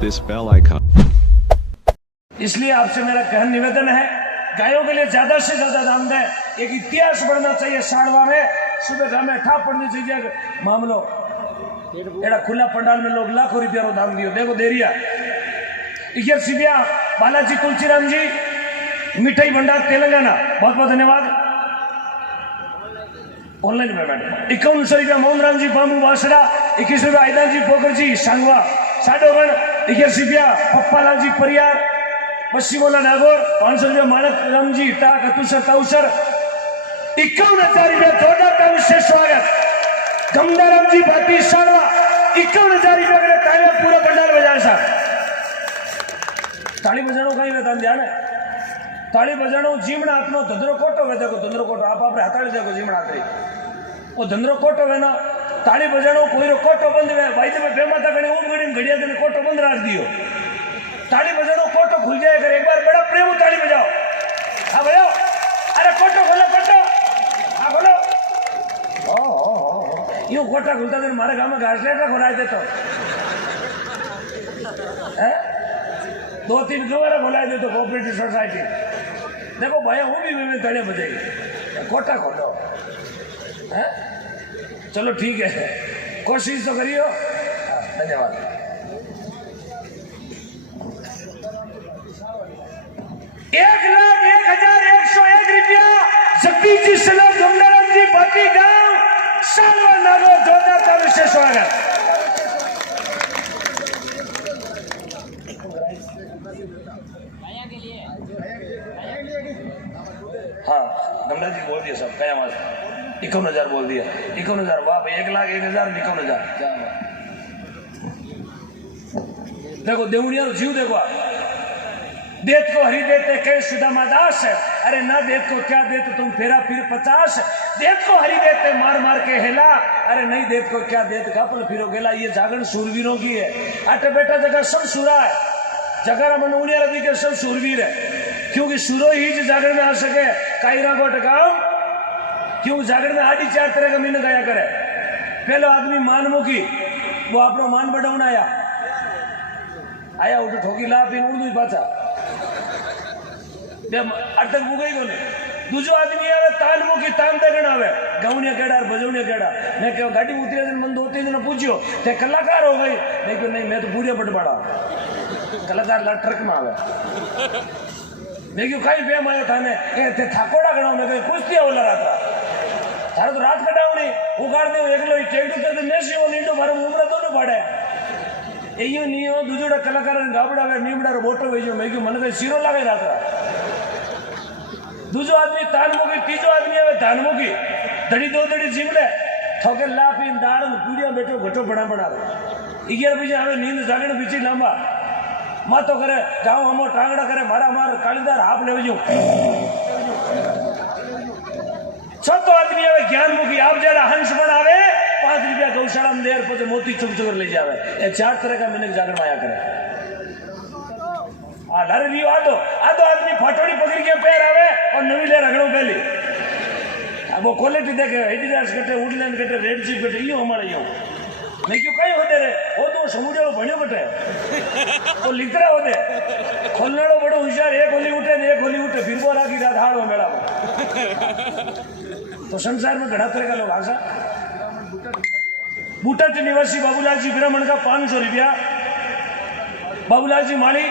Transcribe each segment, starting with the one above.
this bell icon. इसलिए आपसे मेरा कहन निवेदन है, गायों के लिए ज्यादा से ज्यादा दाम दें। एक इतिहास बढ़ना चाहिए साड़वा में, सुबह घर में ठा पड़नी चाहिए मामलो। एड़ा खुला पंडाल में लोग लाखों रुपया रो दाम दियो, देखो देरिया इयर सिबिया बालाजी तुलसीराम जी मिठाई भंडार तेलंगाना, बहुत बहुत धन्यवाद। ऑनलाइन पेमेंट 5100 रुपया मोहन राम जी बाबू वासड़ा, 21 रुपया आयदान जी पोकर जी सांगवा साडोगण, 21 रुपया पप्पालाल जी परियार पश्चिमोला नागौर, 500 रुपया माणक राम जी टाक अतुसर ताउसर, 51,000 रुपया जोरदार का विशेष स्वागत। गमदाराम जी भाटी साड़वा 51,000 रुपया के ताले पूरा भंडार बाजार साहब। ताली बजाणो कहीं वेता ध्यान है, ताली बजाणो जीमणा हाथनो धंधरो कोटो वे, देखो धंधरो कोटो आप आपरे हाथाड़ी देखो जीमणा हाथरी वो धंधरो कोटो वे ना, ताली बजाणो कोई रो कोटो बंद वे भाई तुम्हें बेमाता गणी ऊम गणी घड़िया देने कोटो बंद रख दियो, ताली बजाणो कोटो खुल जाए कर। एक बार बड़ा प्रेम ताली बजाओ, हाँ बजाओ, अरे कोटो खोलो कोटो, हाँ खोलो। ओ यूं कोटा खुलता दिन हमारे गांव में घास लेटा खोला देते, 2-3 गवारा खोला देते कोऑपरेटिव सोसाइटी। देखो भाई हूँ भी तड़े बजाई, कोटा खोलो है? चलो ठीक है, कोशिश तो करियो। धन्यवाद। एक लाख 1,101 रुपया जगदीश जी सलाम गमदाराम जी भाटी गांव सालवा नागौर, जोरदार का विशेष स्वागत। हाँ गमदार जी बोल दिया सब, क्या आवाज 51,000 बोल दिया, 51,000 वाह भाई, 1,01,000 51,000। देखो देवनिया जीव देखो आप, देत को हरी देते कई सुदामा दास, अरे ना देत को क्या देते तुम फेरा फिर 50, देत को हरी देते मार मार के हेला, अरे नहीं देत को क्या देत कापल फिरो गेला। ये जागरण सूरवीरों की है, आटे बेटा जगह सब सूरा है, जगह मन उनिया रवि के सब सूरवीर है, क्योंकि सूरो ही जो जागरण में आ सके। कायरा को टकाम क्यों जागरण में आधी 4 तरह का मीन गाया करे। पहलो आदमी मानमुखी, वो अपनो मान बढ़ाउन आया उठ ठोकी ला पीन उड़ पाचा अटक बुगई को नहीं। दूसरो आदमी आवे तानमुखी, तान दगण आवे गाउनिया केड़ा बजौनिया केड़ा। मैं कहो गाड़ी में उतरे दिन मन 2-3 दिन पूछियो ते कलाकार हो गई, नहीं क्यों नहीं मैं तो पूरे बटबाड़ा कलाकार ला ट्रक में आवे। मैं क्यों कहीं बेम आया था ने ते थाकोड़ा गणो में कहीं कुछ दिया बोला रहा था थारे तो रात कटावनी उगाड़ दे एकलो ही टेक्टो ते नेसी हो नींडो मारो उमरा तो न पड़े एयो नियो दूजोड़ा कलाकार ने गाबड़ा वे नीमड़ा रो बोटो वेजो। मैं क्यों मन के सीरो लागे रात दूजो आदमी तानमुखी, तीजो आदमी आवे धानमुखी, धड़ी 2 धड़ी जीवड़े थोके ला पीन दाड़ पूड़िया बैठो घटो बड़ा बड़ा 11 बजे आवे नींद जागण पीछे लांबा मातो करे गाँव हमो टांगड़ा करे मारा मार कालीदार हाफ ले जो। छतो आदमी आवे ज्ञानमुखी, आप जरा हंस बन आवे 5 रुपया गौशाला में देर पहुंचे मोती चुप चुकर ले जावे। ये 4 तरह का मिनक जागरण आया करे। लारे लियो आदो आदमी फाटोड़ी पकड़ के पैर आवे और नवी ले रगड़ो पहली। अब वो क्वालिटी देखे एडिडास कटे, वुडलैंड कटे, रेड चीफ कटे, यो हमारे यो मैं क्यों कहीं होते रे वो तो समुद्र बनियो कटे तो लिखते होते खोलने बड़ो होशियार, एक होली उठे फिर वो राखी रात हाड़ में मेला तो संसार में घड़ा तरह का लोग आशा। बूटाटी निवासी बाबूलाल जी ब्राह्मण का 500 रुपया, बाबूलाल जी माली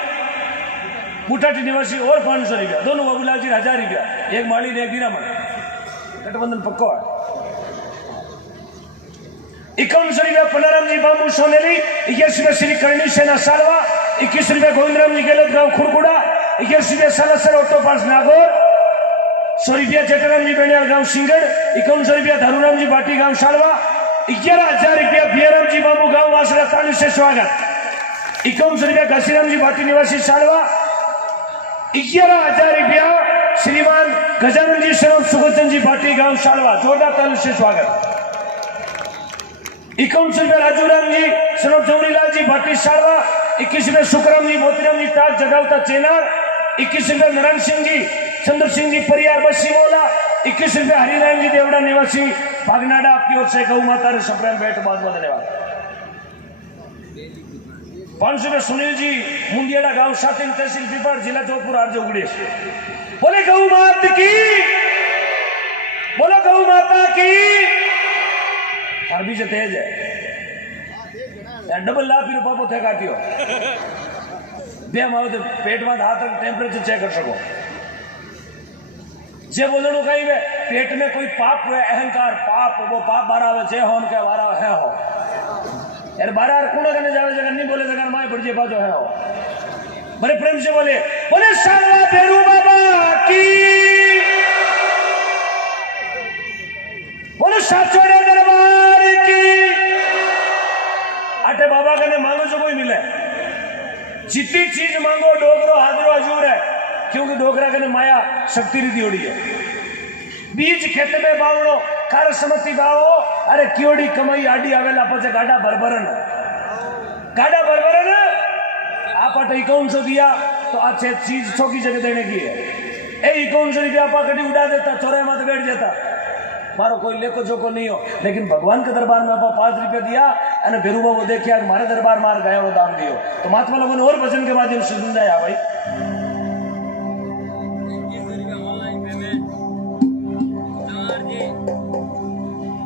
बूटाटी निवासी और 500 रुपया, दोनों बाबूलाल जी 1000 रुपया, एक माली ने एक ब्राह्मण, गठबंधन पक्का है। 51 रुपया पनाराम जी बाबू सोनेली, 21 रुपया श्री करणी सेना सालवा, 21 रुपया गोविंदराम जी गेलोत गांव खुरकुड़ा, 21 रुपया सालासर ऑटो पास नागौर, 100 रुपया चटराम जी बेनियाल गांव सिंगड़, 51 रुपया धारूराम जी भाटी गांव सालवा, 11,000 रुपया बियाराम जी बाबू गांव वासड़ा तालु से स्वागत। 51 रुपया घसीराम जी भाटी निवासी सालवा, 11,000 रुपया श्रीमान गजानन जी स्वरूप सुगतन जी भाटी गांव सालवा, जोरदार तालु से स्वागत। 51 रुपया राजूराम जी स्वरूप जवनीलाल जी भाटी सालवा, 21 रुपया सुखराम जी मोतीराम जी टाक जगावता चेनार, 21 रुपया नारायण सिंह जी चंद्र सिंह जी परियार बसी मोला, 21 रुपया हरिनारायण जी देवड़ा निवासी भागनाडा। आपकी ओर से गौ माता सप्रेम भेंट बहुत बहुत धन्यवाद। 500 सुनील जी मुंडियाड़ा गांव शातिन तहसील पिपड़ जिला जोधपुर आरजे उगड़ेश। बोले गौ माता की, बोलो गौ माता की। अरबी से तेज है डबल ला फिर पापो थे काटियो दे माओ तो पेट में हाथ टेम्परेचर चेक कर सको जे बोलणु कहीं वे पेट में कोई पाप हुए अहंकार पाप वो पाप बारा आवे जे होन के बारा है हो यार बारा कोना करने जावे जगह नहीं बोले जगह माय पड़ जे बाजो है हो बड़े प्रेम से बोले बोले शाला भेरू बाबा की, बोले साचोड़े दरबार की। आटे बाबा कने मांगो जो कोई मिले जितनी चीज मांगो डोगरो हाजरो हजूर है क्योंकि डोगरा कने माया शक्ति रीति ओड़ी है। बीज खेत में बावड़ो कार समति बावो अरे क्योड़ी कमाई आडी आवेला पछे गाडा भरभरन आप अटे कौन सो दिया तो अच्छे चीज छोकी जगह देने की है ए कौन सो दिया आपा कटी उड़ा देता चौराहे मत बैठ जाता मारो कोई लेको जोको नहीं हो लेकिन भगवान के दरबार में आपा 5 रुपये दिया अने भेरू बाबू देखिया मारे दरबार मार गया वो दाम दियो तो महात्मा लोगों ने और भजन के माध्यम से समझाया भाई।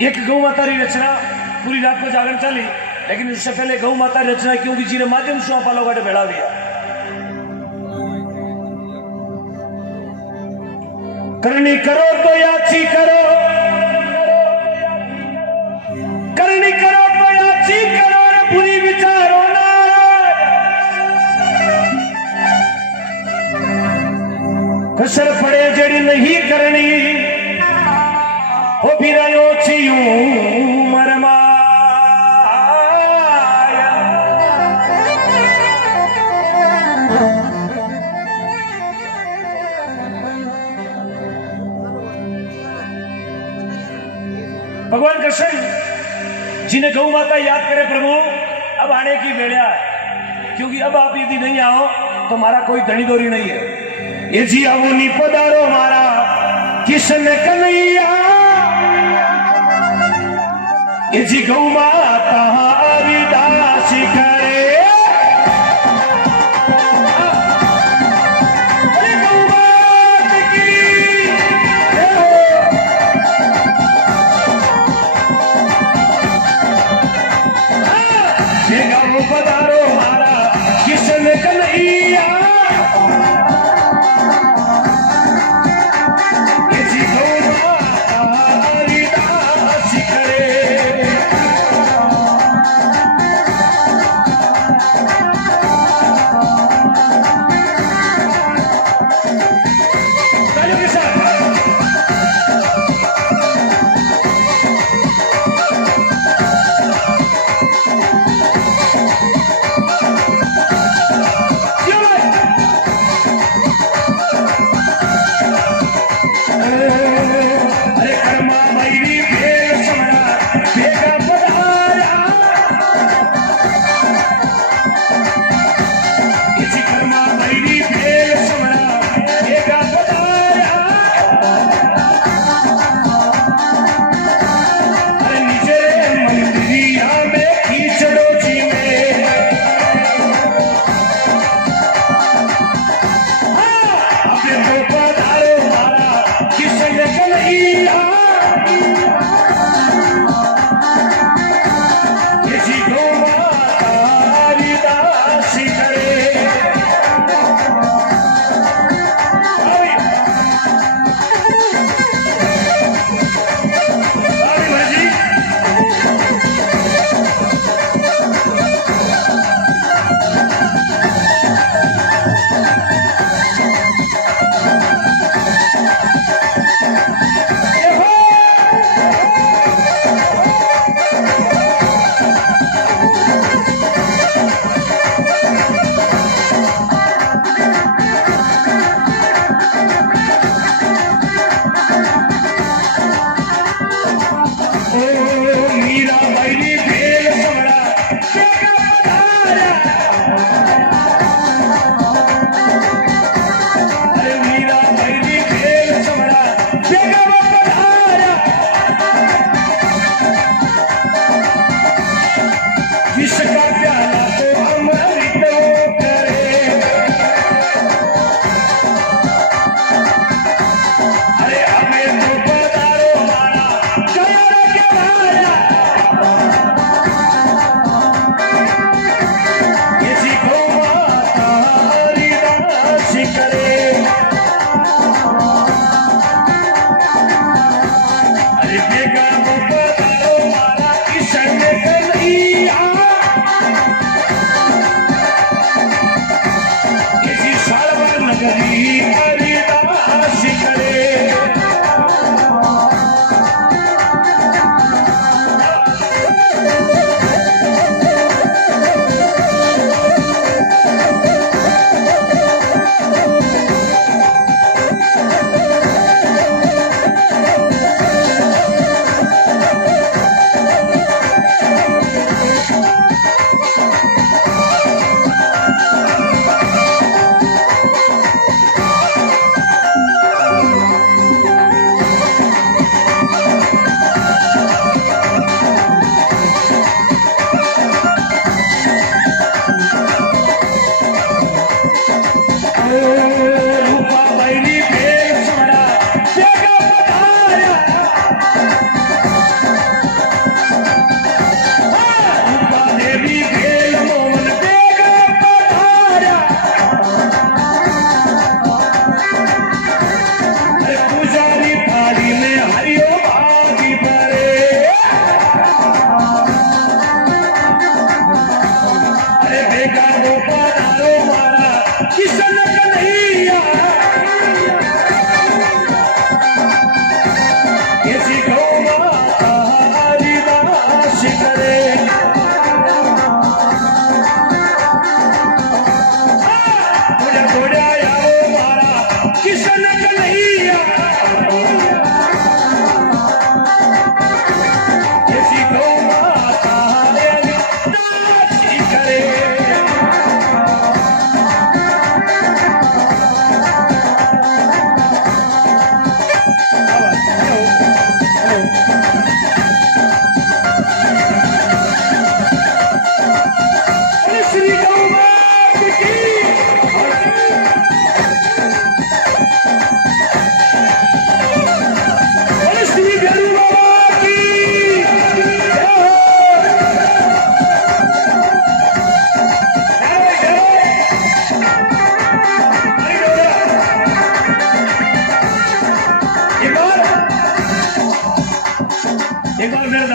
एक गौ माता की रचना पूरी रात को जागरण चली लेकिन उससे पहले गौ माता रचना क्योंकि जी माध्यम से आप लोग भेड़ा दिया करनी करो तो याची करो करनी करो तो याची करो बुरी विचारो ना कसर पड़े जड़ी नहीं करनी हो फिर मरमा भगवान कृष्ण जिन्हें गौ माता याद करे प्रभु अब आने की बेड़ा है क्योंकि अब आप यदि नहीं आओ तो हमारा कोई धनी दोरी नहीं है ये जी आओ नी पधारो मारा किसने कन्हैया ये जी गौ माता हरिदास करे गौ माता की पधारो मारा किसने कन्हैया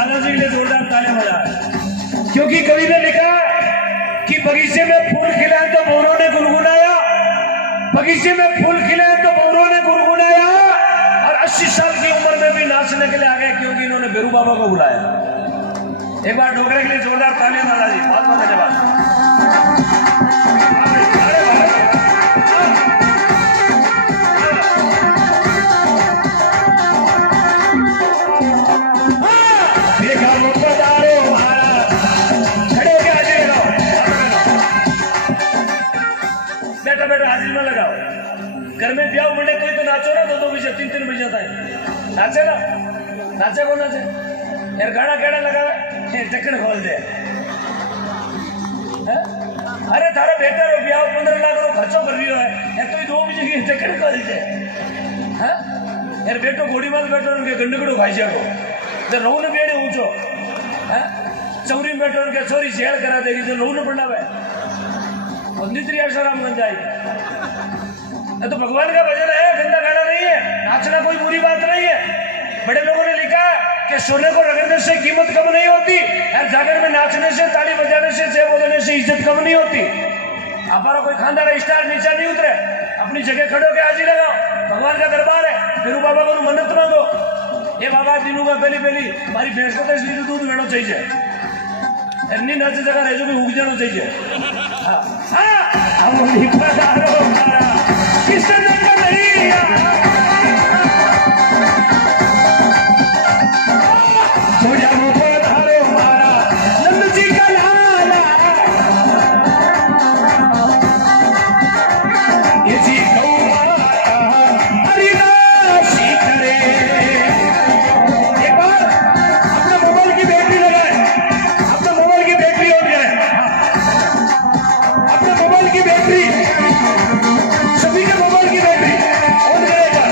लाला जी के लिए जोरदार तालियां बजाएं, क्योंकि कवि ने लिखा कि बगीचे में फूल खिले तो मोरों ने गुनगुनाया, बगीचे में फूल खिले तो मोरों ने गुनगुनाया, और 80 साल की उम्र में भी नाचने के लिए आ गए क्योंकि इन्होंने बेरू बाबा को बुलाया। एक बार डोगरे के लिए जोरदार तालियां लाला जी, बहुत बहुत धन्यवाद। बेटा हाजिर में लगाओ, घर में ब्याह बने कोई तो नाचो ना, 2-2 बजे 3-3 बजे तक नाचे ना, नाचे को नाचे यार, गाना केड़ा लगावे ढक्कन खोल दे। अरे थारा बेटा रो ब्याह 15 लाख रो खर्चो कर रही है तो 2 बजे की ढक्कन खोल दे। यार बेटो घोड़ी में बैठो उनके गंडकड़ो भाई जाको तो रहू ने बेड़े ऊंचो, चौरी में बैठो उनके छोरी जेल करा देगी तो रहू ने बनावे और नित्री आशाराम बन जाएगी। तो भगवान का भजन है, गंदा गाना नहीं है, नाचना कोई बुरी बात नहीं है। बड़े लोगों ने लिखा कि सोने को रगड़ने से कीमत कम नहीं होती, और जागर में नाचने से, ताली बजाने से, जय बोलने से इज्जत कम नहीं होती। हमारा कोई खानदार स्टार नीचे नहीं उतरे, अपनी जगह खड़े होकर हाजिर लगाओ, भगवान का दरबार है। फिर बाबा को मन्नत मांगो, ये बाबा दिनों का पहली हमारी भैंस को तो इसलिए दूध लेना चाहिए, इतनी नाच जगह रह जो भी उग जाना चाहिए। किसने देखा नहीं नंद जी का लाला, ये जी हरिदासी करे। एक बार अपने मोबाइल की बैटरी लगाए, अपने मोबाइल की बैटरी ऑन करें, अपने मोबाइल की बैटरी, सभी के मोबाइल की बैटरी ऑन करेगा।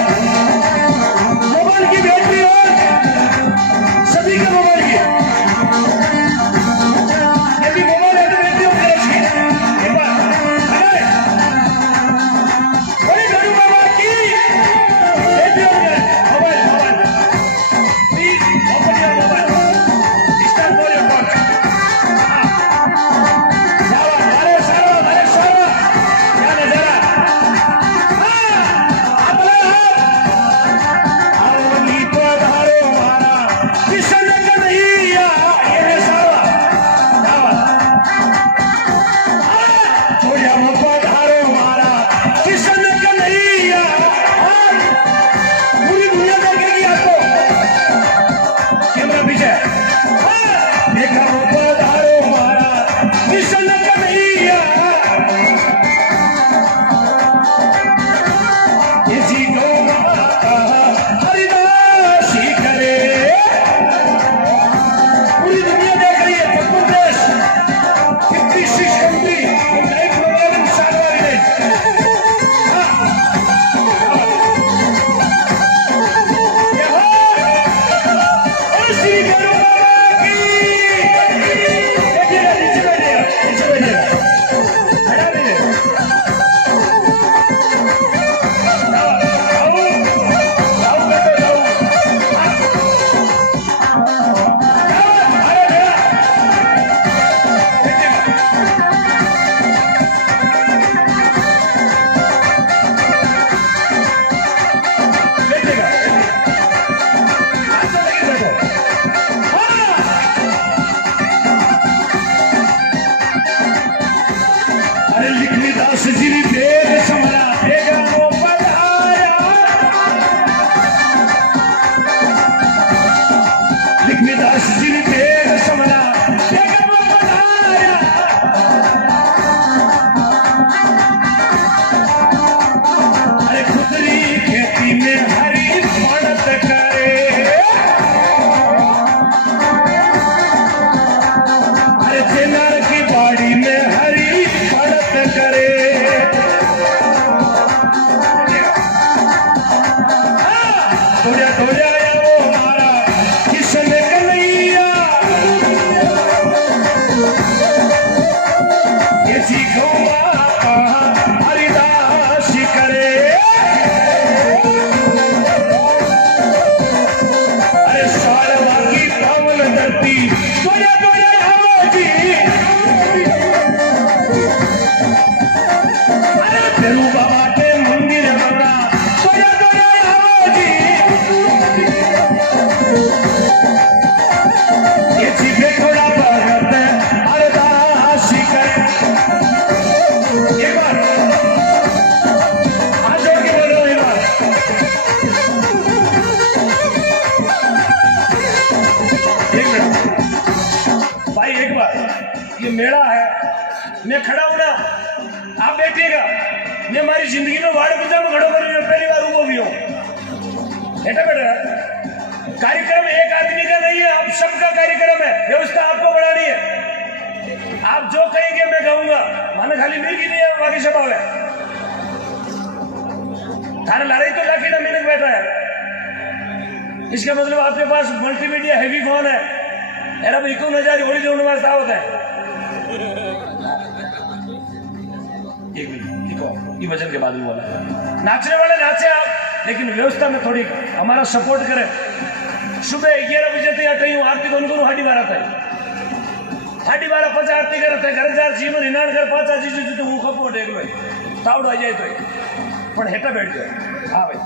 दोया दोया आओ जी अरे फेरू बाबा के मंदिर बना दोया दोया आओ जी ये जीवे थोड़ा भगत अरदास कर एक बार हाथ जोड़ के बोलो एक बार एक मिनट भाई एक बार ये मेला है मैं खड़ा हूं ना आप बैठिएगा मैं हमारी जिंदगी में वाड़ पूजा में खड़ो कर पहली बार वो भी हूं बेटा बेटा कार्यक्रम एक आदमी का नहीं है आप सबका कार्यक्रम है व्यवस्था आपको बढ़ानी है आप जो कहेंगे मैं कहूंगा माना खाली मेरी की नहीं है बाकी सब है थाना लड़ाई तो लाके ना मैंने बैठा है इसका मतलब आपके पास मल्टीमीडिया हैवी फोन है यार अब 51,000 होली जो वास्ते होता है एक मिनट ठीक हो ये वचन के बाद में बोला नाचने वाले नाचे आप लेकिन व्यवस्था में थोड़ी हमारा सपोर्ट करें सुबह 11 बजे तक यहाँ कहीं आरती कौन करूँ 12:30 तक 12:30 आरती करते घर जार जीवन हिनाण कर 5 जीजू तो હું ખપો ટેક ભાઈ તાવડો આવી જાય તો પણ હેઠા બેઠ જાય હા ભાઈ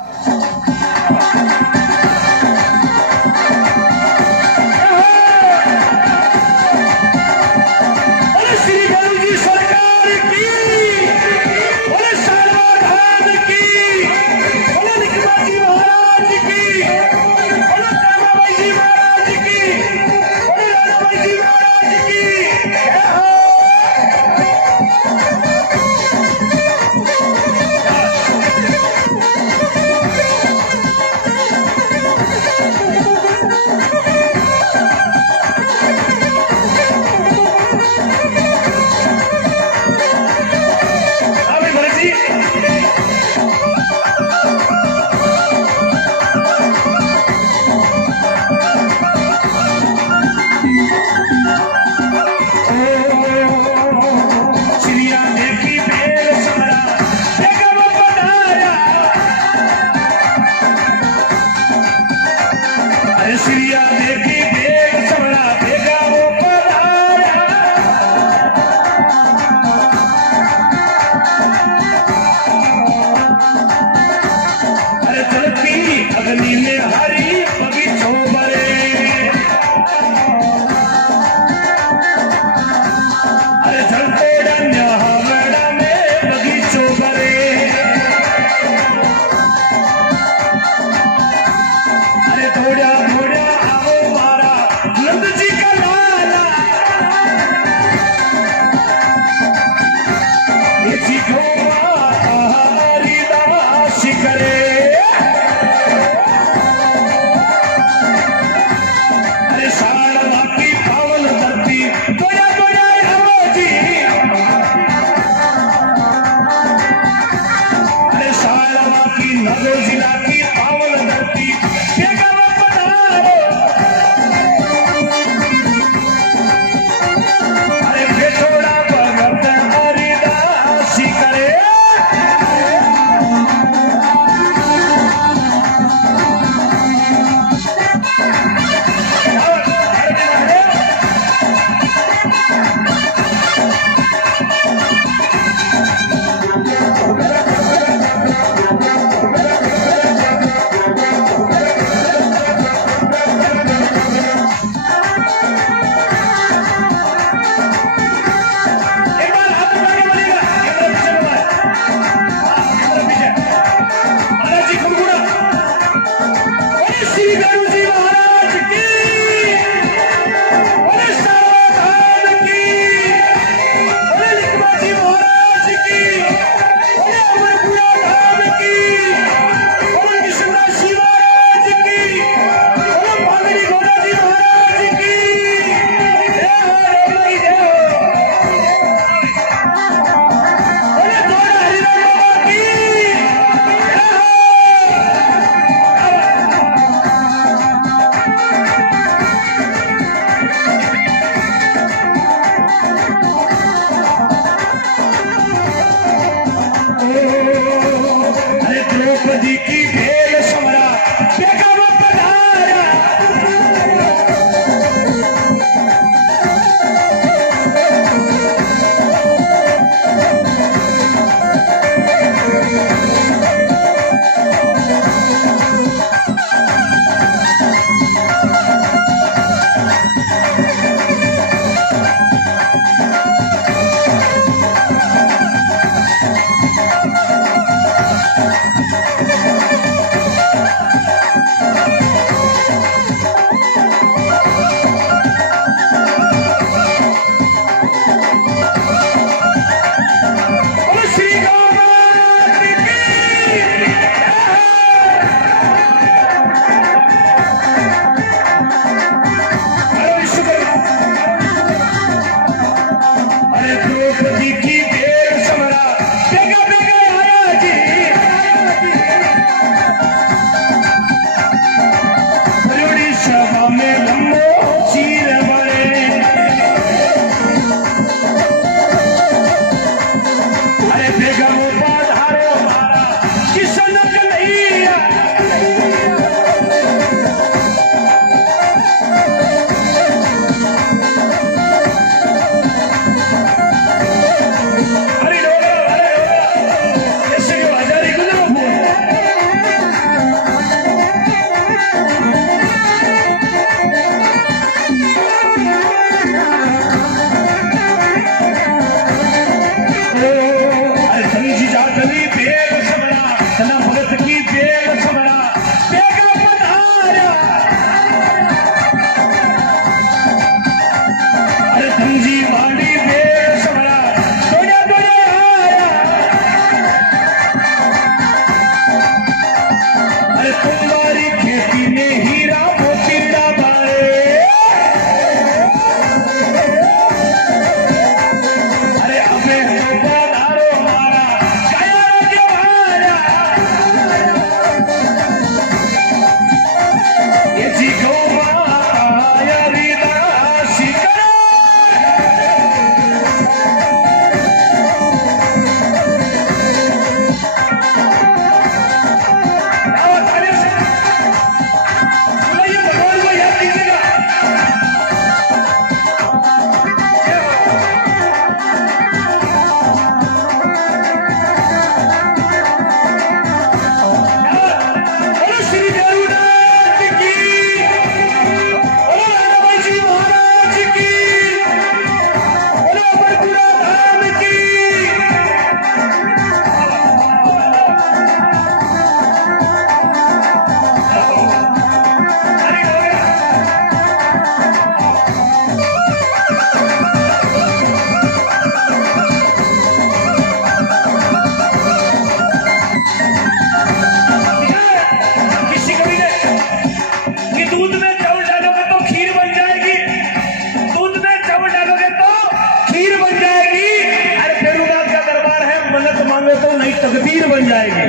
बन जाएगी।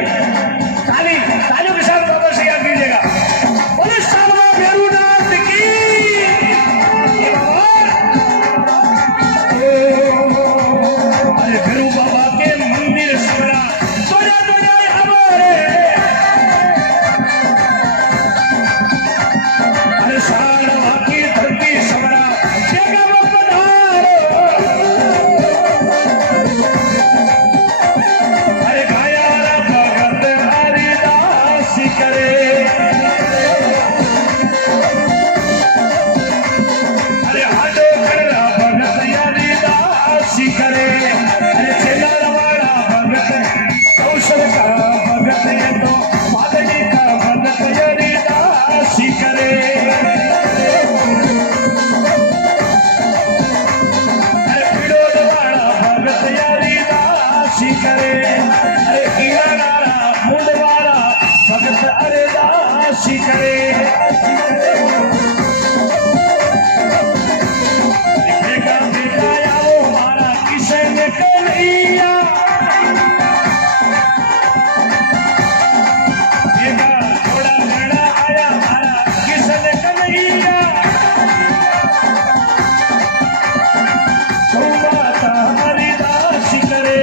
तालियों के साथ बाबा से याद कीजिएगा। बोले सामना भैरवनाथ की। अरे भैरव बाबा के मंदिर समरा हमारे। अरे सारवा की धरती समरा करे। देखा देखा आओ हमारा किशन कन्हैया। देखा थोड़ा बड़ा आया हमारा किशन कन्हैया। तो माता हमारी दास करे।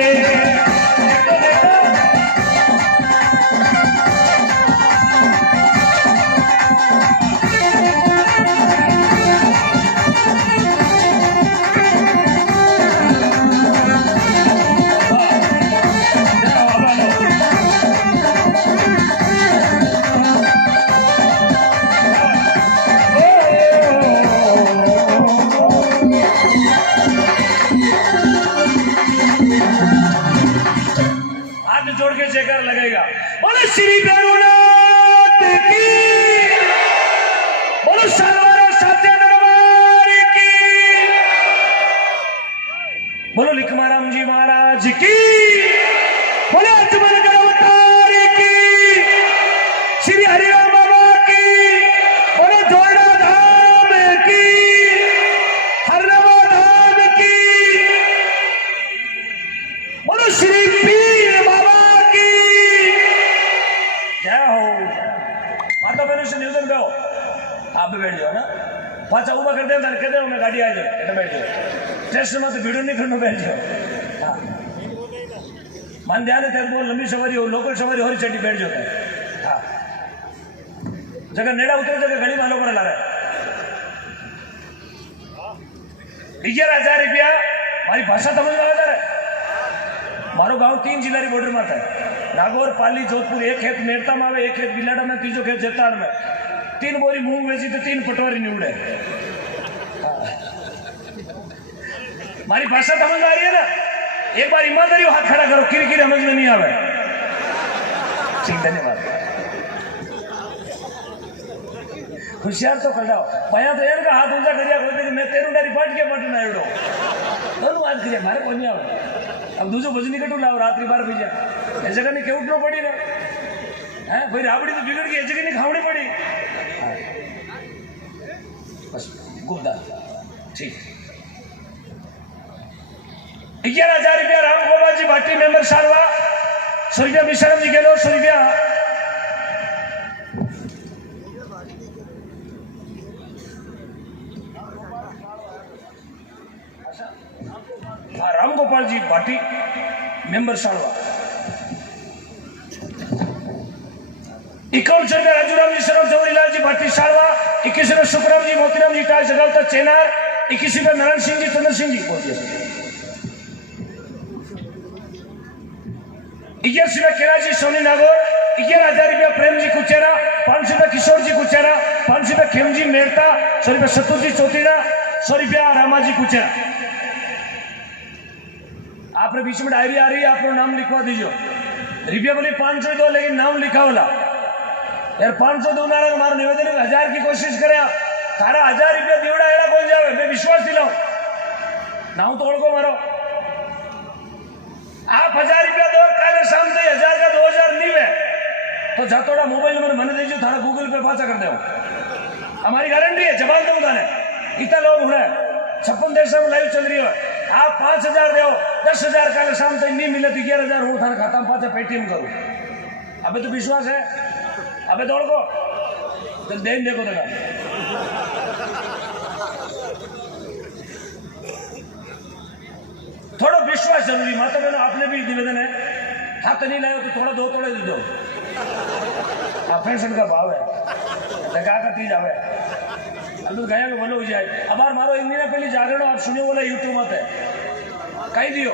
जोड़ के जयकार लगेगा। बोले श्री भैरवनाथ की। बोलो सालवारा सत्य दरबार की। बोलो लिखमाराम जी महाराज की। बोले अजमलगढ़ अवतार की। श्री हरिराम बाबा की। बोलो जोड़ा धाम की। हरनवा धाम की। बोलो श्री निवेदन करो। आप भी बैठ जाओ ना। पाचा उबा कर दे कहते हो मैं गाड़ी आ जाए बैठ जाओ। स्टेशन में तो वीडियो नहीं करना बैठ जाओ। हाँ मान ध्यान है तेरे को लंबी सवारी हो लोकल सवारी हो रही चढ़ी बैठ जाओ। हाँ जगह नेड़ा उतरे जगह घड़ी मालो पर ला रहा है। 11,000 रुपया मारी भाषा समझ में आता है। मारो गांव 3 जिला री बॉर्डर में था। नागौर पाली जोधपुर। एक खेत मेड़ता में आवे, एक खेत बिलाड़ा में, तीजो खेत जताड़ में। 3 बोरी मूंग बेची तो 3 पटवारी निवड़े। मारी भाषा समझ आ रही है ना। एक बार ईमानदारी हाथ खड़ा करो। किरकिर समझ में नहीं आवे। ठीक धन्यवाद। होशियार तो कर जाओ भैया तो एक हाथ ऊंचा करिया कोई मैं तेरू डारी फट के पटना एवडो दोनों बात करिए मारे कोई नहीं आवे। अब दूसरो भजनी कटू लाओ रात्रि 12 बजे ए जगह ने केवटनो पड़ी रे हैं भाई राबड़ी तो बिगड़ गई ए जगह ने खावनी पड़ी। बस गुप्ता ठीक 11,000 रुपया राम गोपाल जी भाटी मेंबर सारवा 100 रुपया विश्राम जी गेलो 100 रुपया राम गोपाल जी भाटी मेंबर सारवा 51 रुपया राजूराम जी शरम जवाहरीलाल जी भाटी सारवा 21 रुपया सुखराम जी मोतीराम जी टाल जगावता चेनार 21 रुपया नारायण सिंह जी चंद्र सिंह जी बोल दिया 11 रुपया केराजी सोनी नागौर 11,000 रुपया प्रेम जी कुचेरा 500 रुपया किशोर जी कुचेरा 500 रुपया खेमजी मेहता 100 रुपया सतुर जी चौथीरा 100 रुपया रामाजी कुचेरा। आपने बीच में डायरी आ रही है आपको नाम लिखवा दीजिए। रुपया बोली 500 दो लेकिन नाम लिखा होला यार 500 दो ना मारो निवेदन 1000 की कोशिश करे आप तारा 1000 रुपया देवड़ा एड़ा बोल जावे मैं विश्वास दिलाऊं नाम तोड़ को मारो आप 1000 रुपया दो काले शाम से 1000 का 2000 नहीं है तो जातोड़ा मोबाइल में मन दीजिए थारा गूगल पे पाचा कर दो हमारी गारंटी है जवाब दूंगा ने इतना लोग उड़े 56 देशों में लाइव चल रही है आप 5000 दो 10,000 काले शाम तक नहीं मिले तो 11,000 हूँ थाने खाता में पाचा पेटीएम करूँ। अबे तो विश्वास है, अबे दौड़ को तो देन देखो देखा थोड़ा विश्वास जरूरी। माता बहनों आपने भी निवेदन है, हाथ नहीं लाए तो थोड़ा 2 तोड़े दे दो। पेंशन का भाव है लगा का तीज आवे अब तो गया बोलो हो जाए। अब बार मारो 1 महीना पहले जागरण आप सुनियो बोला यूट्यूब मत है कहीं दियो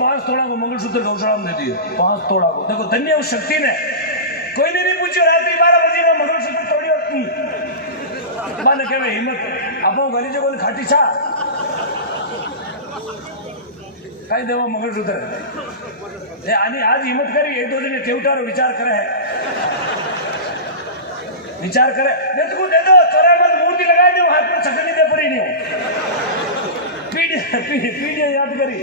5 तोड़ा को मंगलसूत्र गौशाला में दे दिए 5 तोड़ा को। देखो धन्य उस शक्ति ने कोई नहीं पूछो रात्रि 12 बजे में मंगलसूत्र तोड़ियो माने के हिम्मत आप गली जो बोले खाटी छा कहीं देवा मंगलसूत्र आनी आज हिम्मत करी 1-2 दिन केवटारो विचार करे है दे तो दे दो चौराहे में मूर्ति लगा दो हाथ में छकनी दे पड़ी नहीं पीढ़ी याद करी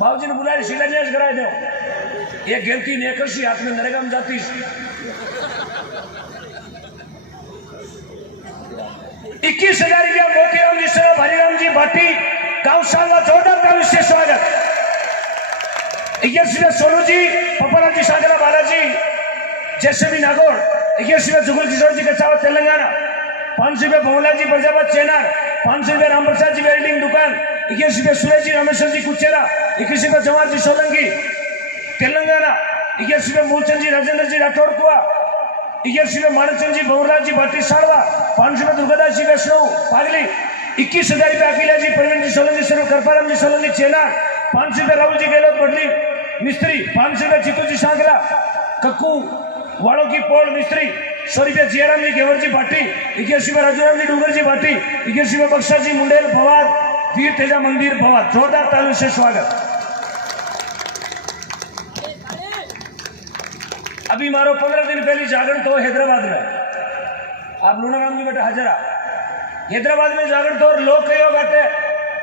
बाबूजी ने बुलाए शिलान्यास कराए दो ये गिरती नेकशी हाथ में नरेगा में जाती 21,000 रुपया मोतीराम जी सर हरिराम जी भाटी गौशाला जोरदार का विशेष स्वागत। 21 सोनू जी पप्पाराम जी सागरा बालाजी जैसे भी नागौर 21 जुगल किशोर जी कचावत तेलंगाना 500 भवला जी प्रजापत चेनार 500 राम प्रसाद जी वेल्डिंग दुकान 21 सुरेश जी रामेश्वर जी कुचेरा 21 जवाहर जी सोलंकी तेलंगाना 21 मूलचंद जी राजेंद्र जी राठौड़ कुआ 21 मानचंद जी भवराज जी भाटी साड़वा 500 दुर्गादास जी वैष्णव पागली 21,000 रुपया अखिला जी प्रवीण जी सोलंकी सर करपाराम जी सोलंकी चेनार 500 राहुल जी गहलोत बडली मिस्त्री 500 चित्तू जी सांगला कक्कू वालों की पोल मिस्त्री 100 रुपया जियाराम जी गेवर जी भाटी 21 राजूराम जी डूंगर जी भाटी 21 बक्सा जी मुंडेल भवाद वीर तेजा मंदिर भवाद जोरदार तालियों से स्वागत। अभी मारो 15 दिन पहले जागरण तो हैदराबाद में आप लूनाराम जी बेटा हाजरा हैदराबाद में जागरण तो लोग कहो बाटे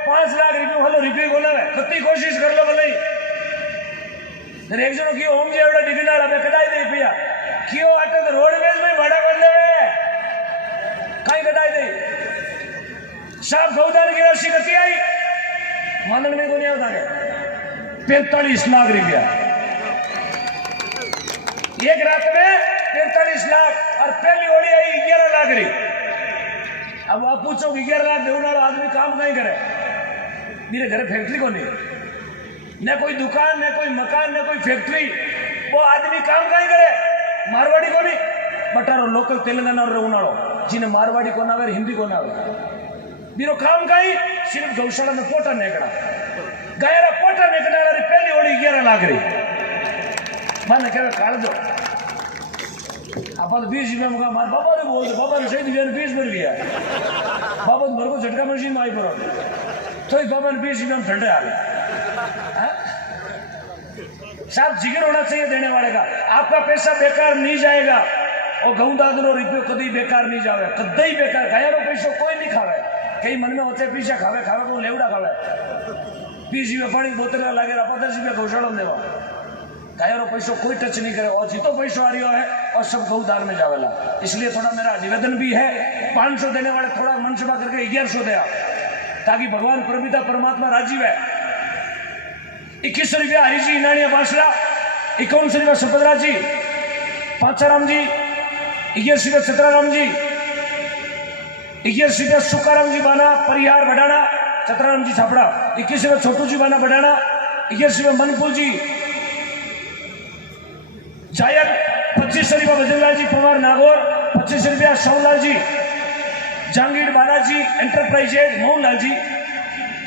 5 लाख रुपये वालों रिव्यू बोला है कितनी कोशिश कर लो भले एक जनो क्यों होम जी एवढा डिग्री अबे कटाई दे पिया क्यों आटे तो रोडवेज में भाड़ा कर दे कहीं कटाई दे साहब गौदान की राशि कती आई मानन में को नहीं होता है 45 लाख रुपया एक रात में 45 लाख और पहली ओडी आई 11 लाख रही। अब आप पूछो 11 लाख देने वाला आदमी काम नहीं करे मेरे घर फैक्ट्री को नहीं न कोई दुकान न कोई मकान न कोई फैक्ट्री वो आदमी काम कहीं करे मारवाड़ी को नहीं बटारो लोकल तेलंगाना उनाड़ो जिन्हें मारवाड़ी को ना आवे हिंदी को ना आवे बीरो काम कहीं सिर्फ गौशाला में पोटा नेकड़ा गायरा पोटा नेकड़ा वाली पहली ओडी 11 लाख रही माने कहे काल दो आप 20 रुपया मुका मार बाबा ने बोल बाबा ने सही 20 मिल गया बाबा मेरे को झटका मशीन में आई पड़ो तो बाबा ने 20 रुपया में ठंडे आ गए। साहब जिगर होना चाहिए देने वाले का आपका पैसा बेकार नहीं जाएगा और गऊ दादरो रुपये कभी बेकार नहीं जावे कदई बेकार गायरो पैसो कोई नहीं खावे कई मन में होते पीछे खावे को लेवड़ा खावे 20 रुपया पानी बोतल लगे 50 रुपया गौशाला में देवा गायरो पैसो कोई टच नहीं करे और जितो पैसो आ रही है और सब गौदान में जावेला। इसलिए थोड़ा मेरा निवेदन भी है 500 देने वाले थोड़ा मनसुबा करके 1100 दे ताकि भगवान प्रभुता परमात्मा राजीव है। 21 रुपया हरी जी इनानिया बासला 51 रुपया सुभद्रा जी पांचाराम जी 21 रुपया चतराराम जी 21 रुपया सुकाराम जी बाना परिहार बढ़ाना चतराराम जी छापड़ा 21 रुपया छोटू जी बाना बढ़ाना 21 रुपया मनपुर जी जायक 25 रुपया भजनलाल जी पवार नागौर 25 रुपया शाहूलाल जी जहांगीर बालाजी एंटरप्राइजेज मोहनलाल जी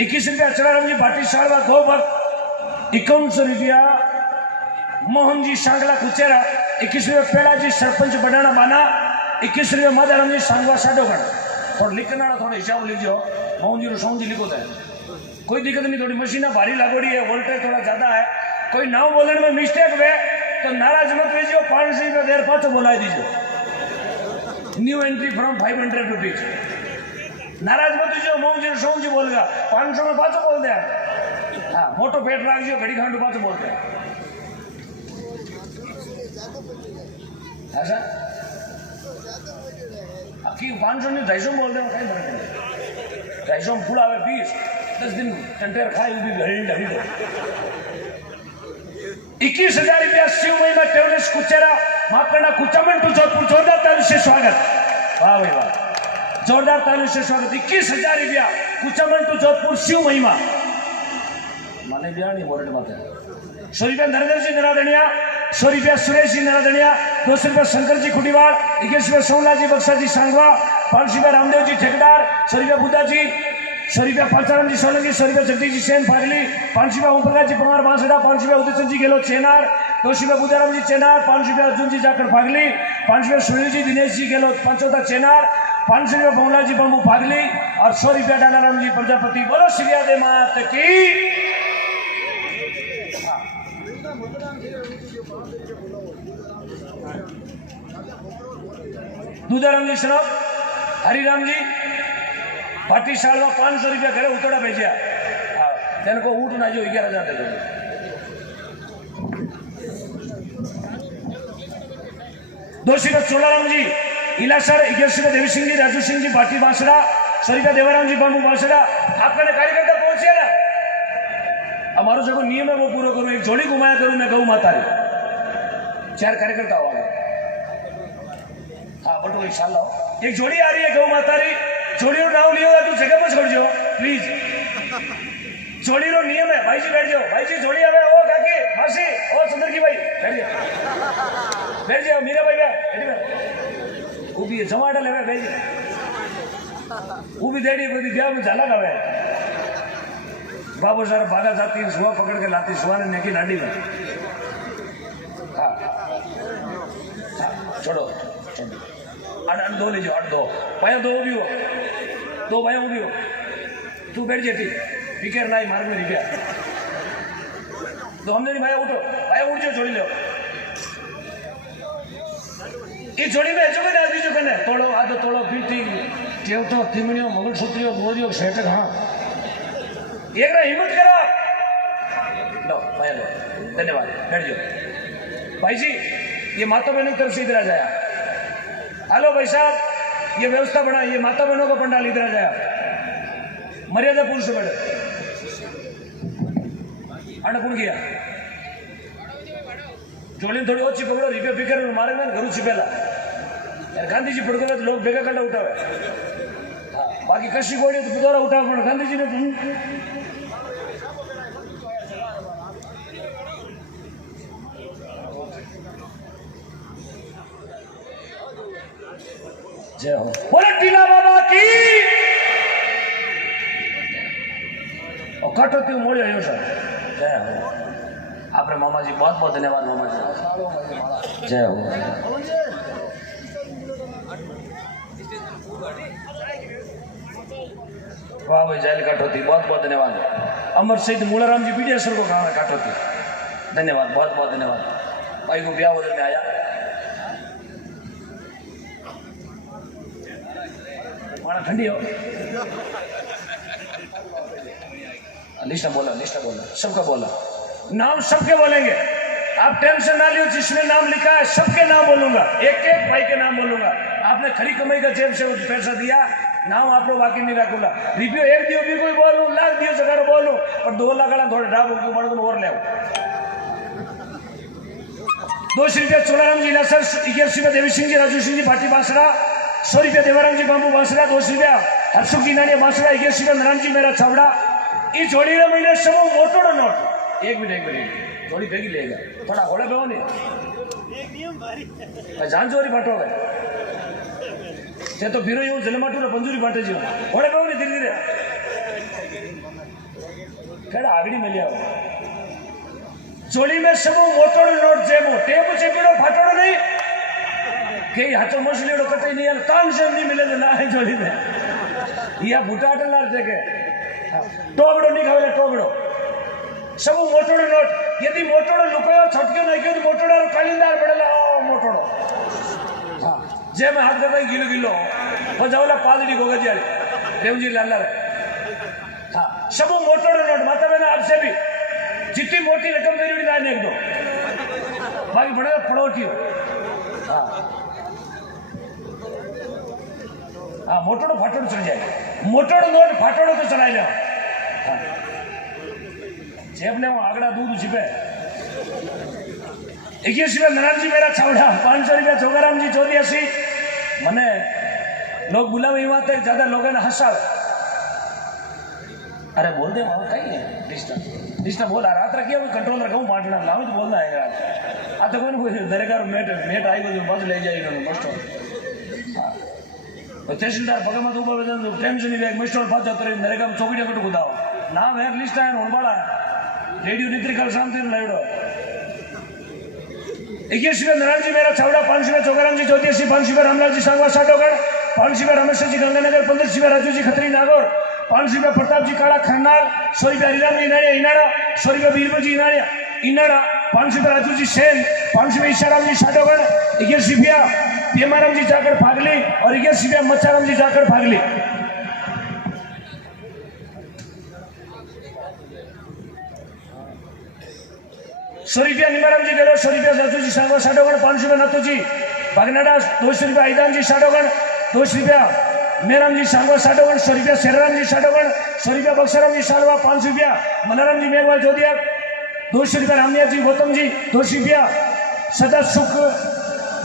21 रुपया चलाराम जी भाटी साड़वा गोभक्त 51 रुपया मोहन जी सांगला कुचेरा 21 रुपया पेड़ा जी सरपंच बडाना बाना 21 रुपया माधाराम जी सांगवा साडोगढ़ और लिखना थोड़ा हिसाब लीजिए मोहन जी सौ जी लिखो है कोई दिक्कत नहीं थोड़ी मशीन भारी लागोड़ी है वोल्टेज थोड़ा ज्यादा है कोई नाव बोलने में मिस्टेक हुए तो नाराज मत लीजिए 500 रुपया देर पाँच बोला दीजिए न्यू एंट्री फ्रॉम 500 रुपीज नाराज मत लीजिए मोहन जी सौ जी बोलेगा 500 में पाँच बोल दे हाँ मोटो पेट राख दियो घड़ी खांडू पाँच बोल दे ऐसा 500 नहीं 250 बोल दे कहीं फर्क नहीं 250 फुल आवे 20 10 दिन टंटेर खाए भी घड़ी ढली 21,000 रुपया शिव महिमा ट्रेवल्स कुचेरा माफ करना कुचामन टू जोधपुर जोरदार ताली से स्वागत। वाह भाई वाह, जोरदार ताली से स्वागत। 21,000 रुपया कुचामन टू जोधपुर शिव महिमा माने बिया नहीं बोर्ड बात है। 100 रुपया नरेंद्र जी नराधनिया, 100 रुपया सुरेश जी नराधनिया, 200 रुपया शंकर जी खुटीवाड़, 21 रुपया सोमला जी बक्सा जी सांगवा, 500 रुपया रामदेव जी ठेकेदार, 100 रुपया बुद्धा जी, 100 रुपया पाचाराम जी सोलंकी, 100 रुपया जगदीश जी सेन फागली, 500 रुपया ओम प्रकाश जी पवार बांसड़ा, 500 रुपया उदित जी गेलो चेनार, 200 रुपया बुद्धाराम जी चेनार, 500 रुपया अर्जुन जी जाकर फागली, 500 रुपया सुनील जी दिनेश जी गेलो पंचोदा चेनार, 500 रुपया बंगला जी बम्बू फागली और 100 रुपया डालाराम जी प्रजापति। बोलो श्री आदे मात की। दूधाराम जी शराब, हरिराम जी भाटी साल में 500 रुपया घरे उतोड़ा भेजा तेन को ऊट ना जो 11,000 दे दो। 200 रुपया चोलाराम जी इलासर, 11 रुपया देवी सिंह जी, राजू सिंह जी भाटी बांसड़ा, 100 रुपया देवाराम जी बाबू बांसड़ा। आपने कार्यकर्ता पहुंचे ना, हमारो जो नियम है वो पूरा करूं। एक जोड़ी घुमाया करूं मैं गौ माता रे, 4 कार्यकर्ता हो गए। हाँ बटो एक साल लाओ, एक जोड़ी आ रही है गौ माता री, जोड़ी रो नाम लियो तू जगह में छोड़ जो प्लीज। जोड़ी रो नियम है। भाई जी बैठ जाओ, भाई जी जोड़ी आवे ओ काकी मासी ओ सुंदर की भाई बैठ जाओ, बैठ जाओ मीरा भाई बैठ वो भी जमाड़ा लेवे भाई वो भी देड़ी बदी ब्याह में झाला गावे। बाबू सर भागा जाती सुहा पकड़ के लाती, सुहा ने नेकी नाडी में। हाँ छोड़ो छोड़ो, 8-2 ले जाओ, 8-2 भाई 2 भी हो, 2 भाई भी हो। तू बैठ जाती फिकर ना मार्ग में रिपया तो हमने नहीं भाई उठो, भाई उठ जाओ जोड़ी लो। ये जोड़ी में जो कहने आदमी जो कहने तोड़ो आदो तोड़ो पीटी टेवटो तिमणियो मंगलसूत्रियो गोरियो सेटक। हाँ एक ना हिम्मत करो लो भाई लो, धन्यवाद बैठ जाओ। भाई जी ये माता बहनों की तरफ से इधर आ जाया। हेलो भाई साहब ये व्यवस्था बना, ये माता बहनों का पंडाल इधर आ जाया, मर्यादा पुरुष बैठे अन्नपूर्ण किया जोड़ी थोड़ी ओછી पकड़ो रिपे फिकर मारे ना घरू छिपेला यार। गांधी जी पड़को तो लोग भेगा कंडा उठावे। हाँ बाकी कशी गोड़ी तो बुधवारा उठावे पण गांधी जी ने जय हो। बोले टीला बाबा की और कटोती मोड़ी आयो सर जय हो। आपने मामा जी बहुत बहुत धन्यवाद मामा जी, जय हो। वाह भाई जैल काठोती बहुत बहुत धन्यवाद। अमर शहीद मूलाराम जी बीडियासर को कहा काठोती, धन्यवाद बहुत बहुत धन्यवाद। भाई को ब्याह उधर में आया माना ठंडी हो। लिस्ट बोला सबका बोला, नाम सबके बोलेंगे। आप टेंशन ना लियो, जिसमें नाम लिखा है सबके नाम बोलूंगा, एक एक भाई के नाम बोलूंगा। आपने खरी कमाई का जेब से पैसा दिया, नाम आप लोग बाकी नहीं रखूंगा। रिव्यू एक दियो भी कोई बोलूं, लाख दियो जगह बोलूं और 2 लाख थोड़े ढाबो क्यों बढ़ और ले 200 रुपया चोलाराम जी लासर, 11 रुपया देवी सिंह जी, राजू सिंह जी भाटी बांसड़ा, 100 रुपया देवाराम जी बाबू बांसड़ा, 200 रुपया हर्षुख जी नानिया बांसड़ा, 11 रुपया नारायण जी मेरा छावड़ा। ये जोड़ी रे महीने सब मोटोड़ो नोट। एक मिनट जोड़ी भेगी लेगा थोड़ा घोड़े पे हो नहीं जान चोरी बांटो गए ते तो फिर यूं जले माटू पंजूरी बांटे जी घोड़े पे हो नहीं धीरे धीरे केड़ा आगड़ी में लिया जोड़ी में सब मोटोड़ो नोट जेमो टेप चेपीड़ो फाटोड़ो नहीं कई हाथों मछलीड़ो कटे नहीं यार तांग से नहीं मिले ना है जोड़ी में या भूटाटे लार देखे टोगड़ो नहीं खावे टोगड़ो सब मोटोड़ो नोट। यदि मोटोड़ो लुकायो छटक्यो नहीं क्यों तो मोटोड़ा कालिंदार पड़ेला ओ मोटोड़ो। हाँ जे में हाथ करता गिलो गिलो वो जावला पादड़ी गोगजी वाली देवजी लाला रे। हाँ सब मोटोड़ो नोट माता बहन आपसे भी जितनी मोटी रकम मेरी भी लाने एक दो बाकी बड़ा पड़ोटी हो। हाँ हाँ मोटोड़ो फाटोड़ो चल जाए, मोटोड़ो नोट फाटोड़ो तो चला जाओ। जेब ले आगड़ा दूध छिपे 21 रुपया नारायण जी मेरा छावड़ा 500 रुपया जोगाराम जी 84 मने लोग बुलावे बात है ज्यादा लोगों ने हंसा अरे बोल दे वहां कहीं है डिस्टर्ब बोल रात रखिए कोई कंट्रोल रखा पाटना लाओ तो बोलना है यार आ तो कोई दरेगार मेट आई गई बस ले जाएगा मस्त तहसीलदार पग मत ऊपर टेंशन ಇದೆ ಮಿಸ್ಟರ್ ಪಾಸ್ ಜಾತ್ರೆ ನರೇಗಾ ಚೌಕಡಿ ಕೊಟ್ಟು ಕೂತಾವ ನಾವು ಯಾರು ಲಿಸ್ಟ್ ಆಯನ ಒಣಬಾಳ रेडियो नित्रिकल शांति लाइडो 21 रुपया नारायण जी मेरा छावड़ा 5 रुपया जोगाराम जी 84 5 रुपया रामलाल जी सांगवा साटोगढ़ 5 रुपया रमेश जी गंगानगर 15 रुपया राजू जी खत्री नागौर 5 रुपया प्रताप जी काला खन्नाल 100 रुपया हरिराम जी इनाड़ा 100 रुपया बीरबल जी इनाड़ा 5 रुपया राजू जी सेन 5 रुपया ईशाराम जी साटोगढ़ 21 रुपया पेमाराम जी जाकर फागली और 21 रुपया मच्छाराम जी जाकर फागली ₹100 निमाराम जी गेलो 100 रुपया राजू जी सांगवा साटोगढ़ 5 रुपया नाथू जी बागनाडा 200 रुपया आईदान जी साटोगढ़ 200 रुपया मेराम जी सांगवा साटोगढ़ 100 रुपया शेरराम जी साटोगढ़ 100 रुपया बक्साराम जी सालवा 500 रुपया मनाराम जी मेघवाल जोधिया 200 रुपया रामनिया जी गौतम जी 200 रुपया सदा सुख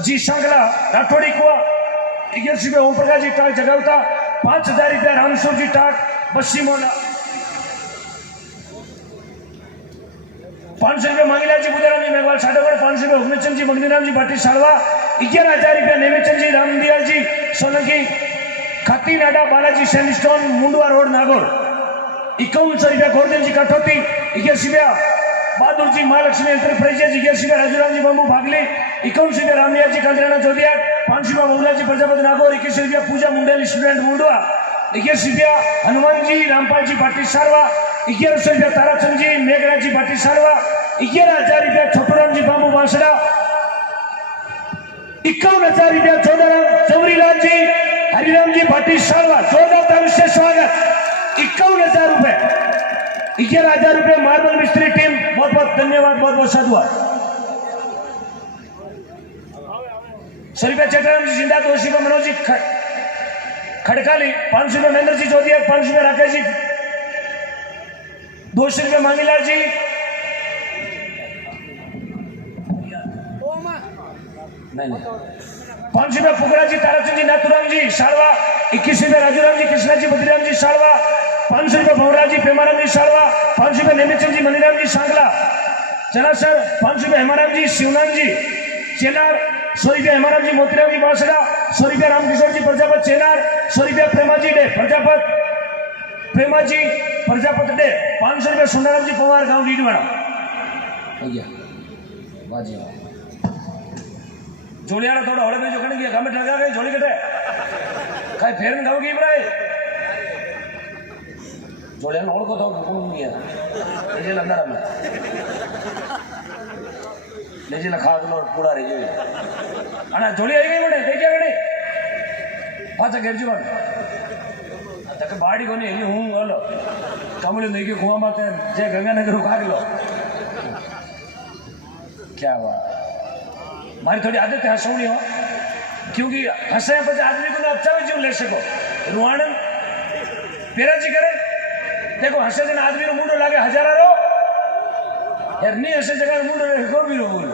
जी सांगला राठौड़ी कुआ 11 रुपया ओम प्रकाश जी टाक जगावता 5000 रुपया रामसुर जी टाक बस्सी मोला 500 रुपया मांगीलाल जी बुधाराम जी मेघवाल साटोगढ़ 500 रुपया हुकमेचंद जी मगनीराम जी भाटी सालवा 11000 रुपया नेमीचंद जी रामदियाल जी सोलंकी खाती नाडा बालाजी सैंडस्टोन मुंडवा रोड नागौर 51 रुपया गोरदेव जी काठोती 21 रुपया बहादुर जी महालक्ष्मी एंटरप्राइजेज 21 रुपया राजूराम जी बंबू भागली 51 रुपया रामनिया जी कांद्राना जोधिया 5 रुपया बहुला जी प्रजापति नागौर 21 रुपया पूजा मुंडेली स्टूडेंट मुंडवा 21 रुपया हनुमान जी रामपाल जी भाटी सारवा 1100 रुपया ताराचंद जी मेघराज जी भाटी सारवा 11000 रुपया छोटूराम जी बाबू बांसड़ा 51,000 रुपया चौधरीलाल जी हरिराम जी भाटी सारवा जोरदार से स्वागत 51,000 रुपए 11,000 रुपए मार्बल मिस्त्री टीम बहुत बहुत धन्यवाद बहुत बहुत साधुवाद 100 रुपया चेटाराम जी जिंदा 200 रुपया मनोज जी खड़काली 500 रुपया महेंद्र जी जोधिया 500 रुपया राकेश जी 200 रुपया मांगीलाल जी नहीं 500 रुपया फुकरा जी ताराचंद जी नाथुराम जी सालवा 21 रुपया राजूराम जी कृष्णा जी बद्रीराम जी सालवा 500 रुपया भवराज जी पेमाराम जी सालवा 500 रुपया नेमीचंद जी मनीराम जी सांगला चनासर 500 रुपया हेमाराम जी शिवनाथ जी चेनार 100 रुपया हेमाराम जी मोतीराम जी बांसड़ा 100 रुपया रामकिशोर जी प्रजापत चेनार 100 रुपया प्रेमाजी डे प्रजापत प्रेमाजी प्रजापत डे 500 रुपया सुंदराम जी पवार गांव रीडवाड़ा हो गया बाजी जोड़ियाड़ा थोड़ा होले में जो खड़े गया गांव में लगा गए जोड़ी कटे काय फेरन गांव की बराई जोड़ियाड़ा और को तो कौन नहीं है ये अंदर में लेजी ना खाद लो पूरा रही है अना जोड़ी आई गई मोटे देखिए गड़े अच्छा गिरजी मत तक बाड़ी कोनी ये हूं बोलो कमले नहीं के कुआं माते जे गंगानगर उठा के लो क्या हुआ मारी थोड़ी आदत है हंसौनी हो क्योंकि हंसे पर आदमी को अच्छा भी जीव ले सको रुआणन पेरा जी करे देखो हंसे जन आदमी रो मुंडो लागे हजारा रो यार नहीं हंसे जगह मुंडो रे को भी रो बोल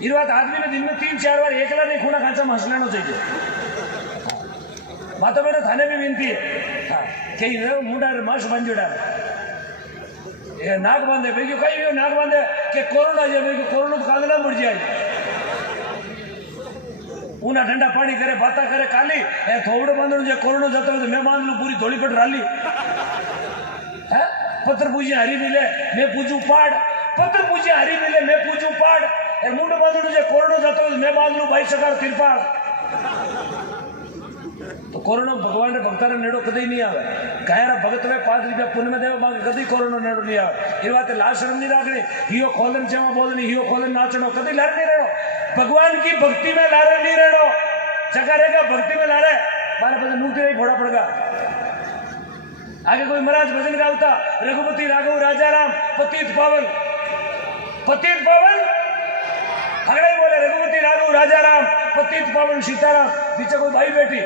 इस बात आदमी ने दिन में 3-4 बार एकला नहीं खूना खांचा में हंस लेना चाहिए माता मैंने थाने में विनती है कहीं मुंडा मास बन जोड़ा ये नाक बंद है भाई कहीं भी नाक बंद है कि कोरोना जो भाई कोरोना तो कागला मर जाए ऊना ठंडा पानी करे बाता करे काली ए थोबड़े बंद जो कोरोना जाता है मैं मान लू पूरी धोली कट राली है पत्थर पूजे हरी मिले मैं पूजू पाड़ पत्थर पूजे हरी मिले मैं पूजू पाड़ ए मुंडे बंद जो कोरोना जाता है मैं मान लू भाई सकार तिरपाल तो कोरोना भगवान ने भक्तार नेड़ो कदी नहीं आवे गायरा भगत में 5 रुपया पुण्य में देव मांगे कदी कोरोना नेड़ो नहीं आवे ये बात लाज शर्म नहीं राखनी हियो खोलन चेवा बोलनी हियो खोलन नाचनो कदी लारे नहीं रहनो भगवान की भक्ति में लारे नहीं रहनो जगह रहेगा भक्ति में लारे मारे पता मुक्ति नहीं फोड़ा पड़ेगा आगे कोई महाराज भजन गावता रघुपति राघव राजा राम पतित पावन अगले बोले रघुपति राघव राजा राम पतित पावन सीताराम पीछे कोई भाई बेटी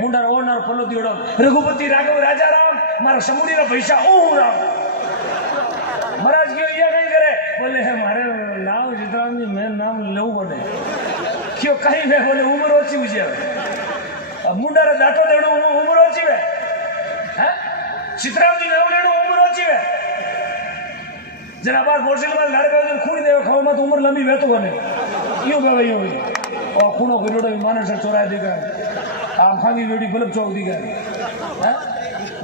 मुंडा ओनर पल्लो दियोड़ो रघुपति राघव राजा राम मारा समूरी ना पैसा ओ राम महाराज क्यों ये नहीं करे बोले है मारे नाम जितराम जी मैं नाम लऊ बोले क्यों कहीं वे बोले उम्र ओછી हुई है मुंडा रे दाटो देणो उम्र ओછી है हैं चितराम जी नाम लेणो उम्र ओછી है जरा बार बोर्सिल में लड़ गयो खून देव खाओ मत उम्र लंबी वे तो कोने यूं बे यूं और खूनो गिरोड़ो माने से चोराय दी गए आम खांगी वेडी गुलब चौक दी गए हैं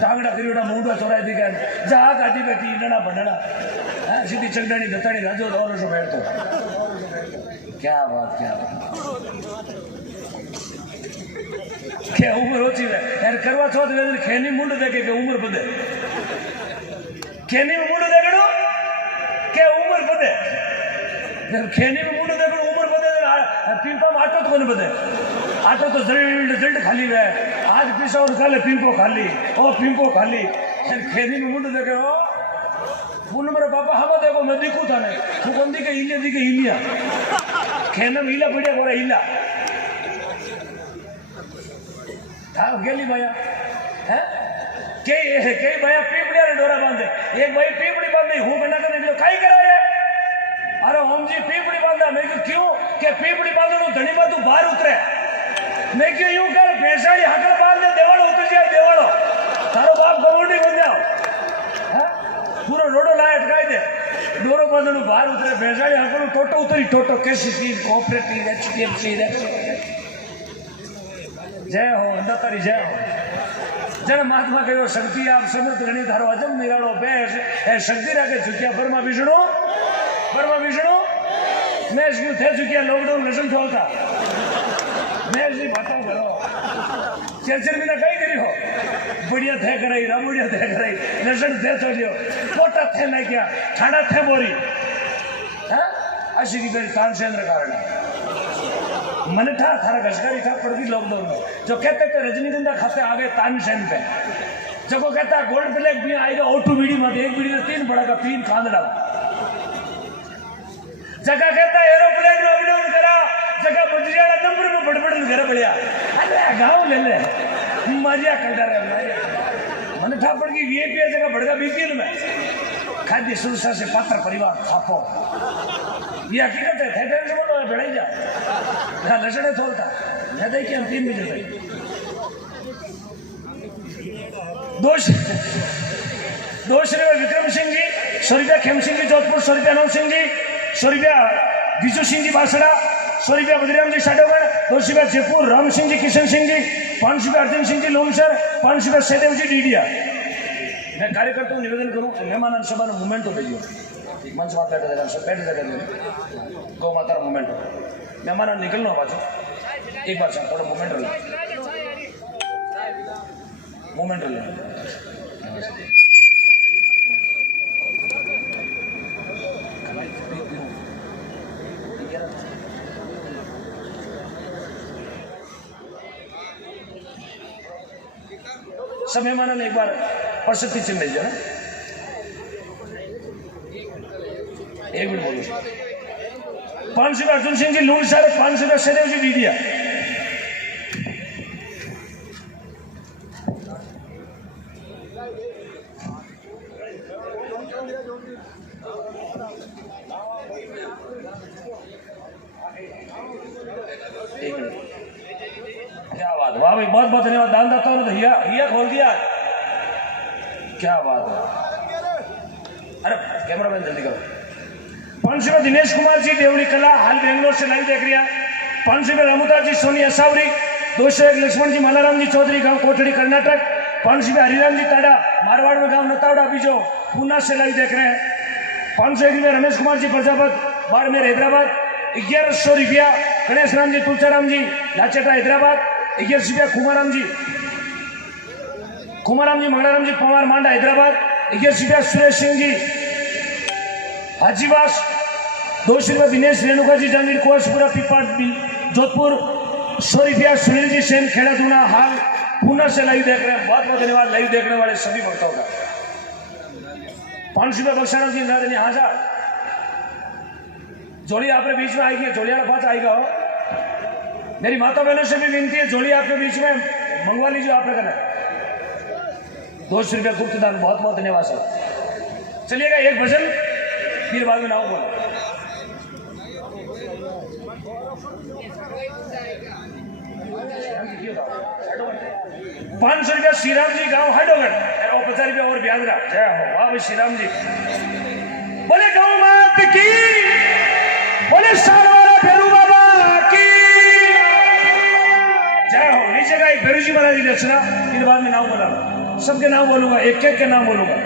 टांगड़ा गिरोड़ा मुंडा चोराय दी गए जा गाड़ी पे की डना बडना हैं सीधी चंगडानी दतानी राजो और सो बैठतो क्या बात क्या उम्र ओછી है यार करवा चौथ वेदन खेनी मुंड देखे के उम्र बदे खेनी में मुंड देखड़ो के उम्र बदे खेनी में मुंड देखड़ो उम्र बदे पिंपा में आटो तो कोने बदे आटो तो जल्द खाली वे आज पीसा और काले पिंपो खाली ओ पिंपो खाली खेनी में मुंड देखे हो बोल मेरे पापा हम देखो मैं दिखू था नहीं तू कौन दिखे हिलिया खेना में हिला बढ़िया बोला हिला था गेली भैया हैं के भैया पीपड़िया ने डोरा बांधे एक भाई पीपड़ी बांधी हूं बना कर निकलो काई करा है अरे ओम जी पीपड़ी बांधा मैं क्यों के पीपड़ी बांधो धनी बातू बाहर उतरे मैं क्यों यूं कर भैंसाड़ी हकड़ बांध दे देवाड़ो उतर जाए देवाड़ो तारो बाप गमोडी बन जाओ हैं पूरा रोडो लाए अटकाई दे डोरो बांधो बाहर उतरे भैंसाड़ी हकड़ टोटो उतरी टोटो केसीसी कोऑपरेटिव एचडीएफसी जय हो अंधातारी जय हो जन महात्मा कहो शक्ति आप समृद्ध गणित हरो अजम निराड़ो बेस ए शक्ति राखे चुकिया बर्मा विष्णु मैं इसमें थे चुकिया लॉकडाउन लसन चलता मैं इसी बातों करो चेचर बिना कहीं करी हो बढ़िया थे कराई रामुड़िया थे कराई लसन थे चलियो पोटा थे नहीं क्या ठाड़ा थे बोरी हाँ अशी की बेरी तानसेंद्र कारण मन था थारा घसकारी था पड़ती लॉकडाउन में जो कहते थे रजनीगंधा खाते आ गए तानसेन पे जब वो कहता गोल्ड प्लेग भी आएगा O2 बीड़ी में एक बीड़ी में 3 पड़ेगा 3 खाद डाल जगह कहता एरोप्लेन लॉकडाउन करा जगह बजरिया नंबर में बड़बड़ घर बढ़िया अरे गाँव ले ले मजा कर रहे मन था पड़ गई वीआईपी जगह बढ़गा बीपीएल में खाद्य सुरक्षा से पात्र परिवार छापो ये हकीकत है थे से बोलो बढ़ाई जा लसड़े थोड़ता मैं देखिए हम 3 बजे तक दोष विक्रम सिंह जी 100 रुपया खेम सिंह जी जोधपुर 100 रुपया नव सिंह जी 100 रुपया विजू सिंह जी बासड़ा 100 रुपया बद्रीराम जी साडोगढ़ 200 रुपया जयपुर राम सिंह जी किशन सिंह जी 500 रुपया अर्जुन सिंह जी लोमसर 500 रुपया सहदेव जी डीडिया मैं कार्यकर्ता निवेदन करूँ मेहमान सभा मूवमेंट हो गई मंच में बैठ जगह गौ माता मूवमेंट हो मेहमान निकलना पाचो एक बार साहब थोड़ा मूवमेंट ले सब मेहमानों ने एक बार प्रसिद्धि चिन्ह लीजिए ना एक मिनट बोलिए 500 रुपया अर्जुन सिंह जी लून सर 500 रुपया सहदेव जी डीडिया क्या बात वाह भाई बहुत बहुत धन्यवाद दान दाता ने हिया खोल दिया क्या बात है अरे कैमरामैन जल्दी करो 500 रुपया दिनेश कुमार जी देवड़ी कला हाल बेंगलोर से लाइव देख रहा 500 रुपया रमुता जी सोनी असावरी 201 लक्ष्मण जी मालाराम जी चौधरी गांव कोठड़ी कर्नाटक 500 रुपया हरिराम जी ताड़ा मारवाड़ में गांव नतावड़ा बीजो पूना से लाइव देख रहे हैं 501 रुपया रमेश कुमार जी प्रजापत बाड़मेर हैदराबाद 1100 रुपया गणेश राम जी तुलसाराम जी लाचेटा हैदराबाद 1100 रुपया कुमाराम जी मंगलाराम जी पवार मांडा हैदराबाद 1100 रुपया सुरेश सिंह जी हाजीवास 200 रुपया दिनेश रेणुका जी जांगीर कोसपुरा पीपाट जोधपुर 100 रुपया सुनील जी सेन खेड़ा दूना हाल पूना से लाइव देख रहे हैं बहुत बहुत धन्यवाद लाइव देखने वाले सभी भक्तों का 500 रुपया बक्साराम जी नारायण आजाद जोड़ी आपके बीच में आएगी जोड़िया पास आएगा हो मेरी माता बहनों से भी विनती है जोड़ी आपके बीच में मंगवा लीजिए आपने करना 200 रुपया गुप्त दान, बहुत बहुत धन्यवाद सर। चलिएगा एक भजन, फिर बाद में नाव बोलो। 500 रुपया श्री राम जी गाँव हाइडोगर और 50 रुपया और ब्याजरा। जय हो, वाह भाई श्री राम जी। बोले गौ मात की, बोले सारा फेरू बाबा की जय हो। नीचे का एक फेरू जी महाराज की दक्षिणा, फिर बाद में नाम बोला, सबके नाम बोलूंगा, एक एक के नाम बोलूंगा।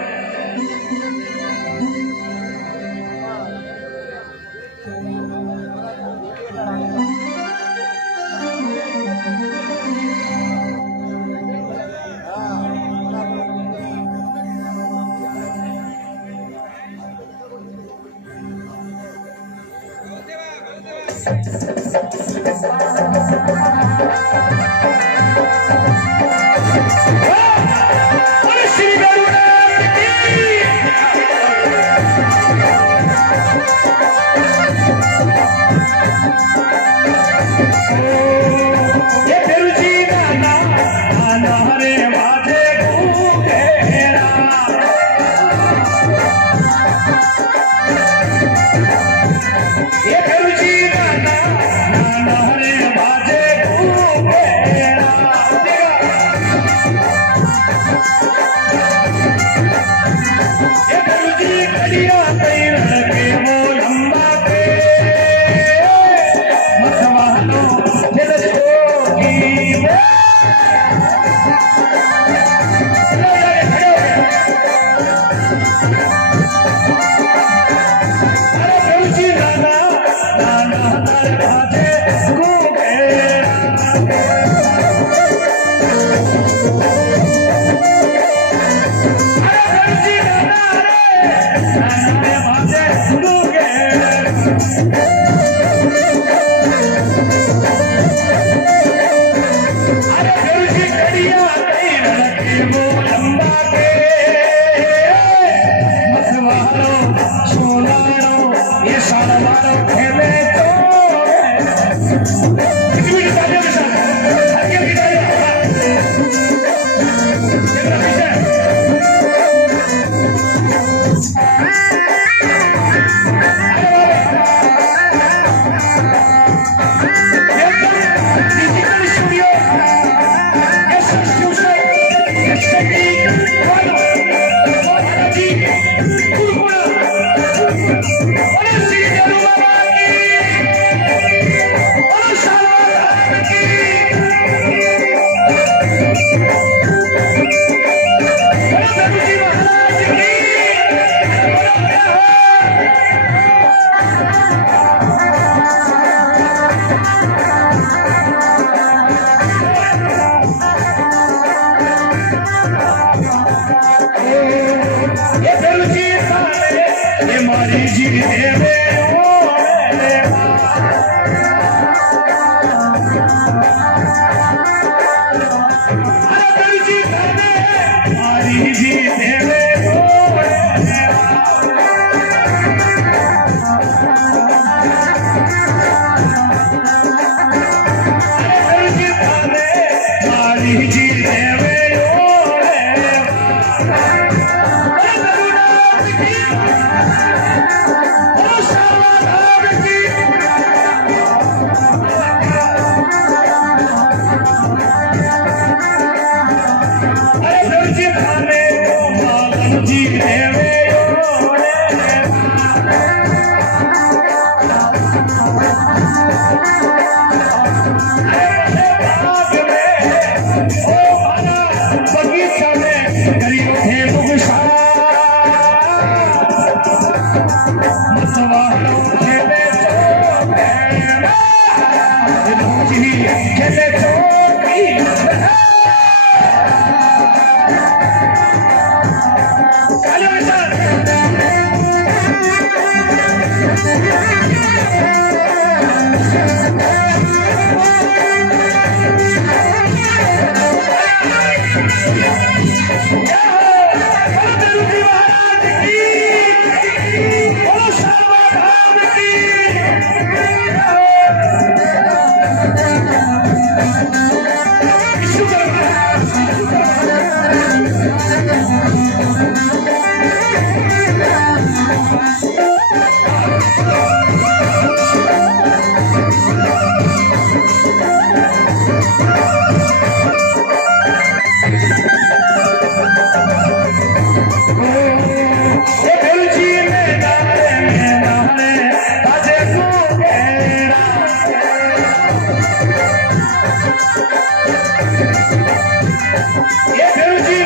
ये गुरुजी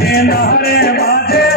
नैना रे बाजे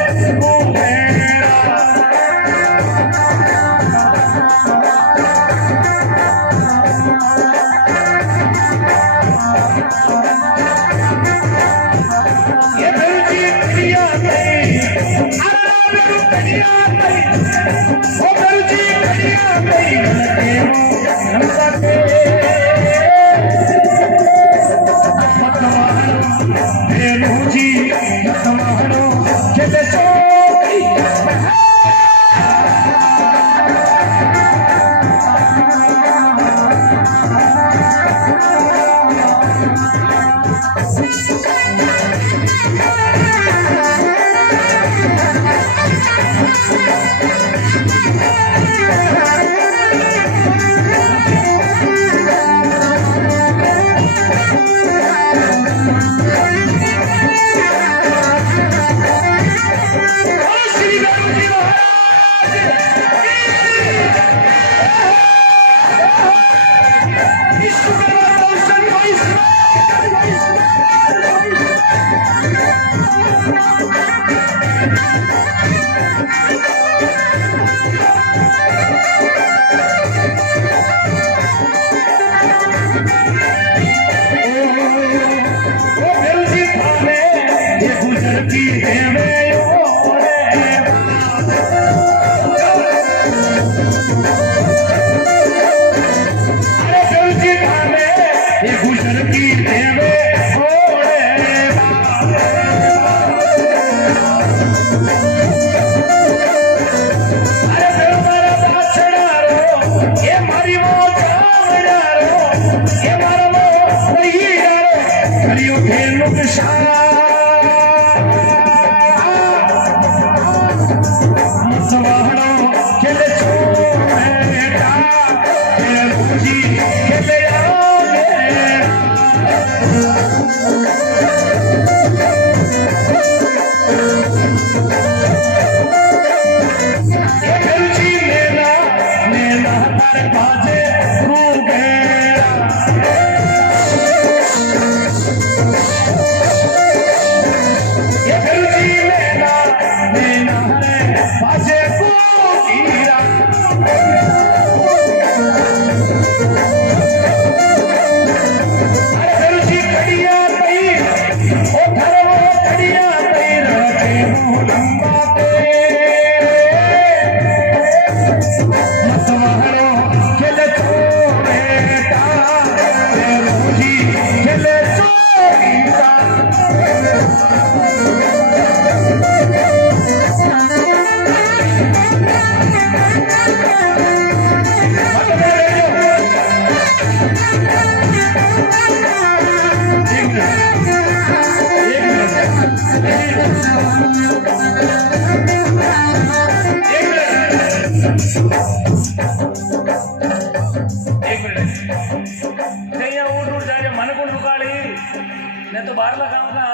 तो बाहर काम का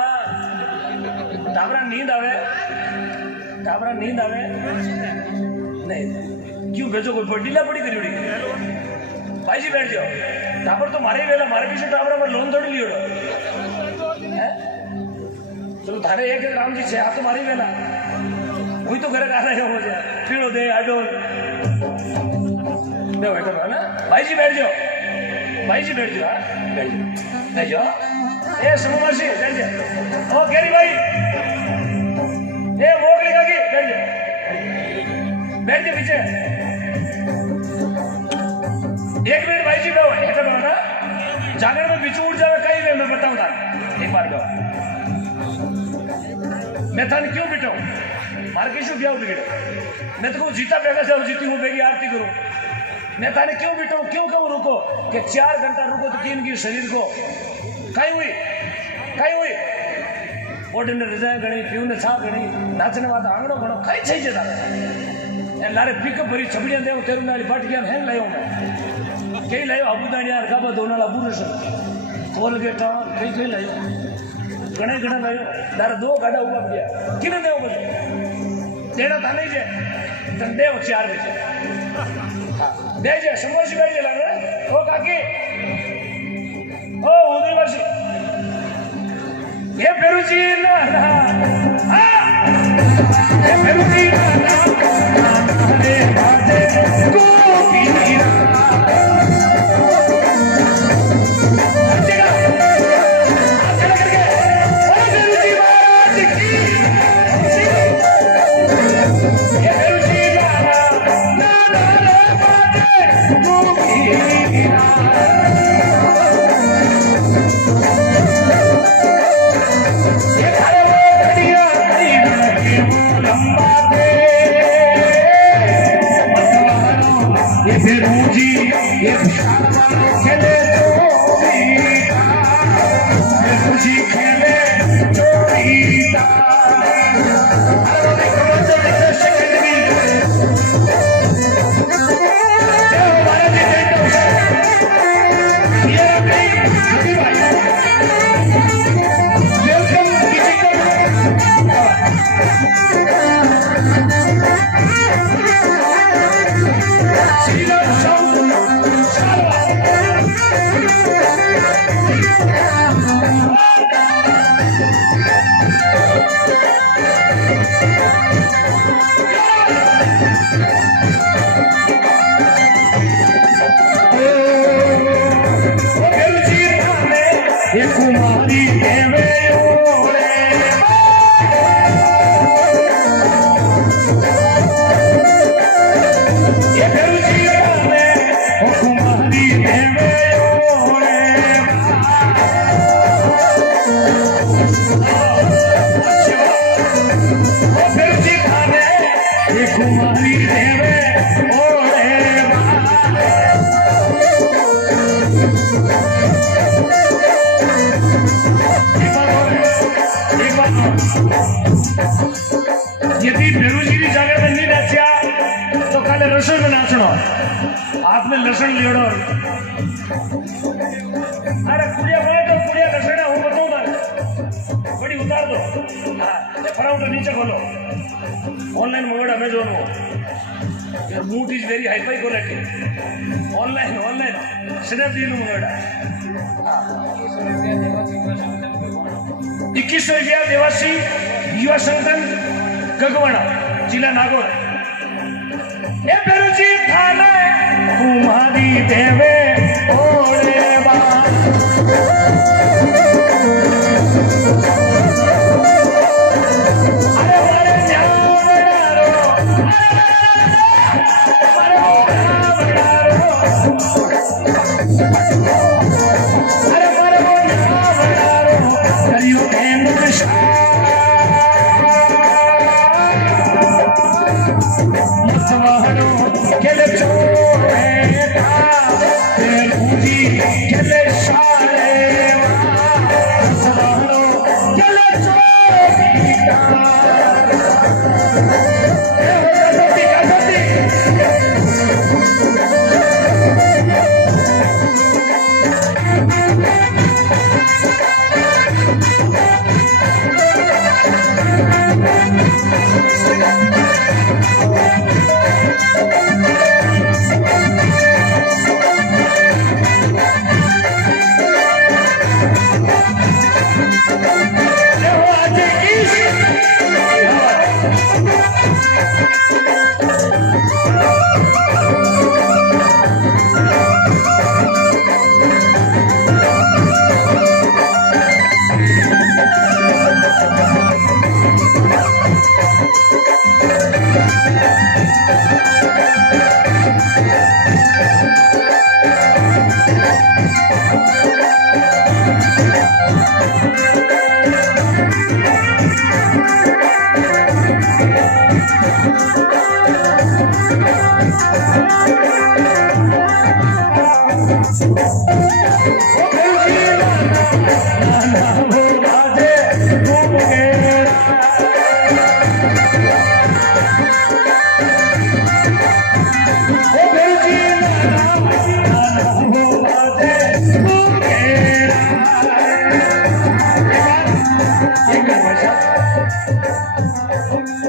टाबरा नींद आवे नहीं क्यों भेजो कोई ढीला पड़ी करी उड़ी भाई जी बैठ जाओ टाबर तो मारे वेला मारे पीछे टाबरा में लोन थोड़ी लियो चलो थारे एक राम जी से आप तो मारी वेला वही तो घर का रहे हो मुझे फिर दे आडो बैठो ना भाई जी बैठ जाओ बैठ जाओ ए समोसी बैठ जा ओ गेरी भाई ए मोगली काकी बैठ जा पीछे एक मिनट भाई जी बैठो ऐसा करो ना जागर में बिचू उड़ जावे कहीं वे मैं बताऊं था एक बार जाओ मैं थाने क्यों बिठाऊं मार के शू ब्याह बिगड़े मैं तो जीता पैगा से जीती हूँ बेगी आरती करूं मैं थाने क्यों बिठाऊं क्यों कहूं रुको कि 4 घंटा रुको तो तीन की शरीर को कहीं हुई ओडने रिजाय गणी पीउने छा गणी नाचने वाला आंगणो गणो कई छई जता ए लारे पिकअप भरी छबड़ियां देव तेरू नाली बाट गया है लायो मैं कई लायो अबुदानी यार गाबा दोनाला बुरस कोलगेट कई लायो गणे लायो दार 2 गाड़ा उगा गया किने देव बस देना था नहीं जे तन देव 4 बजे हां दे जे समोसी बैठ जे लागे ओ काकी ओ उदयवासी ये फेरुजी लाला ये फेरुजी लाला रे बाजे गोपीरा यदि बेरुजी जगह में नहीं नाचा तो काले रसोई में नाचना आपने लसन लियोड़ो अरे कुड़िया बोले तो कुड़िया लसन हूँ बताऊँ बड़ी उतार दो फराउंड नीचे खोलो ऑनलाइन मंगोड़ा अमेजोन हो mood is very hi-fi quality online Snapdeal मंगोड़ा 2100 रुपया देवासी युवा संगठन गगवाड़ा जिला नागौर ए बेरुजी थाने तुम्हारी देवे ओरे बा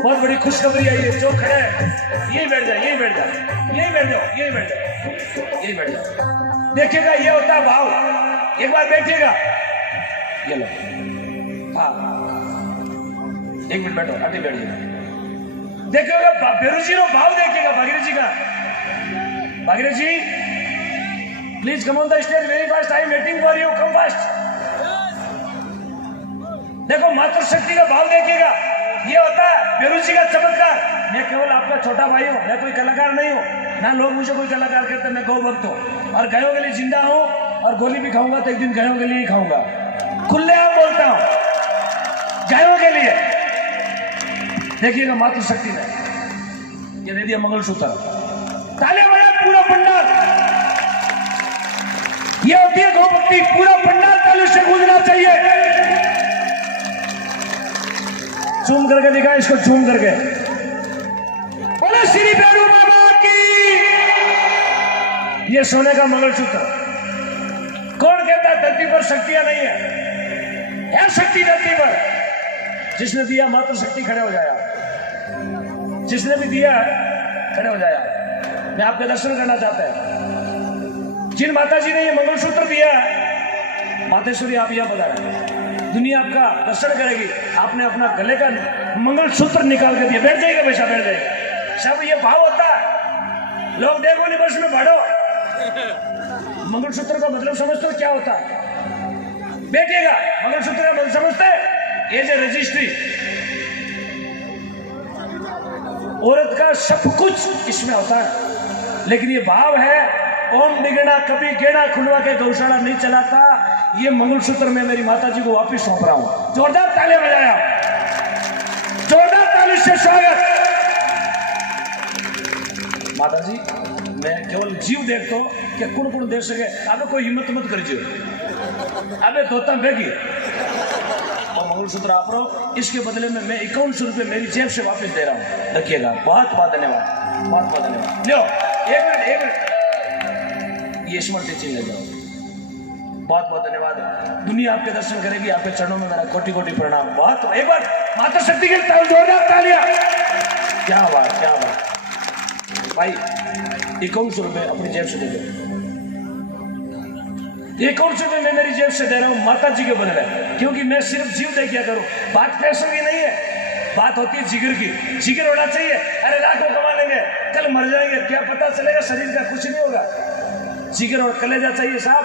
बहुत बड़ी खुशखबरी आई है। जो खड़े हैं यही बैठ जाए, यही बैठ जाए, यही बैठ जाओ, यही बैठ जाओ, यही बैठ जाओ। देखिएगा ये होता है भाव। एक बार बैठिएगा, ये लो हाँ, एक मिनट बैठो, अटी बैठ जाओ। देखिएगा बेरू जी रो भाव देखिएगा भागीरथ जी का। Bhagirath ji please come on the stage very fast, I am waiting for you, come fast. देखो मातृ शक्ति का भाव देखिएगा, ये होता है बेरू जी का चमत्कार। मैं केवल आपका छोटा भाई हूँ, मैं कोई कलाकार नहीं हूँ ना, लोग मुझे कोई कलाकार कहते हैं। मैं गौ भक्त हूँ और गायों के लिए जिंदा हूँ, और गोली भी खाऊंगा तो एक दिन गायों के लिए ही खाऊंगा। खुलेआम बोलता हूँ, गायों के लिए। देखिएगा मातृ शक्ति ने ये दे दिया मंगलसूत्र। तालियां बजा पूरा पंडाल, ये होती है गौ भक्ति। पूरा पंडाल तालियों से गूंजना चाहिए। झूम करके दिखा इसको, झूम करके बोले श्री बेरू बाबा की। ये सोने का मंगलसूत्र। कौन कहता है धरती पर शक्तियां नहीं है शक्ति धरती पर। जिसने दिया मातृ शक्ति खड़े हो जाया, जिसने भी दिया खड़े हो जाया। मैं आपके दर्शन करना चाहता है। जिन माता जी ने ये मंगलसूत्र दिया, मातेश्वरी आप यहां पधारें, दुनिया आपका दर्शन करेगी। आपने अपना गले का मंगलसूत्र निकाल के दिया। बैठ जाएगा बेशा, बैठ जाएगा। सब ये भाव होता है। लोग देखो नहीं बस में भाड़ो। मंगलसूत्र का मतलब समझते हो क्या होता है? बैठिएगा, मंगलसूत्र का मतलब समझते हैं? As a registry. औरत का सब कुछ इसमें होता है, लेकिन ये भाव है ओम निगणा कभी गेड़ा खुलवा के गौशाला नहीं चलाता। ये मंगलसूत्र मैं मेरी माता जी को वापिस सौंप रहा हूं। जोरदार तालियां बजाया, जोरदार ताली से स्वागत। माता जी मैं केवल जीव देखता हूं कि कौन कौन देख सके। अबे कोई हिम्मत मत करिए, अबे धोता बेगी और मंगलसूत्र आप रहो। इसके बदले में मैं 5100 रुपये मेरी जेब से वापस दे रहा हूं। रखिएगा। बहुत बहुत धन्यवाद, बहुत बहुत धन्यवाद। लो एक मिनट ये स्मृति चिन्ह ले जाओ। बहुत बहुत धन्यवाद। दुनिया आपके दर्शन करेगी, आपके चरणों में मेरा कोटि कोटि प्रणाम। बहुत एक बार माता शक्ति के जोरदार तालियां। क्या बात, क्या बात भाई। 5100 रुपये अपनी जेब से दे दो। 5100 रुपये मैं मेरी जेब से दे रहा हूँ माता जी के बदले, क्योंकि मैं सिर्फ जीव दे क्या करूँ। बात पैसों की नहीं है, बात होती है जिगर की। जिगर होना चाहिए। अरे लाखों कमा लेंगे, कल मर जाएंगे, क्या पता चलेगा, शरीर का कुछ नहीं होगा। जिगर और कलेजा चाहिए साहब।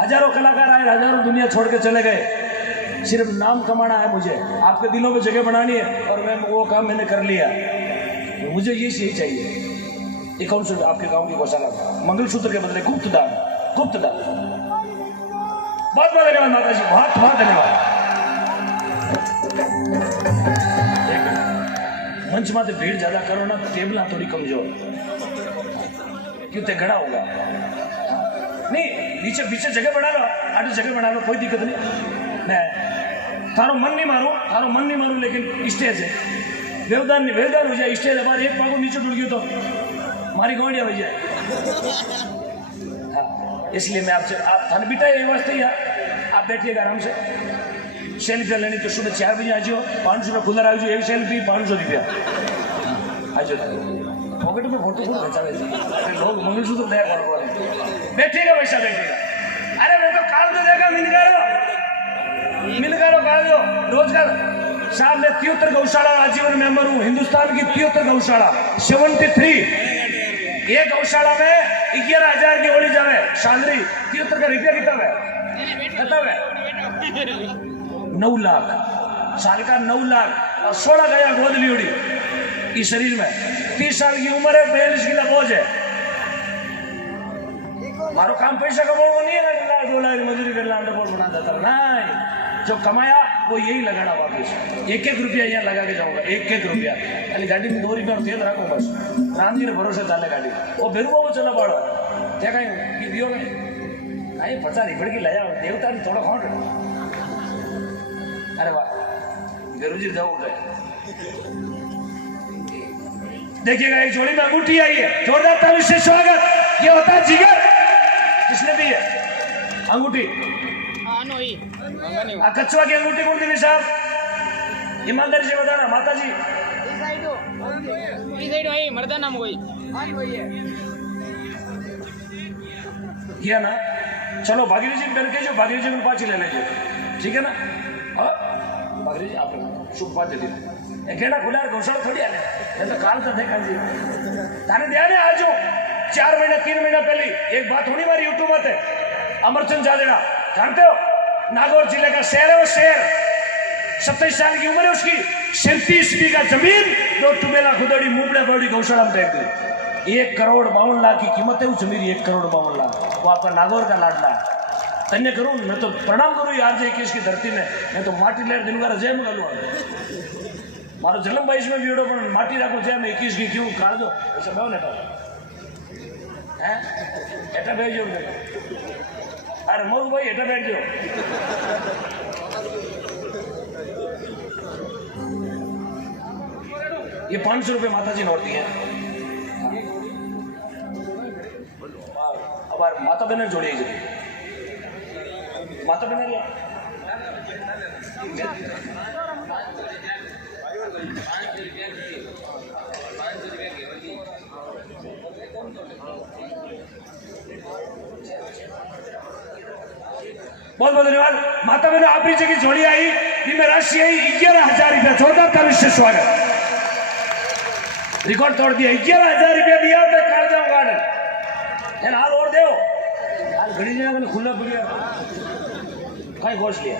हजारों कलाकार आए, हजारों दुनिया छोड़ के चले गए। सिर्फ नाम कमाना है मुझे, आपके दिलों में जगह बनानी है, और मैं वो काम मैंने कर लिया। मुझे यही चाहिए। 5100 रुपये आपके गांव की गौशाला मंगलसूत्र के बदले गुप्त दान, गुप्त दान। बहुत बहुत धन्यवाद माता जी, बहुत बहुत धन्यवाद। मंच माते भीड़ ज्यादा करो ना, टेबल थोड़ी कमजोर क्यों ते घड़ा होगा। नहीं नीचे पीछे जगह बना लो, आटे जगह बना लो, कोई दिक्कत नहीं। मैं थारो मन नहीं मारू, लेकिन स्टेज है, व्यवधान हो जाए। स्टेज हमारे एक पागो नीचे डुल गयो तो मारी गोंडिया हो जाए। हाँ, इसलिए मैं आपसे, आप थाने बिठा एक वास्ते ही आप बैठिएगा आराम से। सेल्फी लेनी तो सुबह 4 बजे आ जाओ, 500 रुपये खुला आ जाओ। एक सेल्फी 500 रुपया आ जाओ। पॉकेट में फोटो फोटो खचा लोग मंगलसूत्र दया करो। बैठेगा वैसा बैठेगा। अरे मैं तो काल तो देखा मिल करो काल जो रोजगार साहब। मैं 73 गौशाला आजीवन मेंबर हूँ। हिंदुस्तान की 73 गौशाला 73। एक गौशाला में 11,000 की होली जावे शांदरी। 73 का रुपया कितना है? 9 लाख साल का, 9 लाख और 16 गया गोद लियोड़ी इस शरीर में। 30 साल की उम्र है, 42 किलो बोझ है। मारो काम पैसा कमाओ नहीं है, 2 लाख मजदूरी कर ला अंडरपोर्ट बना देता नहीं। जो कमाया वो यही लगाना वापिस। 1-1 रुपया यहाँ लगा के जाऊंगा, 1-1 रुपया। खाली गाड़ी में 2 रुपया तेल रखो बस। राम जी ने भरोसे चाले गाड़ी वो बेरू बाबू चला पाड़ो क्या कहीं दियो कहीं 50 रिपड़ की लाया देवता ने थोड़ा खोट। अरे वाह बेरू जी जाओ गए। देखिएगा एक जोड़ी में अंगूठी आई है, जोरदार ताली से स्वागत। ये होता है जिगर। किसने दी है अंगूठी? कछुआ की अंगूठी कौन दी साहब? ईमानदारी से बताना माता जी। किया ना? चलो भागीरथ जी बन के जो भागीरथ जी को 5 ले लीजिए, ठीक है ना? भागरी आप शुभ बात दी ए गेड़ा खुला घोषणा थोड़ी आने ये तो काल तो देखा जी थाने ध्यान है आजो 4 महीना 3 महीना पहले एक बात होनी हमारी यूट्यूब पे अमरचंद जादेड़ा जानते हो नागौर जिले का शहर है वो शहर 27 साल की उम्र है उसकी 37 बीघा जमीन 2 टुबेला खुदड़ी मुबड़े बड़ी गौशाला में फेंक दी 1,52,00,000 की कीमत है उस जमीन 1,52,00,000 वो आपका नागौर का लाडला है धन्य करूँ मैं तो प्रणाम करूँ यार जे 21 की धरती में मैं तो माटी लेर दिन जय में गलू मारो जन्म 22 में वीडियो पर माटी रखो जय में 21 की क्यों काढ़ दो ऐसा मैं नेटा हैं एटा भेज जो अरे मोर भाई एटा बैठ जो ये 500 रुपये माता जी नोट दिए अब माता बहन जोड़ी माता बहन बहुत बहुत धन्यवाद माता बहन आपकी जगह जोड़ी आई जिनमें राशि आई 11,000 रुपया जोरदार का विशेष स्वागत रिकॉर्ड तोड़ दिया 11,000 रुपया दिया तो कालजाम गार्डन हाल और दो हाल घड़ी जगह खुला पड़िया कहीं गोश लिया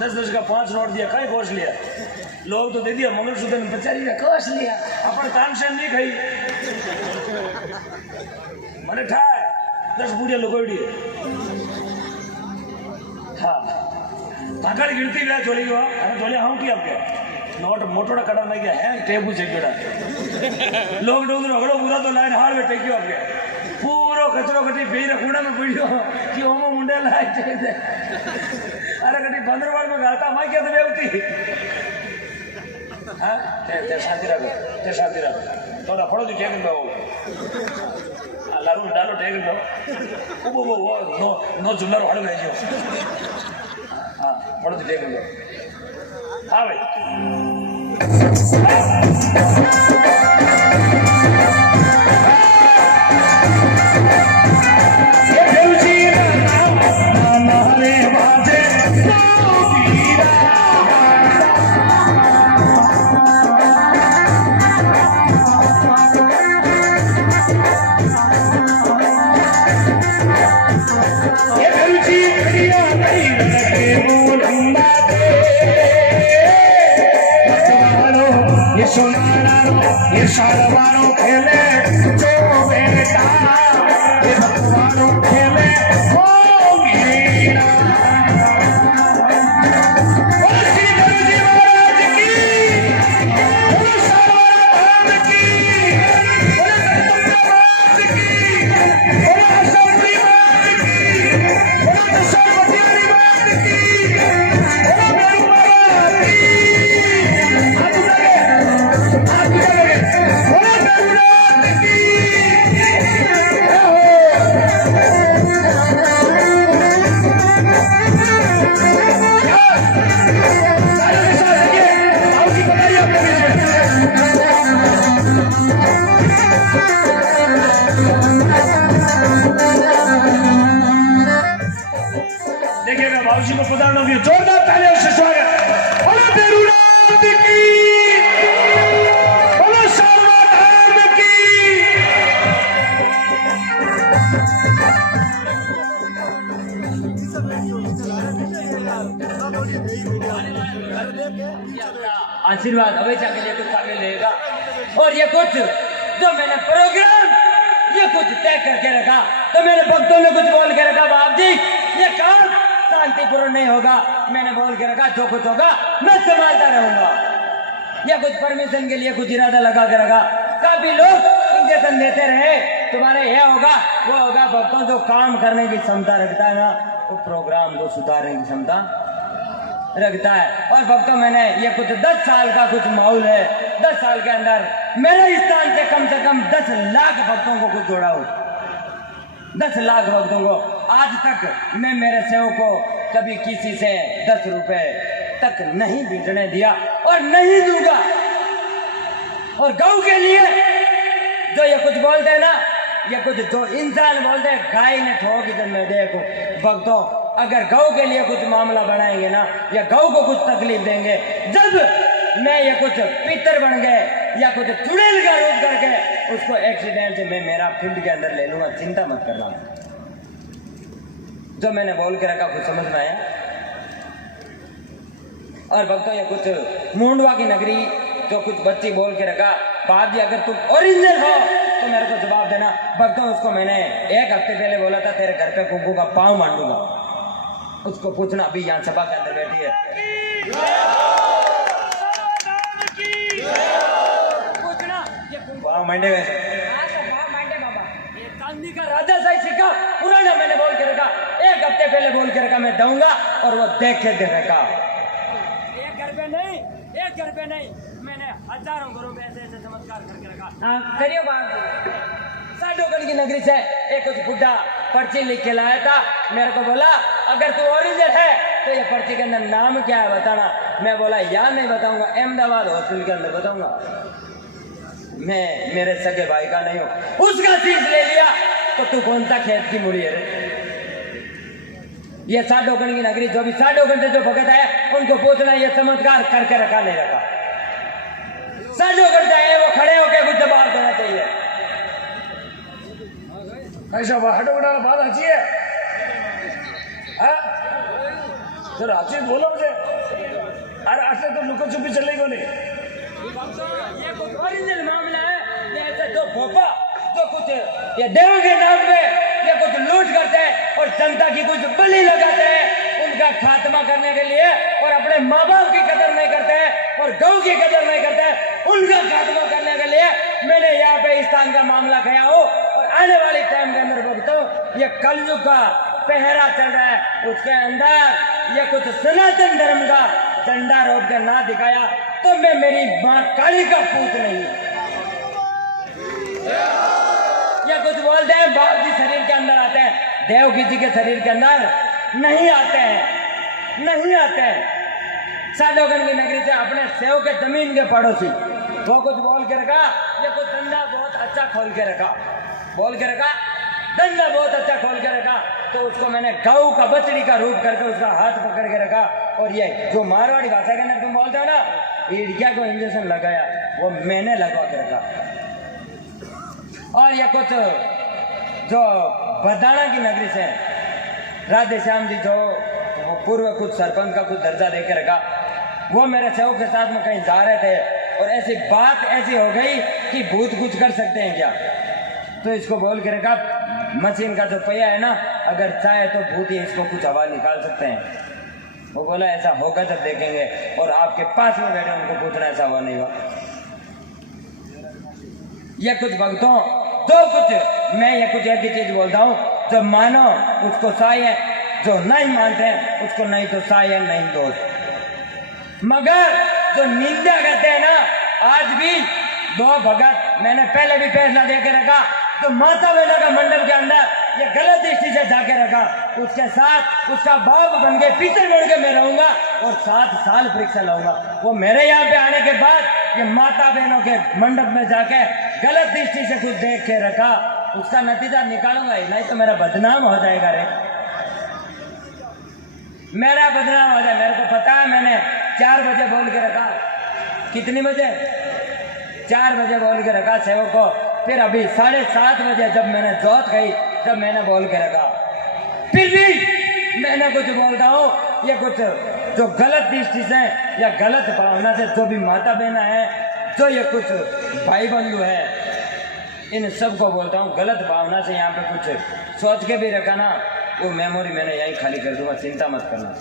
10-10 का 5 नोट दिया कहीं गोश लिया लोग तो दे दिया मंगलसूत्र ने बेचारी ने कोश लिया अपन तानसेन नहीं खाई मैंने ठाए 10 बुढ़िया लोगोड़ी हाँ ताकड़ गिरती गया चोली हुआ अरे चोली हाँ की आपके नोट मोटोड़ा कड़ा नहीं गया है टेबू चेकेड़ा लोग डोग रगड़ो पूरा तो लाइन हार में टेक्यो आपके पूरो कचरो कटी पी कूड़ा में पीड़ियो कि ओमो मुंडे लाए थे अरे कटी बंदरवाड़ में गाता मैं क्या तो बेवती हाँ ते शांति रखो थोड़ा फड़ो जी टेक दो लारू डालो टेक दो वो नो जुल्लर हड़ गए जो हाँ फड़ो जी टेक दो हाँ भाई ये शालवारों खेले जो बेटा ये भगवानों खेले वो मीरा श्री गुरु जी महाराज की बोलो शालवार की बोलो सरस्वती मात की बोलो सरस्वती मात की बोलो मेरू महाराज देखिएगा बाबूजी को पुदारणों की जोरदार तालियों से स्वागत बोलो बेरुनाथ की बोलो सर्वधाम की आशीर्वाद हमेशा के लिए कुछ आगे लेगा और ये कुछ जो मैंने प्रोग्राम ये कुछ तय करके रखा तो मेरे भक्तों ने कुछ बोल के रखा बाप जी ये काम शांतिपूर्ण नहीं होगा मैंने बोल के रखा जो कुछ होगा मैं संभालता रहूंगा या कुछ परमिशन के लिए कुछ इरादा लगा के रखा काफी लोग इंजेक्शन देते रहे तुम्हारे यह होगा वो होगा भक्तों जो काम करने की क्षमता रखता है ना वो प्रोग्राम को सुधारने की क्षमता रखता है और भक्तों मैंने ये कुछ 10 साल का कुछ माहौल है 10 साल के अंदर मेरे स्थान से कम 10 लाख भक्तों को कुछ जोड़ा हो 10 लाख भक्तों को आज तक मैं मेरे सेवक को कभी किसी से 10 रुपए तक नहीं बीटने दिया और नहीं दूंगा और गौ के लिए जो ये कुछ बोलते हैं ना ये कुछ जो इंसान बोलते हैं गाय ने ठोक इधर में देखो भक्तों अगर गौ के लिए कुछ मामला बनाएंगे ना, या गौ को कुछ तकलीफ देंगे, जब मैं ये कुछ पितर बन गए या कुछ चुड़ैल का रूप करके उसको एक्सीडेंट से मैं मेरा फील्ड के अंदर ले लूंगा, चिंता मत करना। जो मैंने बोल के रखा कुछ समझ में आया? और भक्तों ये कुछ मुंडवा की नगरी जो कुछ बच्ची बोल के रखा, बाप जी अगर तुम ओरिजिनल हो तो मेरे को जवाब देना। भक्तों उसको मैंने 1 हफ्ते पहले बोला था तेरे घर पे कुंकू का पाँव मांडूंगा, उसको पूछना, अभी यहाँ सभा के अंदर बैठी है, पूछना ये पाँव मांडे गए चांदी का राजा साई सिक्का पुराना मैंने बोल के रखा, 1 हफ्ते पहले बोल के रखा मैं दूंगा, और वो देख के दे रखा। एक घर पे नहीं, मैंने हजारों घरों में ऐसे ऐसे चमत्कार करके रखा। करियो बात। साडोगढ़ की नगरी से एक कुछ बुढ़ा पर्ची लिख के लाया था, मेरे को बोला अगर तू ओरिजिनल है तो ये पर्ची के अंदर नाम क्या है बताना। मैं बोला यार नहीं बताऊंगा, अहमदाबाद हॉस्पिटल के अंदर बताऊंगा, मैं मेरे सगे भाई का नहीं हूं। उसका चीज ले लिया तो तू कौन सा खेत की मुड़ी है रे? ये साडोगढ़ की नगरी, जो भी साडोगढ़ से जो भगत है उनको पूछना ये चमत्कार करके रखा नहीं रखा। साडोगढ़ जाए वो खड़े होकर कुछ जवाब देना चाहिए। कैसा साडोगढ़ वाला बात अच्छी है? सर अच्छी बोलो मुझे। अरे ऐसे तो लुको छुपी चलेगी को नहीं। ये कुछ ओरिजिनल मामला है। ये ऐसे दो भोपा जो कुछ ये देव के नाम पे ये कुछ लूट करते हैं और जनता की कुछ बलि लगाते हैं उनका खात्मा करने के लिए, और अपने माँ बाप की कदर नहीं करते हैं और गौ की कदर नहीं करते हैं, उनका खात्मा करने के लिए मैंने यहाँ पे इस स्थान का मामला किया हो। और आने वाले टाइम के अंदर भक्तों ये कलयुग का पहरा चल रहा है, उसके अंदर ये कुछ सनातन धर्म का झंडा रोक के ना दिखाया तो मैं मेरी माँ काली का पूत नहीं। ये कुछ बोलते हैं बाप जी शरीर के अंदर आते हैं, देवकी जी के शरीर के अंदर नहीं आते हैं, नहीं आते हैं। साडोगढ़ की नगरी से अपने सेव के जमीन के पड़ोसी वो कुछ बोल के रखा, ये कुछ धंधा बहुत अच्छा खोल के रखा, बोल के रखा धंधा बहुत अच्छा खोल के रखा। तो उसको मैंने गौ का बछड़ी का रूप करके उसका हाथ पकड़ के रखा, और ये जो मारवाड़ी भाषा के अंदर तुम बोलते हो ना ईड़िया को इंजेक्शन लगाया, वो मैंने लगवा के रखा। और ये कुछ जो बदाना की नगरी से राधे श्याम जी जो पूर्व कुछ सरपंच का कुछ दर्जा दे के रखा, वो मेरे सेव के साथ में कहीं जा रहे थे और ऐसी बात ऐसी हो गई कि भूत कुछ कर सकते हैं क्या, तो इसको बोल के रखा मशीन का जो पहिया है ना, अगर चाहे तो भूत ही इसको कुछ हवा निकाल सकते हैं। वो बोला ऐसा होगा जब देखेंगे, और आपके पास में बैठे उनको पूछना ऐसा हुआ नहीं हुआ। ये कुछ भक्तों जो कुछ मैं ये कुछ ऐसी चीज बोलता हूँ जो मानो उसको सही है, जो नहीं मानते हैं उसको नहीं तो सही है नहीं दोस्त। मगर जो निंदा करते हैं ना, आज भी 2 भगत मैंने पहले भी फैसला दे के रखा, तो माता बहना का मंडप के अंदर ये गलत दृष्टि से जाके रखा, उसके साथ उसका बाप बन के पितर बन के मैं रहूंगा और 7 साल परीक्षा लाऊंगा। वो मेरे यहाँ पे आने के बाद ये माता बहनों के मंडप में जाके गलत दृष्टि से कुछ देख के रखा, उसका नतीजा निकालूंगा ही, नहीं तो मेरा बदनाम हो जाएगा रे, मेरा बदनाम हो जाए। मेरे को पता है, मैंने 4 बजे बोल के रखा, कितनी बजे 4 बजे बोल के रखा सेवक को, फिर अभी 7:30 बजे जब मैंने जोत गई तब मैंने बोल के रखा। फिर भी मैंने कुछ बोलता हूँ, ये कुछ जो गलत दृष्टि से या गलत भावना से जो भी माता बहना है, जो ये कुछ भाई बंधु है, इन सबको बोलता हूँ गलत भावना से यहाँ पे कुछ सोच के भी रखा ना, वो मेमोरी मैंने यहीं खाली कर दूंगा, चिंता मत करना।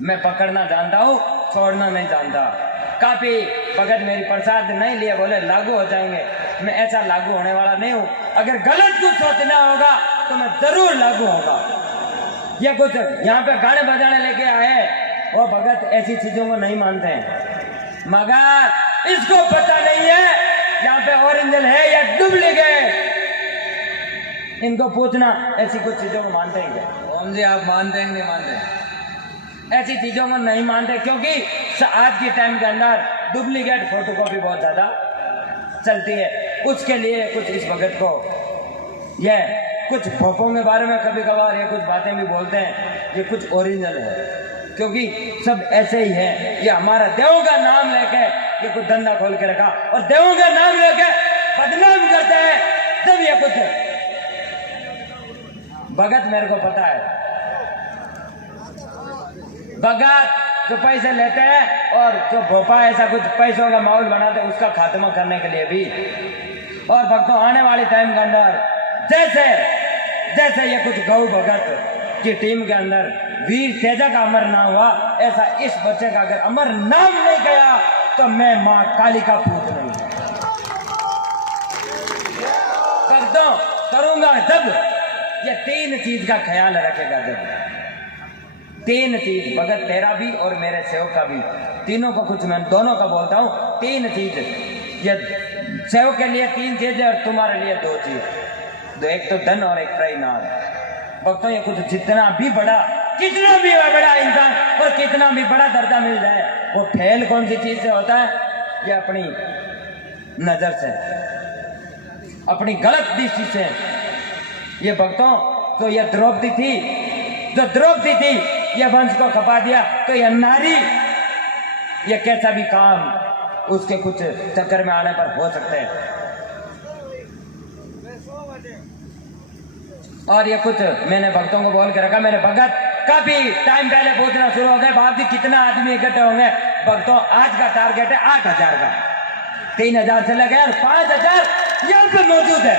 मैं पकड़ना जानता हूँ, छोड़ना नहीं जानता। काफी भगत मेरी प्रसाद नहीं लिए बोले लागू हो जाएंगे, मैं ऐसा लागू होने वाला नहीं हूँ। अगर गलत कुछ सोचना होगा तो मैं जरूर लागू होगा। ये कुछ यहाँ पे गाने बजाने लेके आए, वो भगत ऐसी चीजों को नहीं मानते हैं, मगर इसको पता नहीं है यहाँ पे ओरिजिनल है या डुप्लीकेट। इनको पूछना ऐसी कुछ चीजों को मानते हैं क्या? ओम जी आप मानते हैं नहीं मानते? ऐसी चीजों को नहीं मानते, क्योंकि आज के टाइम के अंदर डुप्लीकेट फोटोकॉपी बहुत ज्यादा चलती है। उसके लिए कुछ इस भगत को ये कुछ भोपों के बारे में कभी कभार ये कुछ बातें भी बोलते हैं, ये कुछ ओरिजिनल है, क्योंकि सब ऐसे ही है। ये हमारा देवों का नाम लेके ये कुछ धंधा खोल के रखा और देवों का नाम लेके बदनाम करते हैं। जब ये कुछ भगत, मेरे को पता है, भगत जो पैसे लेते हैं और जो भोपा ऐसा कुछ पैसों का माहौल बनाते हैं, उसका खात्मा करने के लिए भी। और भक्तों, आने वाले टाइम के अंदर जैसे जैसे ये कुछ गौ भगत की टीम के अंदर वीर तेजा का अमर नाम हुआ, ऐसा इस बच्चे का अगर अमर नाम नहीं गया तो मैं मां काली का पूत नहीं। भक्तों, करूंगा जब ये 3 चीज का ख्याल रखेगा, जब 3 चीज, भगत तेरा भी और मेरे सेवक का भी, तीनों को कुछ मैं दोनों का बोलता हूं। 3 चीज, ये सेवक के लिए 3 चीज और तुम्हारे लिए 2 चीज, एक तो धन और एक परिणाम। भक्तों, ये कुछ जितना भी बड़ा, कितना भी बड़ा इंसान और कितना भी बड़ा दर्जा मिल जाए, वो फेल कौन सी चीज से होता है? ये अपनी नजर से, अपनी गलत दृष्टि से। ये भक्तों, तो ये द्रौपदी थी, जो द्रौपदी थी, ये वंश को खपा दिया, तो ये नारी, ये कैसा भी काम उसके कुछ चक्कर में आने पर हो सकते हैं। और ये कुछ मैंने भक्तों को बोल के रखा। मेरे भगत काफी टाइम पहले पूछना शुरू हो गए, बाप जी कितना आदमी इकट्ठे होंगे? भक्तों, आज का टारगेट है 8000 का, 3000 से लगे और 5000 यहाँ पे मौजूद है।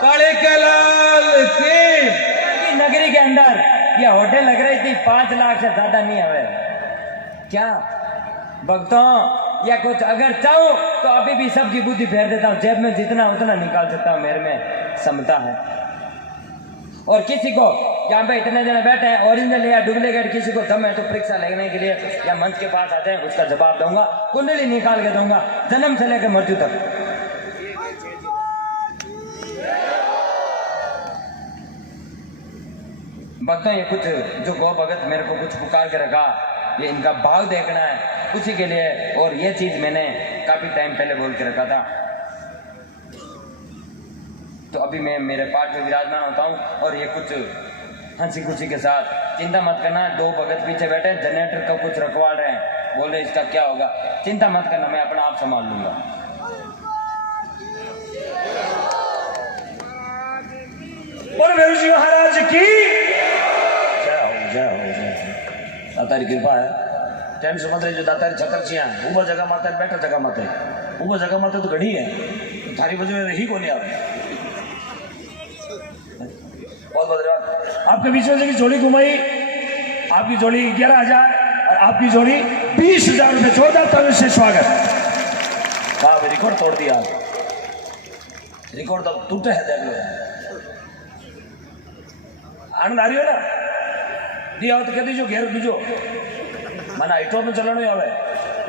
काले के लाल की नगरी के अंदर ये होटल लग रही थी, 5 लाख से ज्यादा नहीं है क्या? भक्तों, या कुछ अगर चाहूं तो अभी भी सबकी बुद्धि फेर देता हूं, जेब में जितना उतना निकाल सकता हूं, मेरे में क्षमता है। और किसी को यहाँ पे इतने जने बैठे हैं, ओरिजिनल या डुप्लीकेट, किसी को दम है तो परीक्षा लेने के लिए या मंच के पास आते हैं, उसका जवाब दूंगा, कुंडली निकाल के दूंगा, जन्म से लेकर मृत्यु तक। भक्तों, ये कुछ जो गौ भगत मेरे को कुछ पुकार के रखा, ये इनका भाव देखना है, उसी के लिए। और ये चीज मैंने काफी टाइम पहले बोल के रखा था, तो अभी मैं मेरे पाठ में विराजमान होता हूँ। और ये कुछ हंसी खुशी के साथ, चिंता मत करना, 2 भगत पीछे बैठे, जनरेटर का कुछ रखवाल रहे हैं, बोले इसका क्या होगा, चिंता मत करना, मैं अपना आप संभाल लूंगा। और भेरू जी महाराज की जय हो। दातारी कृपा है, टाइम से मत रही, जो दातारी छतर छिया ऊबर जगह माता है, बैठा जगह माता है, ऊबर जगह माता तो घड़ी है, तो थारी वजह में ही को नहीं आवे। बहुत बहुत धन्यवाद। आपके बीच में की जोड़ी घुमाई, आपकी जोड़ी 11,000 और आपकी जोड़ी 20,000 रुपये, जोरदार ताली से स्वागत। हाँ, रिकॉर्ड तोड़ दिया, रिकॉर्ड तो टूटे है, देख लो। आनंद आ रही हो ना? दिया हो तो कह दीजिए, घेर दीजो, माना हाइटॉप में चलानो आवे,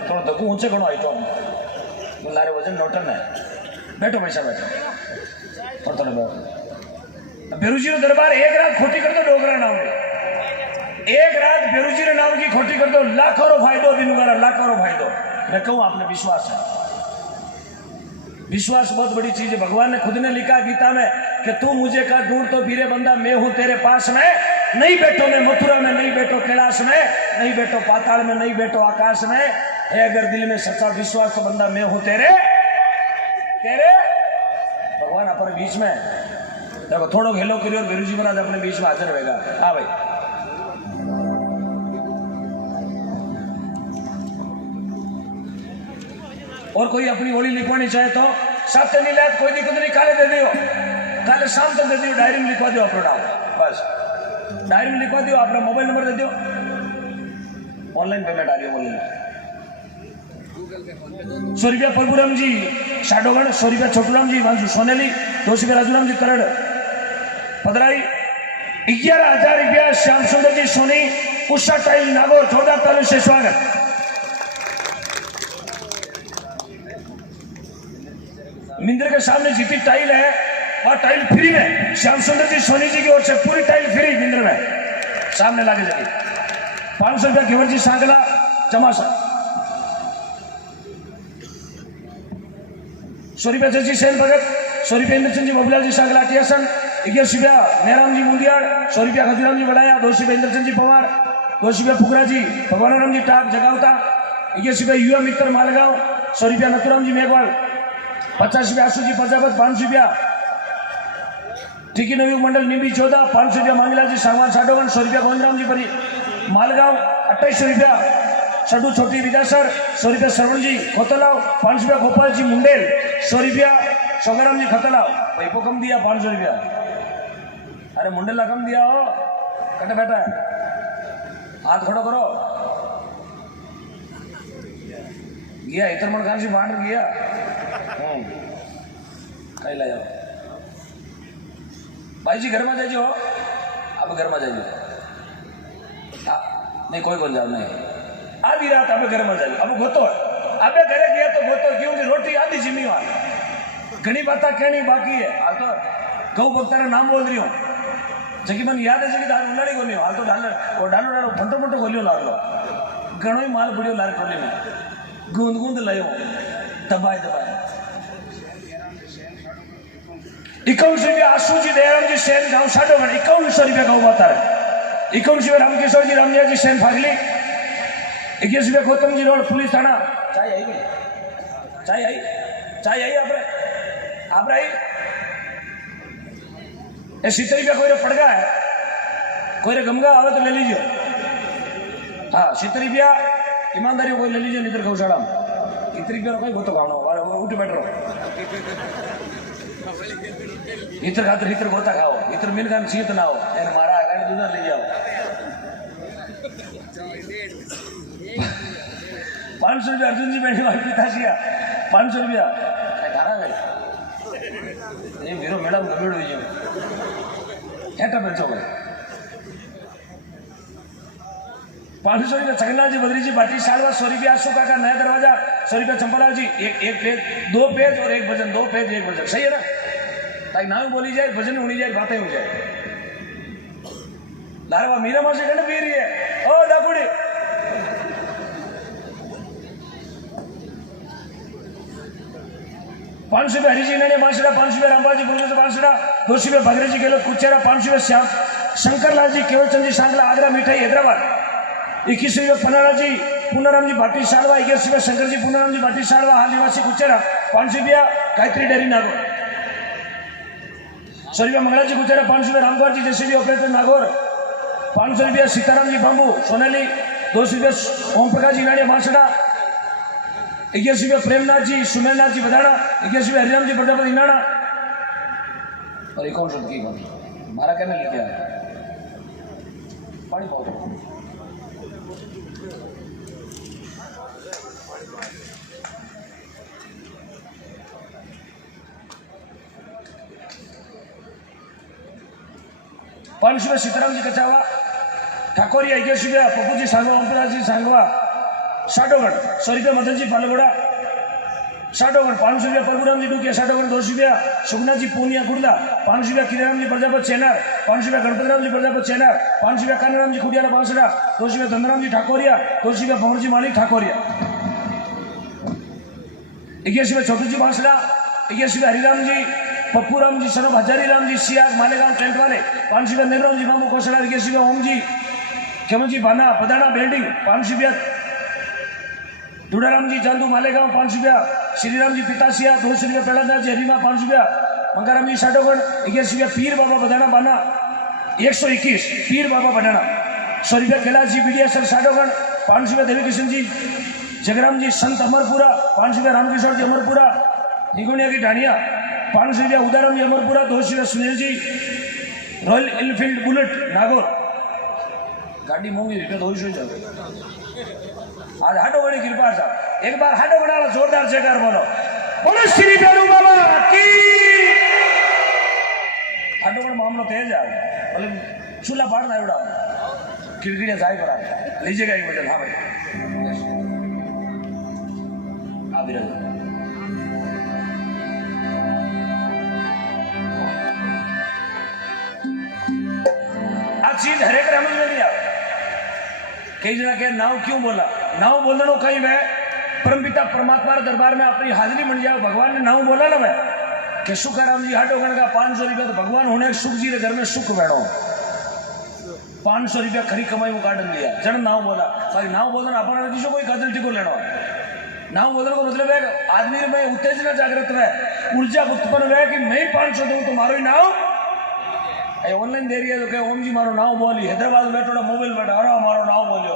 थोड़ा धक्कू ऊंचे करो हाइटॉप में, लारे वजन नोटन है। बैठो पैसा बैठो, और थोड़ा बैठो। बेरूजी नो दरबार 1 रात खोटी कर दो, डोगरा नाम में 1 रात बेरूजी रे नाम की खोटी कर दो, लाखों रो फायदो दिन गारा, लाखों रो फायदो। मैं कहूँ आपने विश्वास है, विश्वास बहुत बड़ी चीज है। भगवान ने खुद ने लिखा गीता में कि तू मुझे का ढूंढ तो फिरे बंदा, मैं हूं तेरे पास में, नहीं बैठो मैं मथुरा में, नहीं बैठो कैलाश में, नहीं बैठो पाताल में, नहीं बैठो आकाश में, है अगर दिल में सच्चा विश्वास तो बंदा मैं हूं तेरे तेरे भगवान अपने बीच में। देखो थोड़ो हेलो करियो और बेरू जी महाराज अपने बीच में हाजिर रहेगा। हाँ भाई, और कोई अपनी होली लिखवानी चाहे तो साथ नहीं लाद, कोई दिक्कत नहीं, काले दे दियो, काले शाम तक दे दियो, डायरी में लिखवा दियो अपना नाम, बस डायरी में लिखवा दियो, अपना मोबाइल नंबर दे दियो, ऑनलाइन पेमेंट आ रही है। बोलिए 100 रुपया प्रभुराम जी शाडोगढ़, 100 रुपया छोटूराम जी वांसू सोनेली, 200 रुपया राजूराम जी करड़ पदराई, 11,000 रुपया श्याम सुंदर जी सोनी उषा टाइल नागौर, 14 तालु से स्वागत। मिंदर के सामने जीती टाइल है और टाइल फ्री में, श्याम सुंदर जी सोनी जी की ओर से पूरी टाइल फ्री मिंदर में सामने लागे जाएगी। 500 रुपया घेवर जी सांगला चमासा, 100 रुपया जजी सेन भगत, 100 रुपया इंद्रचंद जी बबुलाल जी सांगला टियासन, ₹21 नेहराम जी मुंदियाड़, ₹100 खजूराम जी वडाया, ₹200 इंद्रचंद जी पवार, ₹200 फुकरा जी भगवानाराम जी टाक जगावता, ₹21 युवा मित्र मालगांव, ₹100 नथुराम जी मेघवाल, ₹50 आशु जी प्रजापत, ₹500 टिकी नवयुग मंडल निम्बी 14, ₹500 मांगीलाल जी सांगवान साडोवन, ₹100 गोविंदराम जी परी मालगांव, ₹28 सडू छोटी विदासर, ₹100 श्रवण जी खोतलाव, ₹500 गोपाल जी मुंडेल, ₹100 सोगाराम जी खतलाव। भाई को कम दिया ₹500। अरे मुंडेला कम दिया हो, कटे बैठा है, हाथ खड़ो करो। गया इतर मन खान से बांट गया, कहीं ला जाओ भाई जी, घर में जाइए, अब घर में जाइए, नहीं कोई कौन जाओ नहीं, आधी रात अब घर में जाइए, अब गोतो है, अब घरे गया तो गोतो, क्योंकि रोटी आधी जिम्मेवार, घनी बात कहनी बाकी है। हाल तो गौ भक्ता नाम बोल रही हूँ, जबकि मन याद है कि लड़ी को नहीं, हाल तो डालो डालो फंटो फंटो खोलियो लाग लो, घणो ही माल बुढ़ियो लार खोली में गूंद गूंद लायो, दबाए दबाए। ₹51 आशू जी दयाराम जी सेन गांव साडोगढ़, ₹51 गांव बता है, ₹51 रामकिशोर जी रामजिया जी सेन फागली, ₹21 गौतम जी रोड पुलिस थाना। चाय आई भाई, चाय आई, चाय आई आप रही ये ₹70 कोई पड़ गया है, कोई गमगा आवे तो ले लीजिए। हाँ ₹70 ईमानदारी कोई ले लीजिए, निधर गौशाला ₹70 कोई गोतो खाना उठ बैठ रहो, इतर खातर इतर गोता खाओ, इतर मिल खान सीत ना हो, मारा है दूधा ले जाओ। ₹500 अर्जुन जी बैठे भाई पिताशिया, ₹500 धारा गए ये मेरो मैडम गमेड़ हुई हेटा बेचो गए। ₹500 छगनलाल जी बद्री जी बाटी साड़वा, ₹100 अशोका का नया दरवाजा, ₹100 चंपालाल जी एक पेज 2 पेज और 1 भजन, 2 पेज 1 भजन, सही है ना, ताकि नाम बोली जाए, भजन होनी जाए, बातें हो जाए। लारवा मीरा माँ से कहने पी रही है, ओ दापुड़ी ₹500 हरी जी ने मानसड़ा, ₹500 रामपाल जी बुलगुल मानसड़ा, ₹200 भगरे जी गेलो कुचेरा, ₹500 श्याम शंकरलाल जी केवलचंद जी सांगला आगरा मिठाई हैदराबाद, ₹21 पन्नालाल जी पूनाराम जी भाटी साड़वा, ₹21 शंकर जी पूनाराम जी भाटी साड़वा हाल निवासी कुचेरा, ₹500 गायत्री डेरी नागौर, ₹100 मंगला जी कुचेरा, ₹500 रामकुमार जी JCB operator Nagaur, ₹500 Sitaram ji bamboo सोनेली, ₹200 Om Prakash ji नाड़िया मानसड़ा, ₹21 Premnath जी सुमेरनाथ जी बदाना, ₹21 हरिराम जी प्रजापति नाना। और एक और शब्द की बात मारा कहने लेके आया पानी पाओ। ₹500 सीताराम जी कचावा, ठाकोरिया ₹21 पप्पू जी सांगवा, ओम प्रकाश जी सांगवा साडोगढ़, ₹100 मदन जी फालगोड़ा साडोगढ़, ₹500 परगुराम जी डुकिया साडोगढ़, ₹200 सुगना जी पूनिया गुड़ला, ₹500 किराराम जी प्रजापत चेनार, ₹500 गणपतराम जी प्रजापत चेनार, ₹500 कानाराम जी खुडियाला बांसड़ा, ₹200 धनराम जी ठाकोरिया, ₹200 भंवर जी मालिक ठाकोरिया, ₹21 छोटू जी बांसड़ा, ₹21 हरिराम जी पप्पूराम जी सनब हजारी राम जी सियाग मालेगांव टेंट वाले, ₹500 नेहरूराम जी मामू कौशला, ₹21 ओम जी खेमू जी बाना पदाना बिल्डिंग, ₹500 दुड़ाराम जी चांदू मालेगांव, ₹500 श्रीराम जी पितासिया, ₹200 प्रहलाद जी हरीमा, ₹500 मंगाराम जी साडोगढ़, ₹21 पीर बाबा बदाना बाना, 121 पीर बाबा बदाना, ₹100 कैलाश जी बीडीएसएल साडोगढ़, ₹500 देवी किशन जी जगराम जी संत अमरपुरा, ₹500 रामकिशोर जी अमरपुरा निगुनिया की ढानिया, ₹500 उदाराम जी Amarpura, ₹200 Sunil ji royal Enfield bullet Nagaur. गाड़ी मोंगी रुपये 200 आज हाटोगढ़ी कृपा साहब, एक बार हाटोगढ़ जोरदार जयकार बोलो, बोलो श्री बेरू बाबा की। हाटोगढ़ मामलो तेज है, बोले चूल्हा पाड़ना एवड़ा खिड़कियां जाए करा लीजिएगा एक वजन। हाँ भाई आप भी रहो। चीज हरेक समझ में नहीं आ। कई जना के नाव क्यों बोला, नाव बोलना कहीं वह परमपिता परमात्मा दरबार में अपनी हाजिरी बन जाए, भगवान ने नाव बोला ना वह कि सुखाराम जी हाटो गण का 500 रुपया तो भगवान होने सुख जी के घर में सुख बैठो 500 रुपया खरी कमाई में काट लिया जन नाव बोला भाई नाव बोलना अपना किसी कोई कदल टिको लेना नाव बोलने को मतलब है आदमी में उत्तेजना जागृत है ऊर्जा उत्पन्न है कि मैं 500 दूं तो मारो ही नाव ऑनलाइन दे रही है तो क्या ओम जी मारो नाव बोली हैदराबाद में बैठो मोबाइल बैठा अरे मारो नाव बोलियो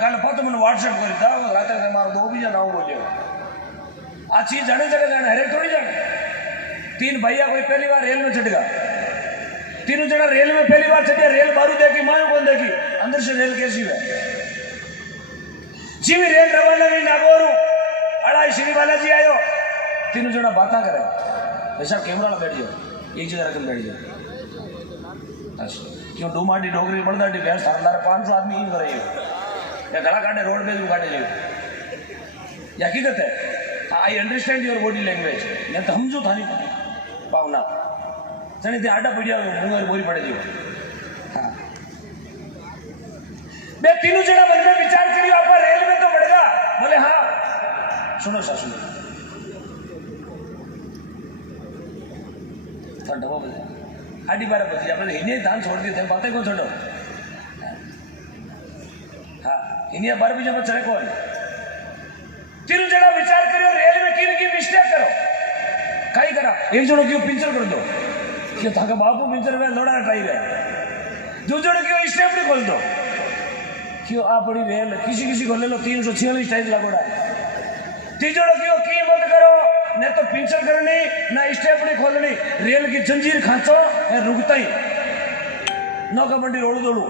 कल पता मैंने व्हाट्सएप कर दिया रात से मारो दो भी नाव बोलियो आ चीज जाने जगह जाना हरे थोड़ी जाने 3 भैया कोई पहली बार रेल में चढ़ गया तीनों जना रेल में पहली बार चढ़े रेल बारू देखी मायू कौन देखी अंदर से रेल कैसी है जी भी रेल रवाना भी नागौर अड़ाई श्री बालाजी आयो तीनों जना बातें करे ऐसा कैमरा बैठ जाओ एक जगह रखकर बैठ जाओ क्यों डूमाडी डोगरी बड़दाटी भैंस थारदार 500 आदमी इन करे या गला काटे रोड पे काटे जाए ये हकीकत है I understand your body language मैं तो समझू था नहीं पावना जने ते आटा पड़िया मुंगर बोरी पड़े जी हाँ बे तीनों जना मन में विचार करियो आप रेल में तो बढ़ेगा बोले हाँ सुनो सा सुनो तो डबो बजे 12:30 बजे अपने इन्हें धान छोड़ दिए थे बातें को छोड़ो हाँ इन्हें 12 बजे में चले कौन तीनों जना विचार करियो रेल में किन की मिस्टेक करो कहीं करा एक जनो क्यों पिंचर कर दो क्यों था बापू पिंचर में लोड़ा टाई रहे दूसरे क्यों स्टेपनी खोल दो क्यों आप बड़ी रेल किसी को ले लो 346 टाइज लगोड़ा है तीजोड़ो क्यों की मत करो न तो पिंचर करनी ना स्टेपनी खोलनी रेल की जंजीर खांचो रुकता ही नौका मंडी रोड दौड़ू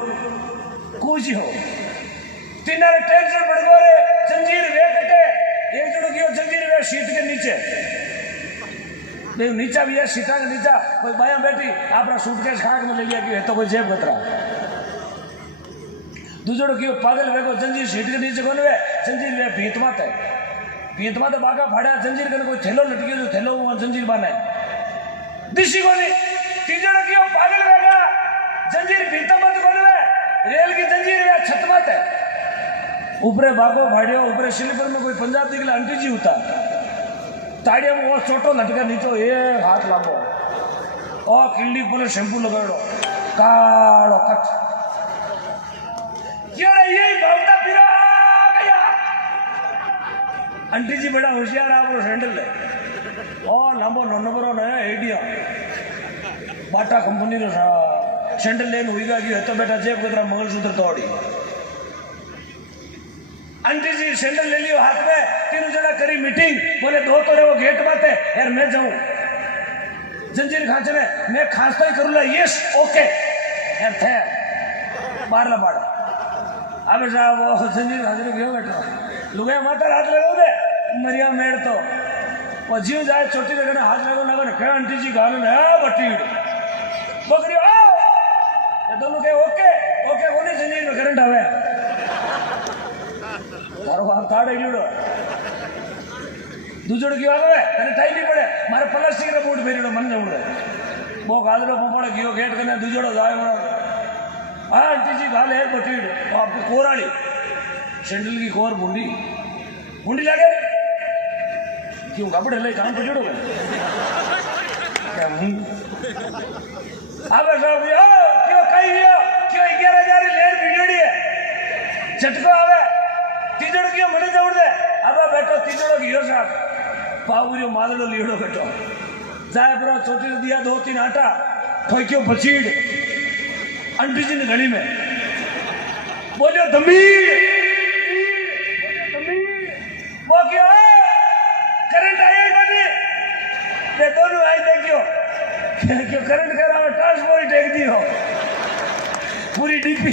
कुछ हो तीनारे टेंशन बढ़ गो रे जंजीर वे कटे एक जोड़ो क्यों जंजीर वे सीट के नीचे नीचा भी है सीटा के नीचा कोई बाया बैठी अपना सूटकेस खाक में ले लिया कि तो कोई जेब खतरा दूसरों क्यों पागल वे को जंजीर सीट के नीचे कौन वे जंजीर वे भीत माते बागा फाड़ा जंजीर करने कोई थैलो लटके जो थैलो वो जंजीर बाना है दिशी को नहीं तीजोड़ो क्यों पागल वेगा जंजीर भीत मत कौन वे रेल की जंजीर वे छत मत है ऊपरे बागो फाड़ियो ऊपरे स्लीपर में कोई पंजाब दिखला आंटी जी होता ताड़िया में वो छोटो लटका नीचो ये हाथ लागो ओ किल्ली पूरे शैम्पू लगाड़ो काड़ो कट क्यों रे यही भावता फिरा गया आंटी जी बड़ा होशियार आप हैंडल है ओ लांबो नन्नबरो न आइडिया बाटा कंपनी रो सैंडल लेन हुईगा कि तो बेटा जेब कतरा मंगलसूत्र तोड़ी आंटी जी सैंडल ले लियो हाथ में तीनों जना करी मीटिंग बोले दो तो वो गेट बात है यार मैं जाऊं जंजीर खांचने मैं खांसता ही करूंगा यस ओके यार थे बारला बाड़ अब साहब वो जंजीर खांचने क्यों बैठो लुगाया माता हाथ लगाओ दे मरिया मेड़ तो वो जीव जाए छोटी जगह हाथ लगाओ ना क्या आंटी जी गालो ना बट्टी बकरी ये दोनों के ओके ओके कोनी जंजीर में करंट आवे तारो आप ताड़े लीडो दूसरे क्यों आ गए अरे टाइम नहीं पड़े मारे प्लास्टिक रे बूट फेरियो मन जाऊं रे वो गादरो पपड़े गियो गेट कने दूजड़ो जाए हां आंटी जी गाल है बटीड़ तो आपको कोराली सैंडल की कोर बुंडी लगे क्यों कपड़े ले काम पे जोड़ो क्या अब सब क्यों कही दियो क्यों 11,000 लेट बिगड़ी है झटको आवे तीजड़ो क्यों मने जोड़ दे अब बैठो तीजड़ो गियो साहब पावरियो मादड़ो लीड़ो बैठो जाए बरो छोटी दिया 2-3 आटा ठोक्यो बचीड़ आंटी जी ने गली में बोलियो धमी वो क्यों करंट आया ही बनी ये दोनों आई देखियो क्यों करंट करा में ट्रांसफॉर्मर टेक दियो पूरी डीपी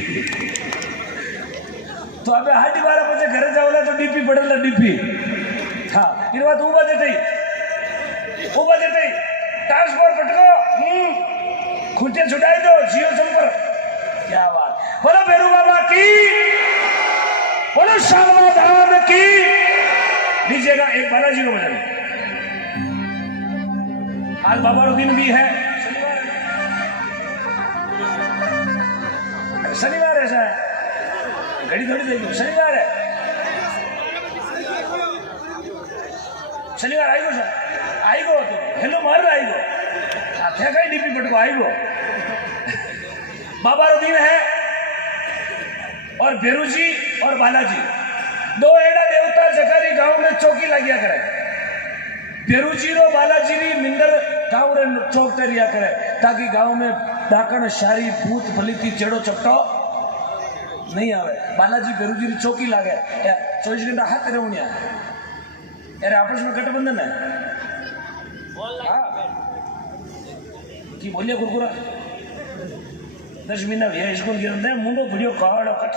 तो अबे 12:30 बजे घर जाओला तो डीपी पड़ेला डीपी हाँ इन बात ऊबा देते ट्रांसफॉर्मर पटको खूंटे छुटाई दो जियो जंपर क्या बात बोलो भैरू बाबा की बोलो श्यामा धाम की लीजिएगा एक बालाजी को भजन आज बाबा दिन भी है शनिवार ऐसा है घड़ी थोड़ी देखो शनिवार है शनिवार आएगो सर आएगो तो हेलो मार आएगो हाथे का डीपी पटको आएगो बाबा रो दिन है और भेरूजी और बालाजी दो एड़ा देवता जकारी गांव में चौकी लगिया करे भेरूजी रो बालाजी री मिंदर गांव रे चौक रिया करे ताकि गांव में डाकण शारी भूत भलीती चेड़ो चपटो नहीं आवे बालाजी भेरूजी री चौकी लागे 24 घंटा हाथ रहूनिया अरे आपस में गठबंधन है की बोलिए कुरकुरा 10 महीना भैया स्कूल गिरते मुंडो भिड़ियो कावड़ो कट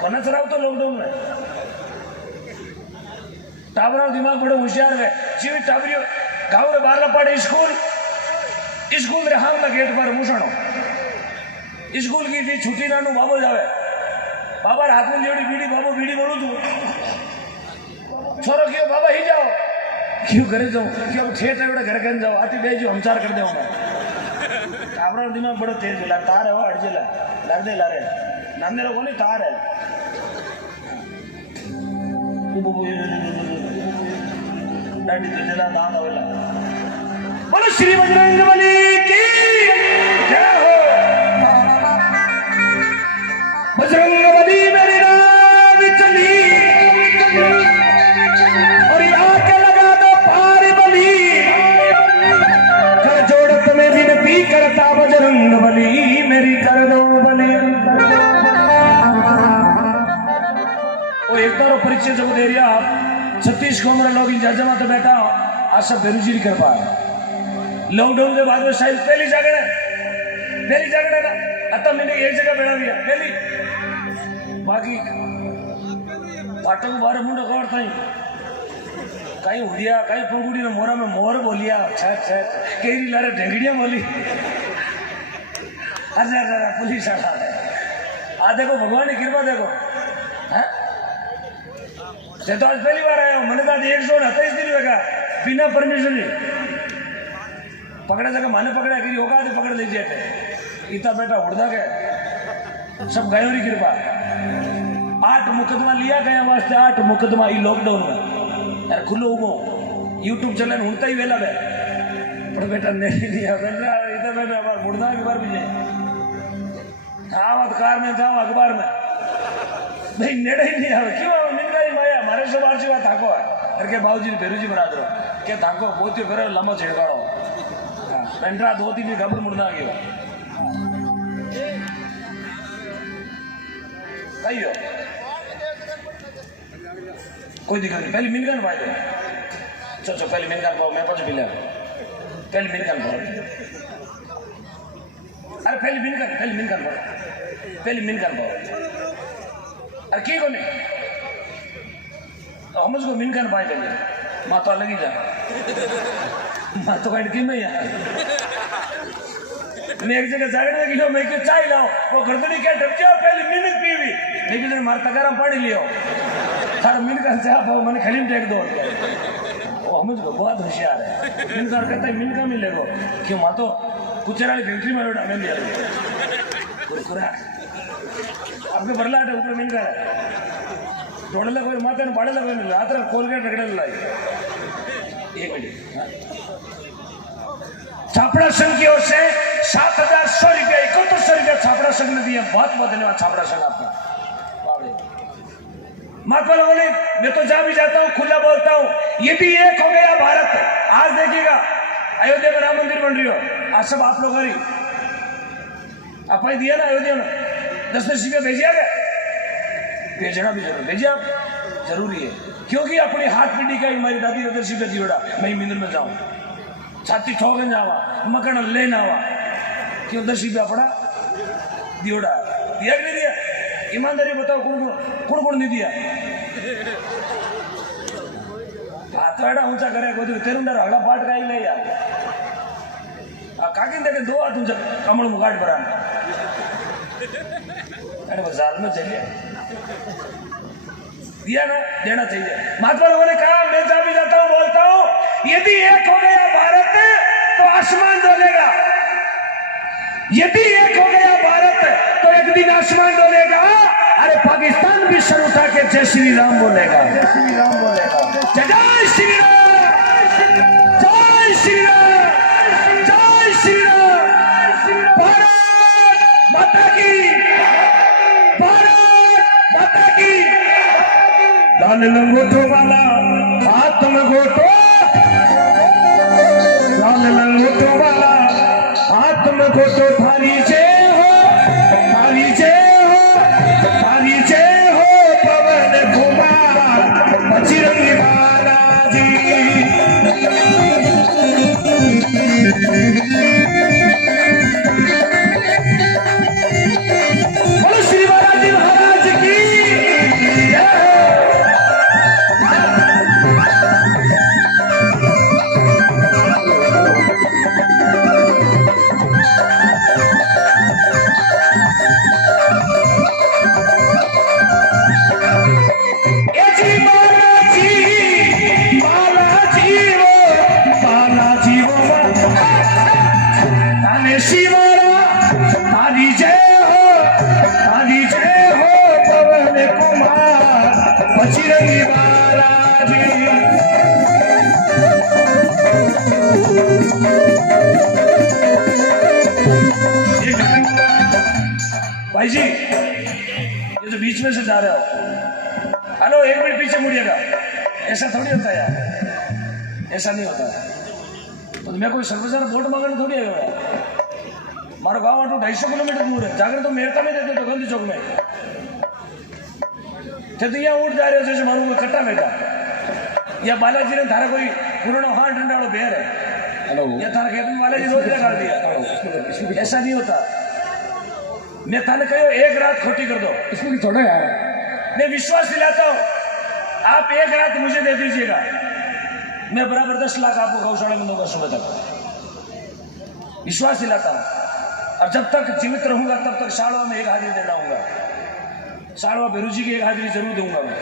कोना चलाव तो लॉकडाउन में टाबरा दिमाग बड़ो होशियार है जीवी टाबरियो गाँव रे बारला पड़े स्कूल रे हाम ना गेट पर मुसणो स्कूल की थी छुट्टी नानु बाबो जावे बाबा हाथ में लेड़ी बीड़ी बाबो बीड़ी बोलू तू छोरो क्यों बाबा ही जाओ क्यों घरे जाओ क्यों ठेठ है घर कन जाओ आती बेजो हमचार कर दे टाबरा दिमाग बड़ो तेज है तार है वो अड़जेला लग दे ला रे नंदे रो कोनी तार है डाडी तो जला दांत आवेला बोलो श्री बजरंगबली की जय हो बजरंगबली मेरी राह चली और आके लगा दो पार बली कर जोड़त में विनती करता बजरंगबली मेरी कर दो बली और एक बार परिचय जब दे रिया आप 36 को हमारा लोग जजमा तो बैठा आज सब भेरूजी कर पा लॉकडाउन के बाद में शायद पहली जगह ना अतः मैंने एक जगह बैठा दिया पहली बाकी पाटो को बारे मुंडो कवरता ही कहीं उड़िया कहीं पंगुड़ी ने मोरा में मोर बोलिया छत कई लारे ढेंगड़िया बोली अरे पुलिस आ देखो भगवान की कृपा देखो है तो आज पहली बार आया मैंने तो आज 128 दिन लगा बिना परमिशन पकड़ा जगह माने पकड़ा कि होगा तो पकड़ लीजिए इतना बेटा उड़दा के सब गयो री कृपा 8 मुकदमा लिया गया वास्ते 8 मुकदमा ई लॉकडाउन में यार खुलो उगो यूट्यूब चैनल हुनता ही वेला बे पर बेटा नहीं बेटा इधर बेटा बार उड़दा के बार भी जाए आवत कार में जाओ अखबार में भाई नेड़े ही नहीं आवे क्यों निंगाई माया मारे सब आरसी बात थाको है अरे के बाबूजी ने भेरूजी बना दो के थाको बोती करे लंबो छेड़गाड़ो पेंट्रा 2-3 गबर मुड़ना गयो कहियो कोई दिक्कत नहीं पहले मिनगन पाए दो चलो पहले मिनगन पाओ मैं पास बिल्ला पहले मिनगन पाओ अरे पहले मिनगन पाओ अरे की को नहीं तो हम उसको मिनगन पाए पहले माँ तो अलग ही जा माँ तो कहीं की में यार मैं एक जगह जागरण में गिलो मैं क्यों चाय लाओ वो गर्दनी क्या डब जाओ पहले मिनट पीवी लेकिन मार तगारा पानी लियो थारा मिनगन से आप मैंने खलीम टेक दो वो हम उसको बहुत होशियार है मिनगन कहता है मिनगन मिलेगो क्यों माँ तो कुचरा वाली फैक्ट्री में बैठा मैं लिया कुरकुरा आपके बरलाट है ऊपर मिनगन है जोड़ लगे माता ने बड़े लगे रात कोलगेट रगड़े लाई एक मिनट छापड़ा संघ की ओर से 7,100 रुपया 7100 रुपया छापड़ा संघ ने दिए बहुत बहुत धन्यवाद छापड़ा संघ आपका महात्मा लोगों ने मैं तो जा भी जाता हूँ खुला बोलता हूँ ये भी एक हो गया भारत आज देखिएगा अयोध्या में राम मंदिर बन रही हो आज सब आप लोग आप दिया ना अयोध्या में 10 रुपया भेजिया गया भेजना भी जरूर भेजिए आप जरूरी है क्योंकि अपनी हाथ पीढ़ी का हमारी दादी उधर शिव जीवड़ा मैं मंदिर में जाऊँ छाती ठोकन जावा मकड़ लेना आवा क्यों 10 रुपया पड़ा दियोड़ा दिया कि नहीं दिया ईमानदारी बताओ कौन नहीं दिया हाथ एड़ा ऊंचा करे कोई तेरुंडर हड़ा पाट का ही नहीं यार काकी देखे 2 हाथ ऊंचा कमल मुगाट बरा अरे वो जाल में चलिए दिया ना देना चाहिए महात्मा लोगों ने कहा मैं जा भी जाता हूँ बोलता हूँ यदि एक हो गया भारत तो आसमान डोलेगा यदि एक हो गया भारत तो एक दिन आसमान डोलेगा अरे पाकिस्तान भी सर उठा के जय श्री राम बोलेगा जय श्री राम बोलेगा जय श्री राम जय श्री राम, जय श्री राम। भारत माता की, भारत माता की। लाल लंगोटो वाला हाथ में घोटो, लाल लंगोटो वाला हाथ में घोटो। थारी जय हो, थारी जय हो, थारी जय हो पवन कुमार बजरंगी बालाजी। बोलो श्री बालाजी महाराज की जय हो। बजरंगी बालाजी। भाई जी, ये जो बीच में से जा रहे हो, हेलो एक मिनट पीछे मुड़िएगा। ऐसा थोड़ी होता है यार, ऐसा नहीं होता है। तो मैं कोई सर्वसार वोट मांगने थोड़ी है। मारो गाँव आटो 250 किलोमीटर दूर है। जाकर तो मेरता में देते तो गांधी चौक में थे। तो यहाँ उठ जा रहे हो जैसे मारू कट्टा बेटा, या बालाजी ने थारा कोई पुराना हाथ डंडाड़ो बेर है, या थारा खेत में बालाजी रोज लगा दिया। ऐसा नहीं होता। मैं थाने कहो एक रात खोटी कर दो, इसमें थोड़ा यार मैं विश्वास दिलाता हूँ, आप एक रात मुझे दे दीजिएगा, मैं बराबर 10 लाख आपको गौशाला में दूंगा सुबह तक। विश्वास दिलाता हूँ। और जब तक जीवित रहूंगा तब तक साड़वा में एक हाजिरी देना होगा। साड़वा बेरू जी की एक हाजिरी जरूर दूंगा मैं।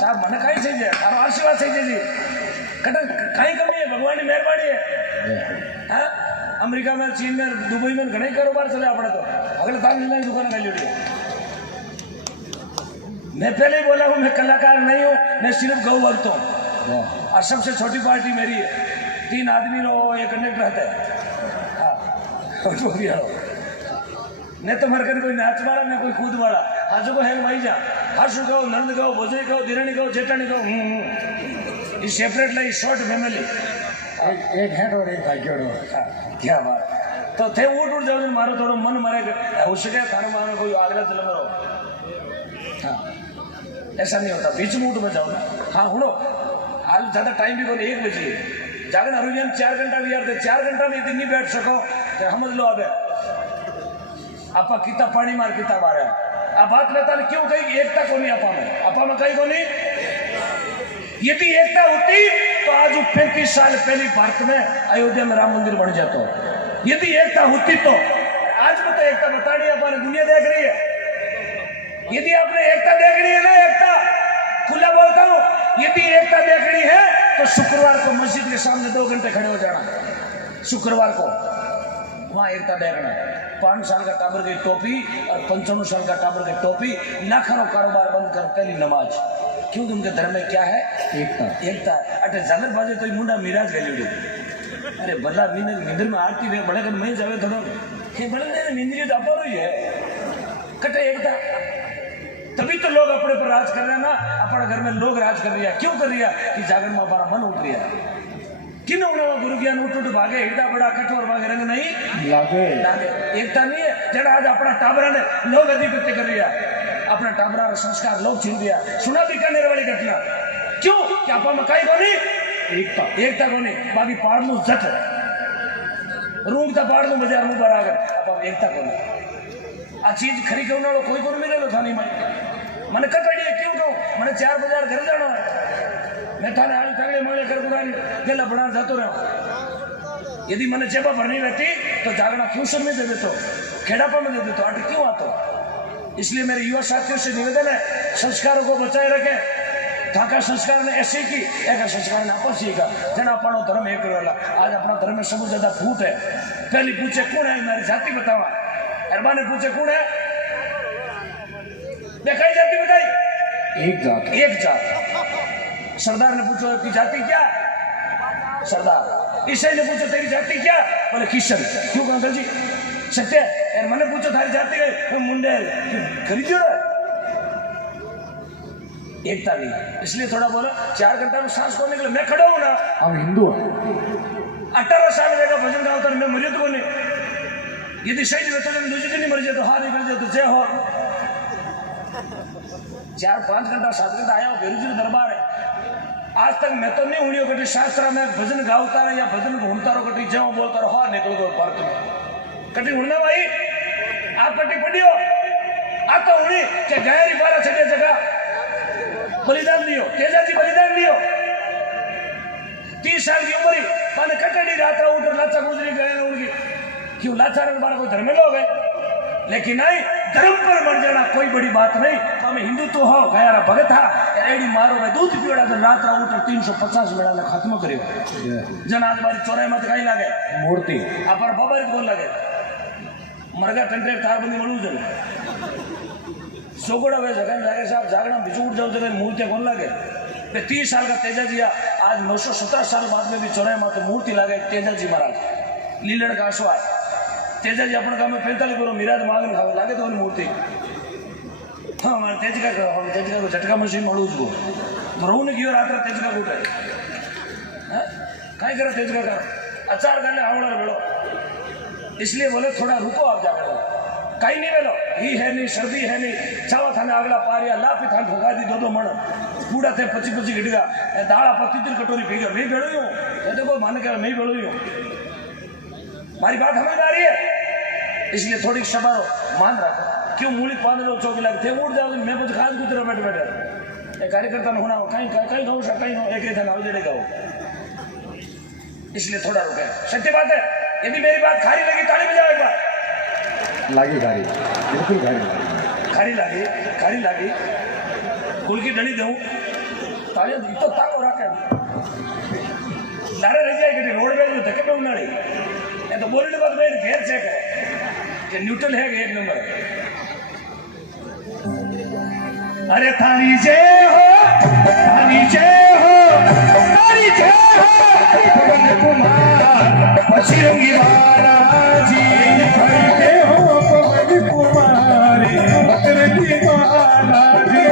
साहब मन कहीं चाहिए, आशीर्वाद चाहिए जी। कटन कहीं कमी है, भगवान की मेहरबानी है। हाँ, अमेरिका में, चीन में, दुबई में घने कारोबार चले अपने तो अगले ताल मिलने की दुकान खाली उड़ी। मैं पहले ही बोला हूँ मैं कलाकार नहीं हूँ, मैं सिर्फ गौ भक्त हूँ। और सबसे छोटी पार्टी मेरी है। 3 आदमी लो, एक कंडक्टर रहता है। ने तो मरकर कोई नाच वाला ने कोई कूद वाला आजो को है भाई जा हर्षु कहो, नंद कहो, भोजरी कहो, दिरानी कहो, जेठानी कहो। इस सेपरेट लाई शॉर्ट फैमिली एक हेड और एक भाग्य। क्या बात। तो थे उठ जाओ मारो थोड़ा मन मारे हो सके थाने मारो कोई आगला चले मरो। हाँ, ऐसा नहीं होता। बीच में उठ में जाओ ना। हाँ हुड़ो हाल ज्यादा टाइम भी कोई 1 बजे जागन हरुजन 4 घंटा भी यार 4 घंटा में इतनी बैठ सको तो समझ लो। अब आपा किता पानी मार किता मारे आ बात लेता क्यों कही एकता को नहीं आपा में कहीं को नहीं। यदि एकता होती तो आज 35 साल पहले भारत में अयोध्या में राम मंदिर बन जाता। यदि एकता होती तो आज में तो एकता बता रही है, दुनिया देख रही है। यदि आपने एकता देखनी है ना, एकता खुला बोलता हूं, यदि एकता देखनी है तो शुक्रवार को मस्जिद के सामने 2 घंटे खड़े हो जाना। शुक्रवार को वहां एकता देखना। 5 साल का टाबर की टोपी और 55 साल का टाबर की टोपी, लाखों कारोबार बंद कर पहली नमाज। क्यों? उनके धर्म में क्या है? एकता। एकता। अटे जागर बाजे तो मुंडा मिराज गली। अरे बदला नींदर में आरती वे बड़े कर मैं जावे थोड़ा कि बड़े नींदरी तो अपा रही है कटे एकता। तभी तो लोग अपने पर राज कर रहे हैं ना। अपने घर में लोग राज कर रही है। क्यों कर रही है? कि जागर में हमारा मन उठ रही है। किन गुरु ज्ञान उठ भागे एकता बड़ा कठोर भागे रंग नहीं लागे। एकता नहीं है जरा आज अपना टाबरा ने लोग अधिपत्य कर रही है। अपना टाबरा संस्कार लोग छीन दिया। सुना बीकानेर वाली घटना। क्यों? कि आपा मकाई को नहीं एकता को नहीं। बाकी पाड़ लो जट रूम था पाड़ लो बाजार में बराबर आप एकता को नहीं। आ चीज खरी क्यों ना कोई को मिले था नहीं मैंने कटड़ी क्यों कहूँ मैंने 4 बाजार घर जाना है। मैं थाने आज तगड़े महीने कर बुरानी गेला बना जातो रहा। यदि मैंने जेबा भरनी रहती तो जागना फ्यूचर में दे देते, खेड़ापा में दे देते। आटे क्यों आते? इसलिए मेरे युवा साथियों से निवेदन है, संस्कारों को बचाए रखें। थाका संस्कार ने ऐसे की एक संस्कार ने आपस ही का जना अपना धर्म एक वाला। आज अपना धर्म में सब ज्यादा फूट है। पहली पूछे कौन है मेरी जाति बतावा, अरबा ने पूछे कौन है, देखाई जाति बताई। एक जात। एक जात। सरदार ने पूछा आपकी जाति क्या? सरदार। ईसाई ने पूछा तेरी जाति क्या? बोले क्रिश्चियन। क्यों अंकल जी? सत्य यार मैंने पूछा थारी जाति है मुंडे खरीदो एकता नहीं, इसलिए थोड़ा बोला 4 घंटा में सांस को निकले। मैं खड़ा हूं ना, हम हिंदू हैं। 18 साल रहेगा भजन गाँव तर मैं मरियो तो नहीं, यदि सही रहता तो दूसरे दिन मर जाए तो हार निकल जाए तो जय हो। 4-5 घंटा 7 घंटा आया बेरुजी दरबार है। आज तक मैं तो नहीं हुई कटी शास्त्र में भजन गावता रहे या भजन ढूंढता रहो कटी जय बोलता रहो हार निकल गो भारत में कटी ढूंढना भाई आप कटी पढ़ियो आप तो हुई के गहरी 12 छठे जगह बलिदान दियो, तेजा जी बलिदान दियो। 30 साल की उम्र माने कटड़ी रात उठ लाचा गुजरी गए उनकी क्यों लाचार बार कोई धर्म लोग है, लेकिन नहीं धर्म पर मर जाना कोई बड़ी बात नहीं। तो हमें हिंदू तो हो गया भगत था रेडी मारो भाई दूध पियोड़ा तो रात उठ 350 बेड़ा ने खत्म करियो जन आज बारी चौराहे मत कहीं लागे मूर्ति अपर बाबा को लगे मरगा कंट्रे तारबंदी मळू जन सोगड़ा वे जगह जाके साहब जागना बिचू उठ जाओ जगह मूर्ति कौन लगे। 30 साल का तेजा जी आज 917 साल बाद में भी चौराहे माते मूर्ति लागे तेजा जी महाराज लीलड़ का आशवा तेजा जी अपन गाँव में 45 करो मिराज मांगने खावे लागे तो मूर्ति हाँ हमारे तेजका को झटका मशीन मळू जो रहू ने गियो रात्र तेजका कूटे काय करा तेजका का अचार गाने आवड़ा बेड़ो, इसलिए बोले थोड़ा रुको आप जाकर कहीं नहीं बेलो ही है नहीं सर्दी है नहीं चावा थाने अगला पारिया लापी थान ठोका दी 2-2 मण कूड़ा थे 25-25 गिटगा दाड़ा 25 कटोरी पी गया मैं बेड़ो ही हूँ देखो मान के मैं बेड़ो ही हूँ मारी बात समझ आ रही है, इसलिए थोड़ी सबारो मान रखो क्यों मूली 5 लोग चौकी लगते उठ जाओ मैं कुछ खाद गुजरा बैठे बैठे कार्यकर्ता होना हो कहीं कहीं गाँव सा कहीं एक रेखा नाव जड़े गाओ, इसलिए थोड़ा रुके। सत्य बात है यदि मेरी बात खारी लगी ताली बजाओ एक बार लागी गाड़ी बिल्कुल गाड़ी खारी लागी कुल की डली दूं ताली तो ताको रखे लारे रह जाए कि रोड पे धक्के पे उड़ना नहीं तो बोलने के बाद मैं घेर चेक है कि न्यूट्रल है 1 नंबर। अरे थारी जय हो थारी जय हो थारी जय हो पवन कुमार पशिरंगी महाराजी थारी जय हो पवन कुमार पशिरंगी महाराजी।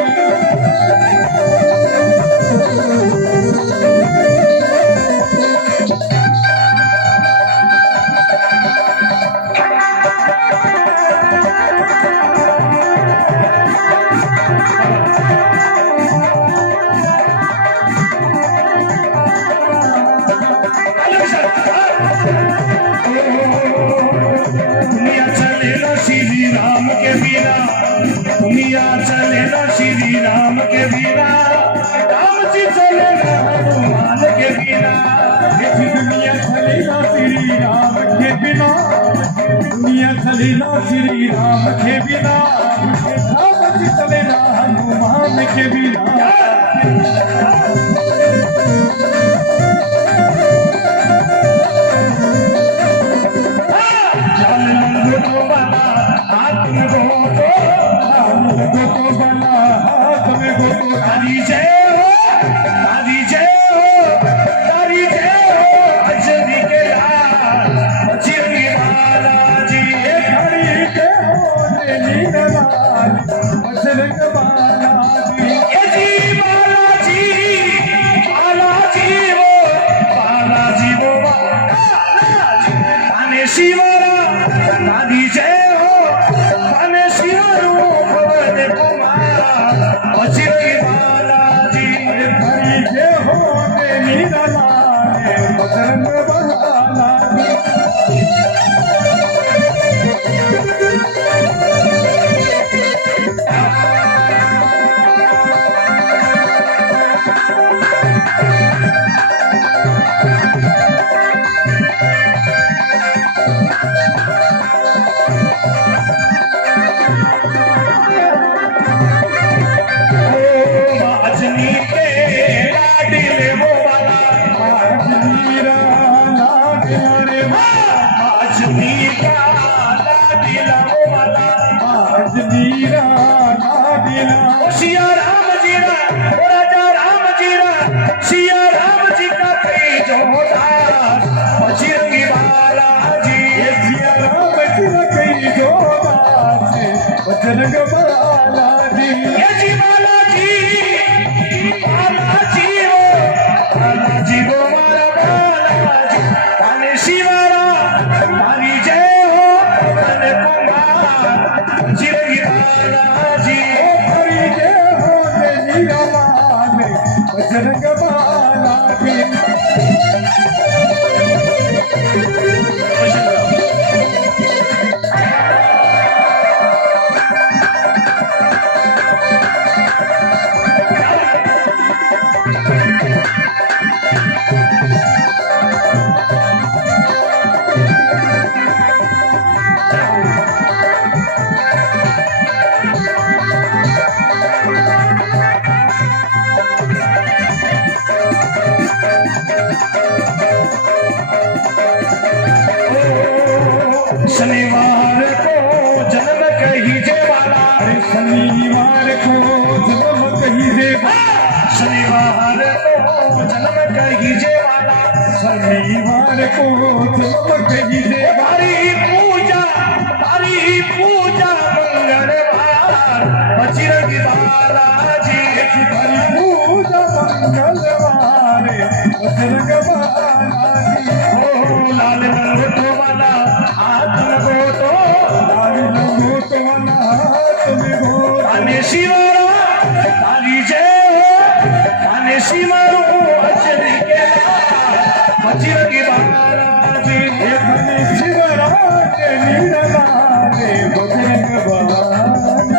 दुनिया चले ना श्री राम के बिना राम जी चले ना हनुमान के बिना दुनिया चले ना श्री राम के बिना दुनिया चले ना श्री राम के बिना राम जी चले ना हनुमान के बिना। तारी जय हो तारी जय हो तारी जय हो अजनी के लाल बजरंगी बालाजी तारी जय हो नीला लाल बजरंग बालाजी जी बालाजी बालाजी वो बालाजी ताने शिवरा तारी जय हो ताने शिवरू पवन कुमार बजरंगी नीला लाल बजरंग बालाजी। सिया राम जी बजरंग बालाजी ये जी बालाजी बालाजी वो मारा बालाजी काने शिवारा मारी जय हो काने कुमार जिरगी बालाजी ओ हरि जय हो नीलवान बजरंग बालाजी शनिवार को जन्म कहीजे वाला शनिवार को जन्म कहीजे शनिवार को जन्म कहीजे वाला शनिवार को जन्म कहीजे तारी पूजा मंगलवार बजरंगी बालाजी हरि पूजा मंगलवार बजरंग बालाजी ओ लाल लंगोटो वाला हाथ लगोटो लाल लंगोट वाला हाथ में हो काने शिवारा तारी जय हो काने शिवारो अचरी के बजरंगी बालाजी हरि शिवराज नीलवान बजरंग बालाजी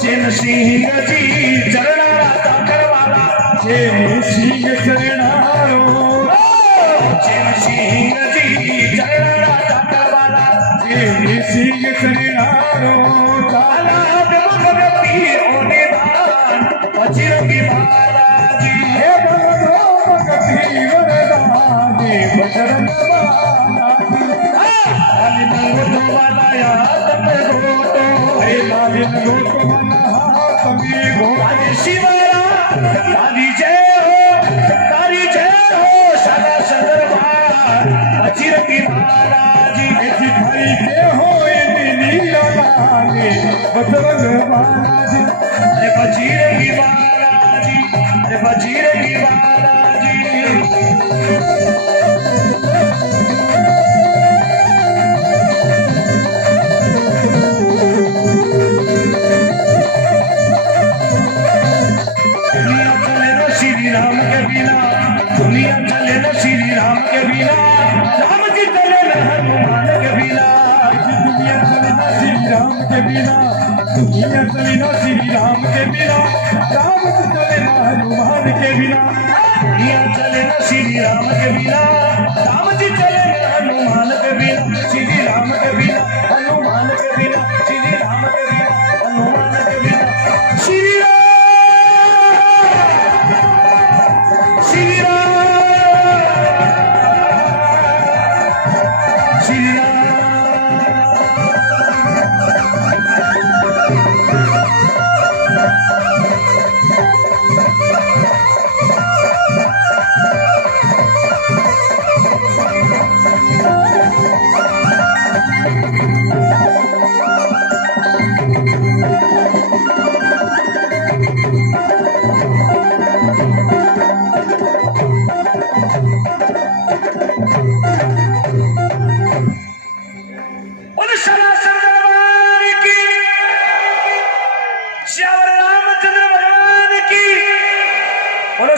चैन सिंह जी चरणारा ताकर वाला जय सिंह शरणारो चैन सिंह जी चरणारा ताकर वाला जय सिंह शरणारो काला भक्ति होने दान बजरंगी बालाजी हे भगवतो भक्ति वरदान बजरंग बालाजी लाल लंगोटो वाला याद में गोटो हे लाल लंगोट वाला हाथ में हो काने शिवारा तारी जय हो सारा संदरबार बजरंगी बालाजी हरि के हो नीलवान बजरंग बालाजी अरे बजरंगी बालाजी अरे बजरंगी बालाजी दुनिया चले ना श्री राम के बिना दुनिया चले ना श्री राम के बिना राम जी चले ना हनुमान के बिना दुनिया चलना श्री राम के बिना दुनिया चलना श्री राम के बिना राम चलना हनुमान के बिना दुनिया चले ना श्री राम के बिना राम जी चले ना हनुमान के बिना श्री राम के बिना हनुमान के बिना श्री राम के बिना हनुमान के बिना श्री राम श्री राम श्री राम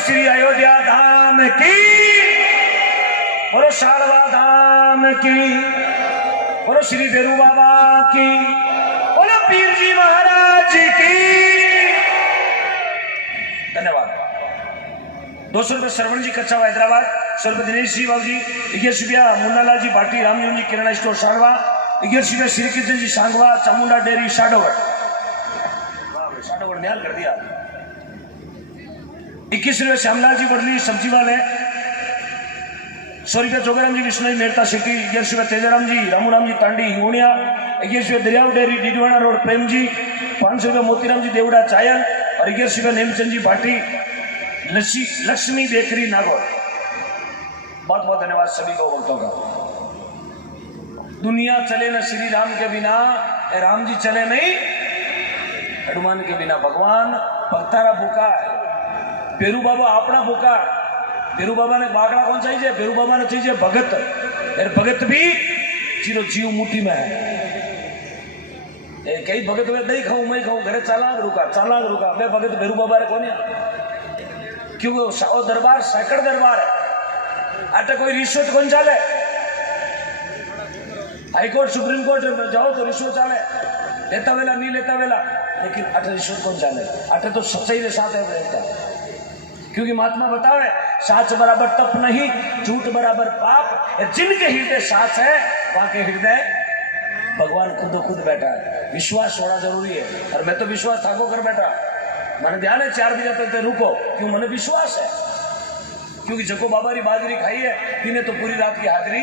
श्री अयोध्या धाम की, बोलो शारदा धाम की, बोलो श्री बेरू बाबा की, बोलो पीर जी महाराज की। धन्यवाद। 200 रुपये श्रवण जी कच्चा हैदराबाद, 100 रुपये दिनेश जी बाबू जी, 11 रुपया मुन्नालाल जी भाटी, रामजीवन जी किराना स्टोर शाड़वा, 11 रुपया श्री कृष्ण जी सांगवा, चामुंडा डेयरी शाडोवर। पाटो न्याल कर दिया। 21वें श्यामलाल जी बड़ली सब्जी वाले, 100 रुपया जोगाराम जी विष्णु मेहता सिटी, 11 तेजाराम जी रामूराम जी तांडी हिंगोनिया, 11 दरियाव डेरी डीडवाना रोड प्रेम जी, 500 रुपया मोतीराम जी देवड़ा चायल और 11 रुपया नेमचंद जी भाटी लक्ष्मी बेकरी नागौर। बहुत बहुत धन्यवाद सभी को भक्तों का। दुनिया चले न श्री राम के बिना, राम जी चले नहीं हनुमान के बिना। भगवान भक्तारा भूखा है, पेरू बाबा अपना भूखा। पेरू बाबा ने बागड़ा कौन चाहिए? पेरू बाबा ने चाहिए भगत, और भगत भी चिरो जीव मुट्ठी में है। कई भगत वे नहीं खाऊं मैं खाऊं घरे चालाक रुका मैं भगत पेरू बाबा रे कोनी, क्योंकि साओ दरबार सैकड़ दरबार है। आटे कोई रिश्वत कौन चाले? हाईकोर्ट सुप्रीम कोर्ट जाओ तो रिश्वत चाले, लेता वेला नहीं लेता वेला, लेकिन आटे रिश्वत कौन चाले? आटे तो सच्चाई के साथ है, क्योंकि महात्मा बतावे साच बराबर तप नहीं, झूठ बराबर पाप। जिनके हृदय साच है वहां के हृदय भगवान खुद बैठा है। विश्वास होना जरूरी है, और मैं तो विश्वास थाको कर बैठा। मैंने ध्यान है 4 बजे तक रुको, क्यों? मैंने विश्वास है, क्योंकि जको बाबा री बाजरी खाई है तिने तो पूरी रात की हाजरी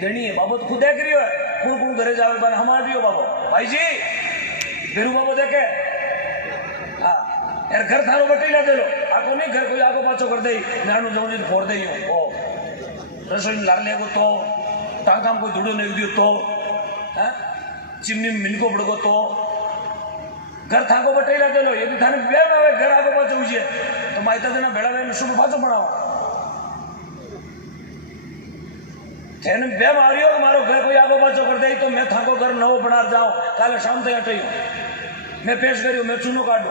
देनी है। बाबो तो खुद देख रही है, कौन घरे जावे बन हमार दियो बाबो भाई जी बेरू बाबो देखे। हाँ यार घर थारो बटी ला दे लो, आको नहीं घर कोई आको पाछो कर दे, नानू जवनी फोड़ दे ओ रसोई में लाग लेगो तो, टांगा में कोई धुड़ो नहीं दियो तो, चिमनी में मिनको पड़गो तो, घर थाको बटी ला दे लो। ये भी थाने बेम आवे घर आको पाछो हुई तो माइता देना भेड़ा वे शुभ पाछो पड़ाओ। थेने बेम आ रही हो मारो घर कोई आको पाछो कर दे तो मैं थाको घर नवो बना जाऊं, काले शाम तक हटई मैं पेश करियो, मैं चूनो काटू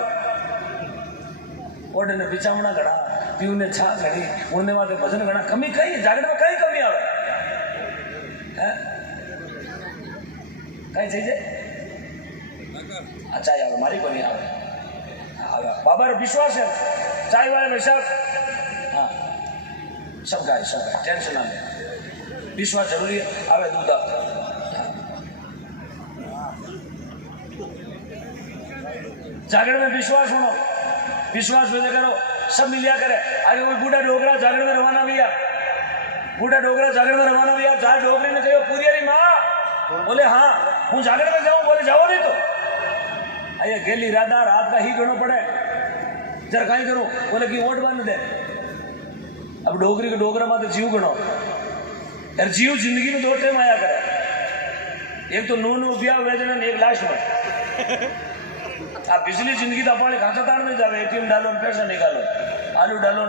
ओडे ने बिचावना घड़ा पीऊ ने छा घड़ी उड़ने वाले भजन घड़ा। कमी कहीं जागरण में कहीं कमी आवे हैं? कहीं चाहिए अच्छा यार मारी को नहीं आवे। बाबा रो विश्वास है, चाय वाले वैसा हाँ सब गाय टेंशन ना ले, विश्वास जरूरी है। आवे दूध जागरण में विश्वास होना, विश्वास वजह करो सब मिलिया करे। आगे कोई बूढ़ा डोगरा जागरण में रवाना भैया, बूढ़ा डोगरा जागरण में रवाना भैया, जा डोगरी ने कहो पूरी अरी माँ, बोले हाँ हूँ जागरण में जाऊँ, बोले जाओ नहीं तो आइए गेली राधा रात का ही गणो पड़े जरा कहीं करूँ, बोले कि वोट बन दे। अब डोगरी के डोगरा में तो जीव गणो यार, जीव जिंदगी में 2 टाइम आया करे, एक तो नू ब्याह वेजना एक लास्ट में। आप पिछली जिंदगी तो अपने खाता ताड़ में जावे, एटीएम डालो पैसा निकालो, आलू डालो।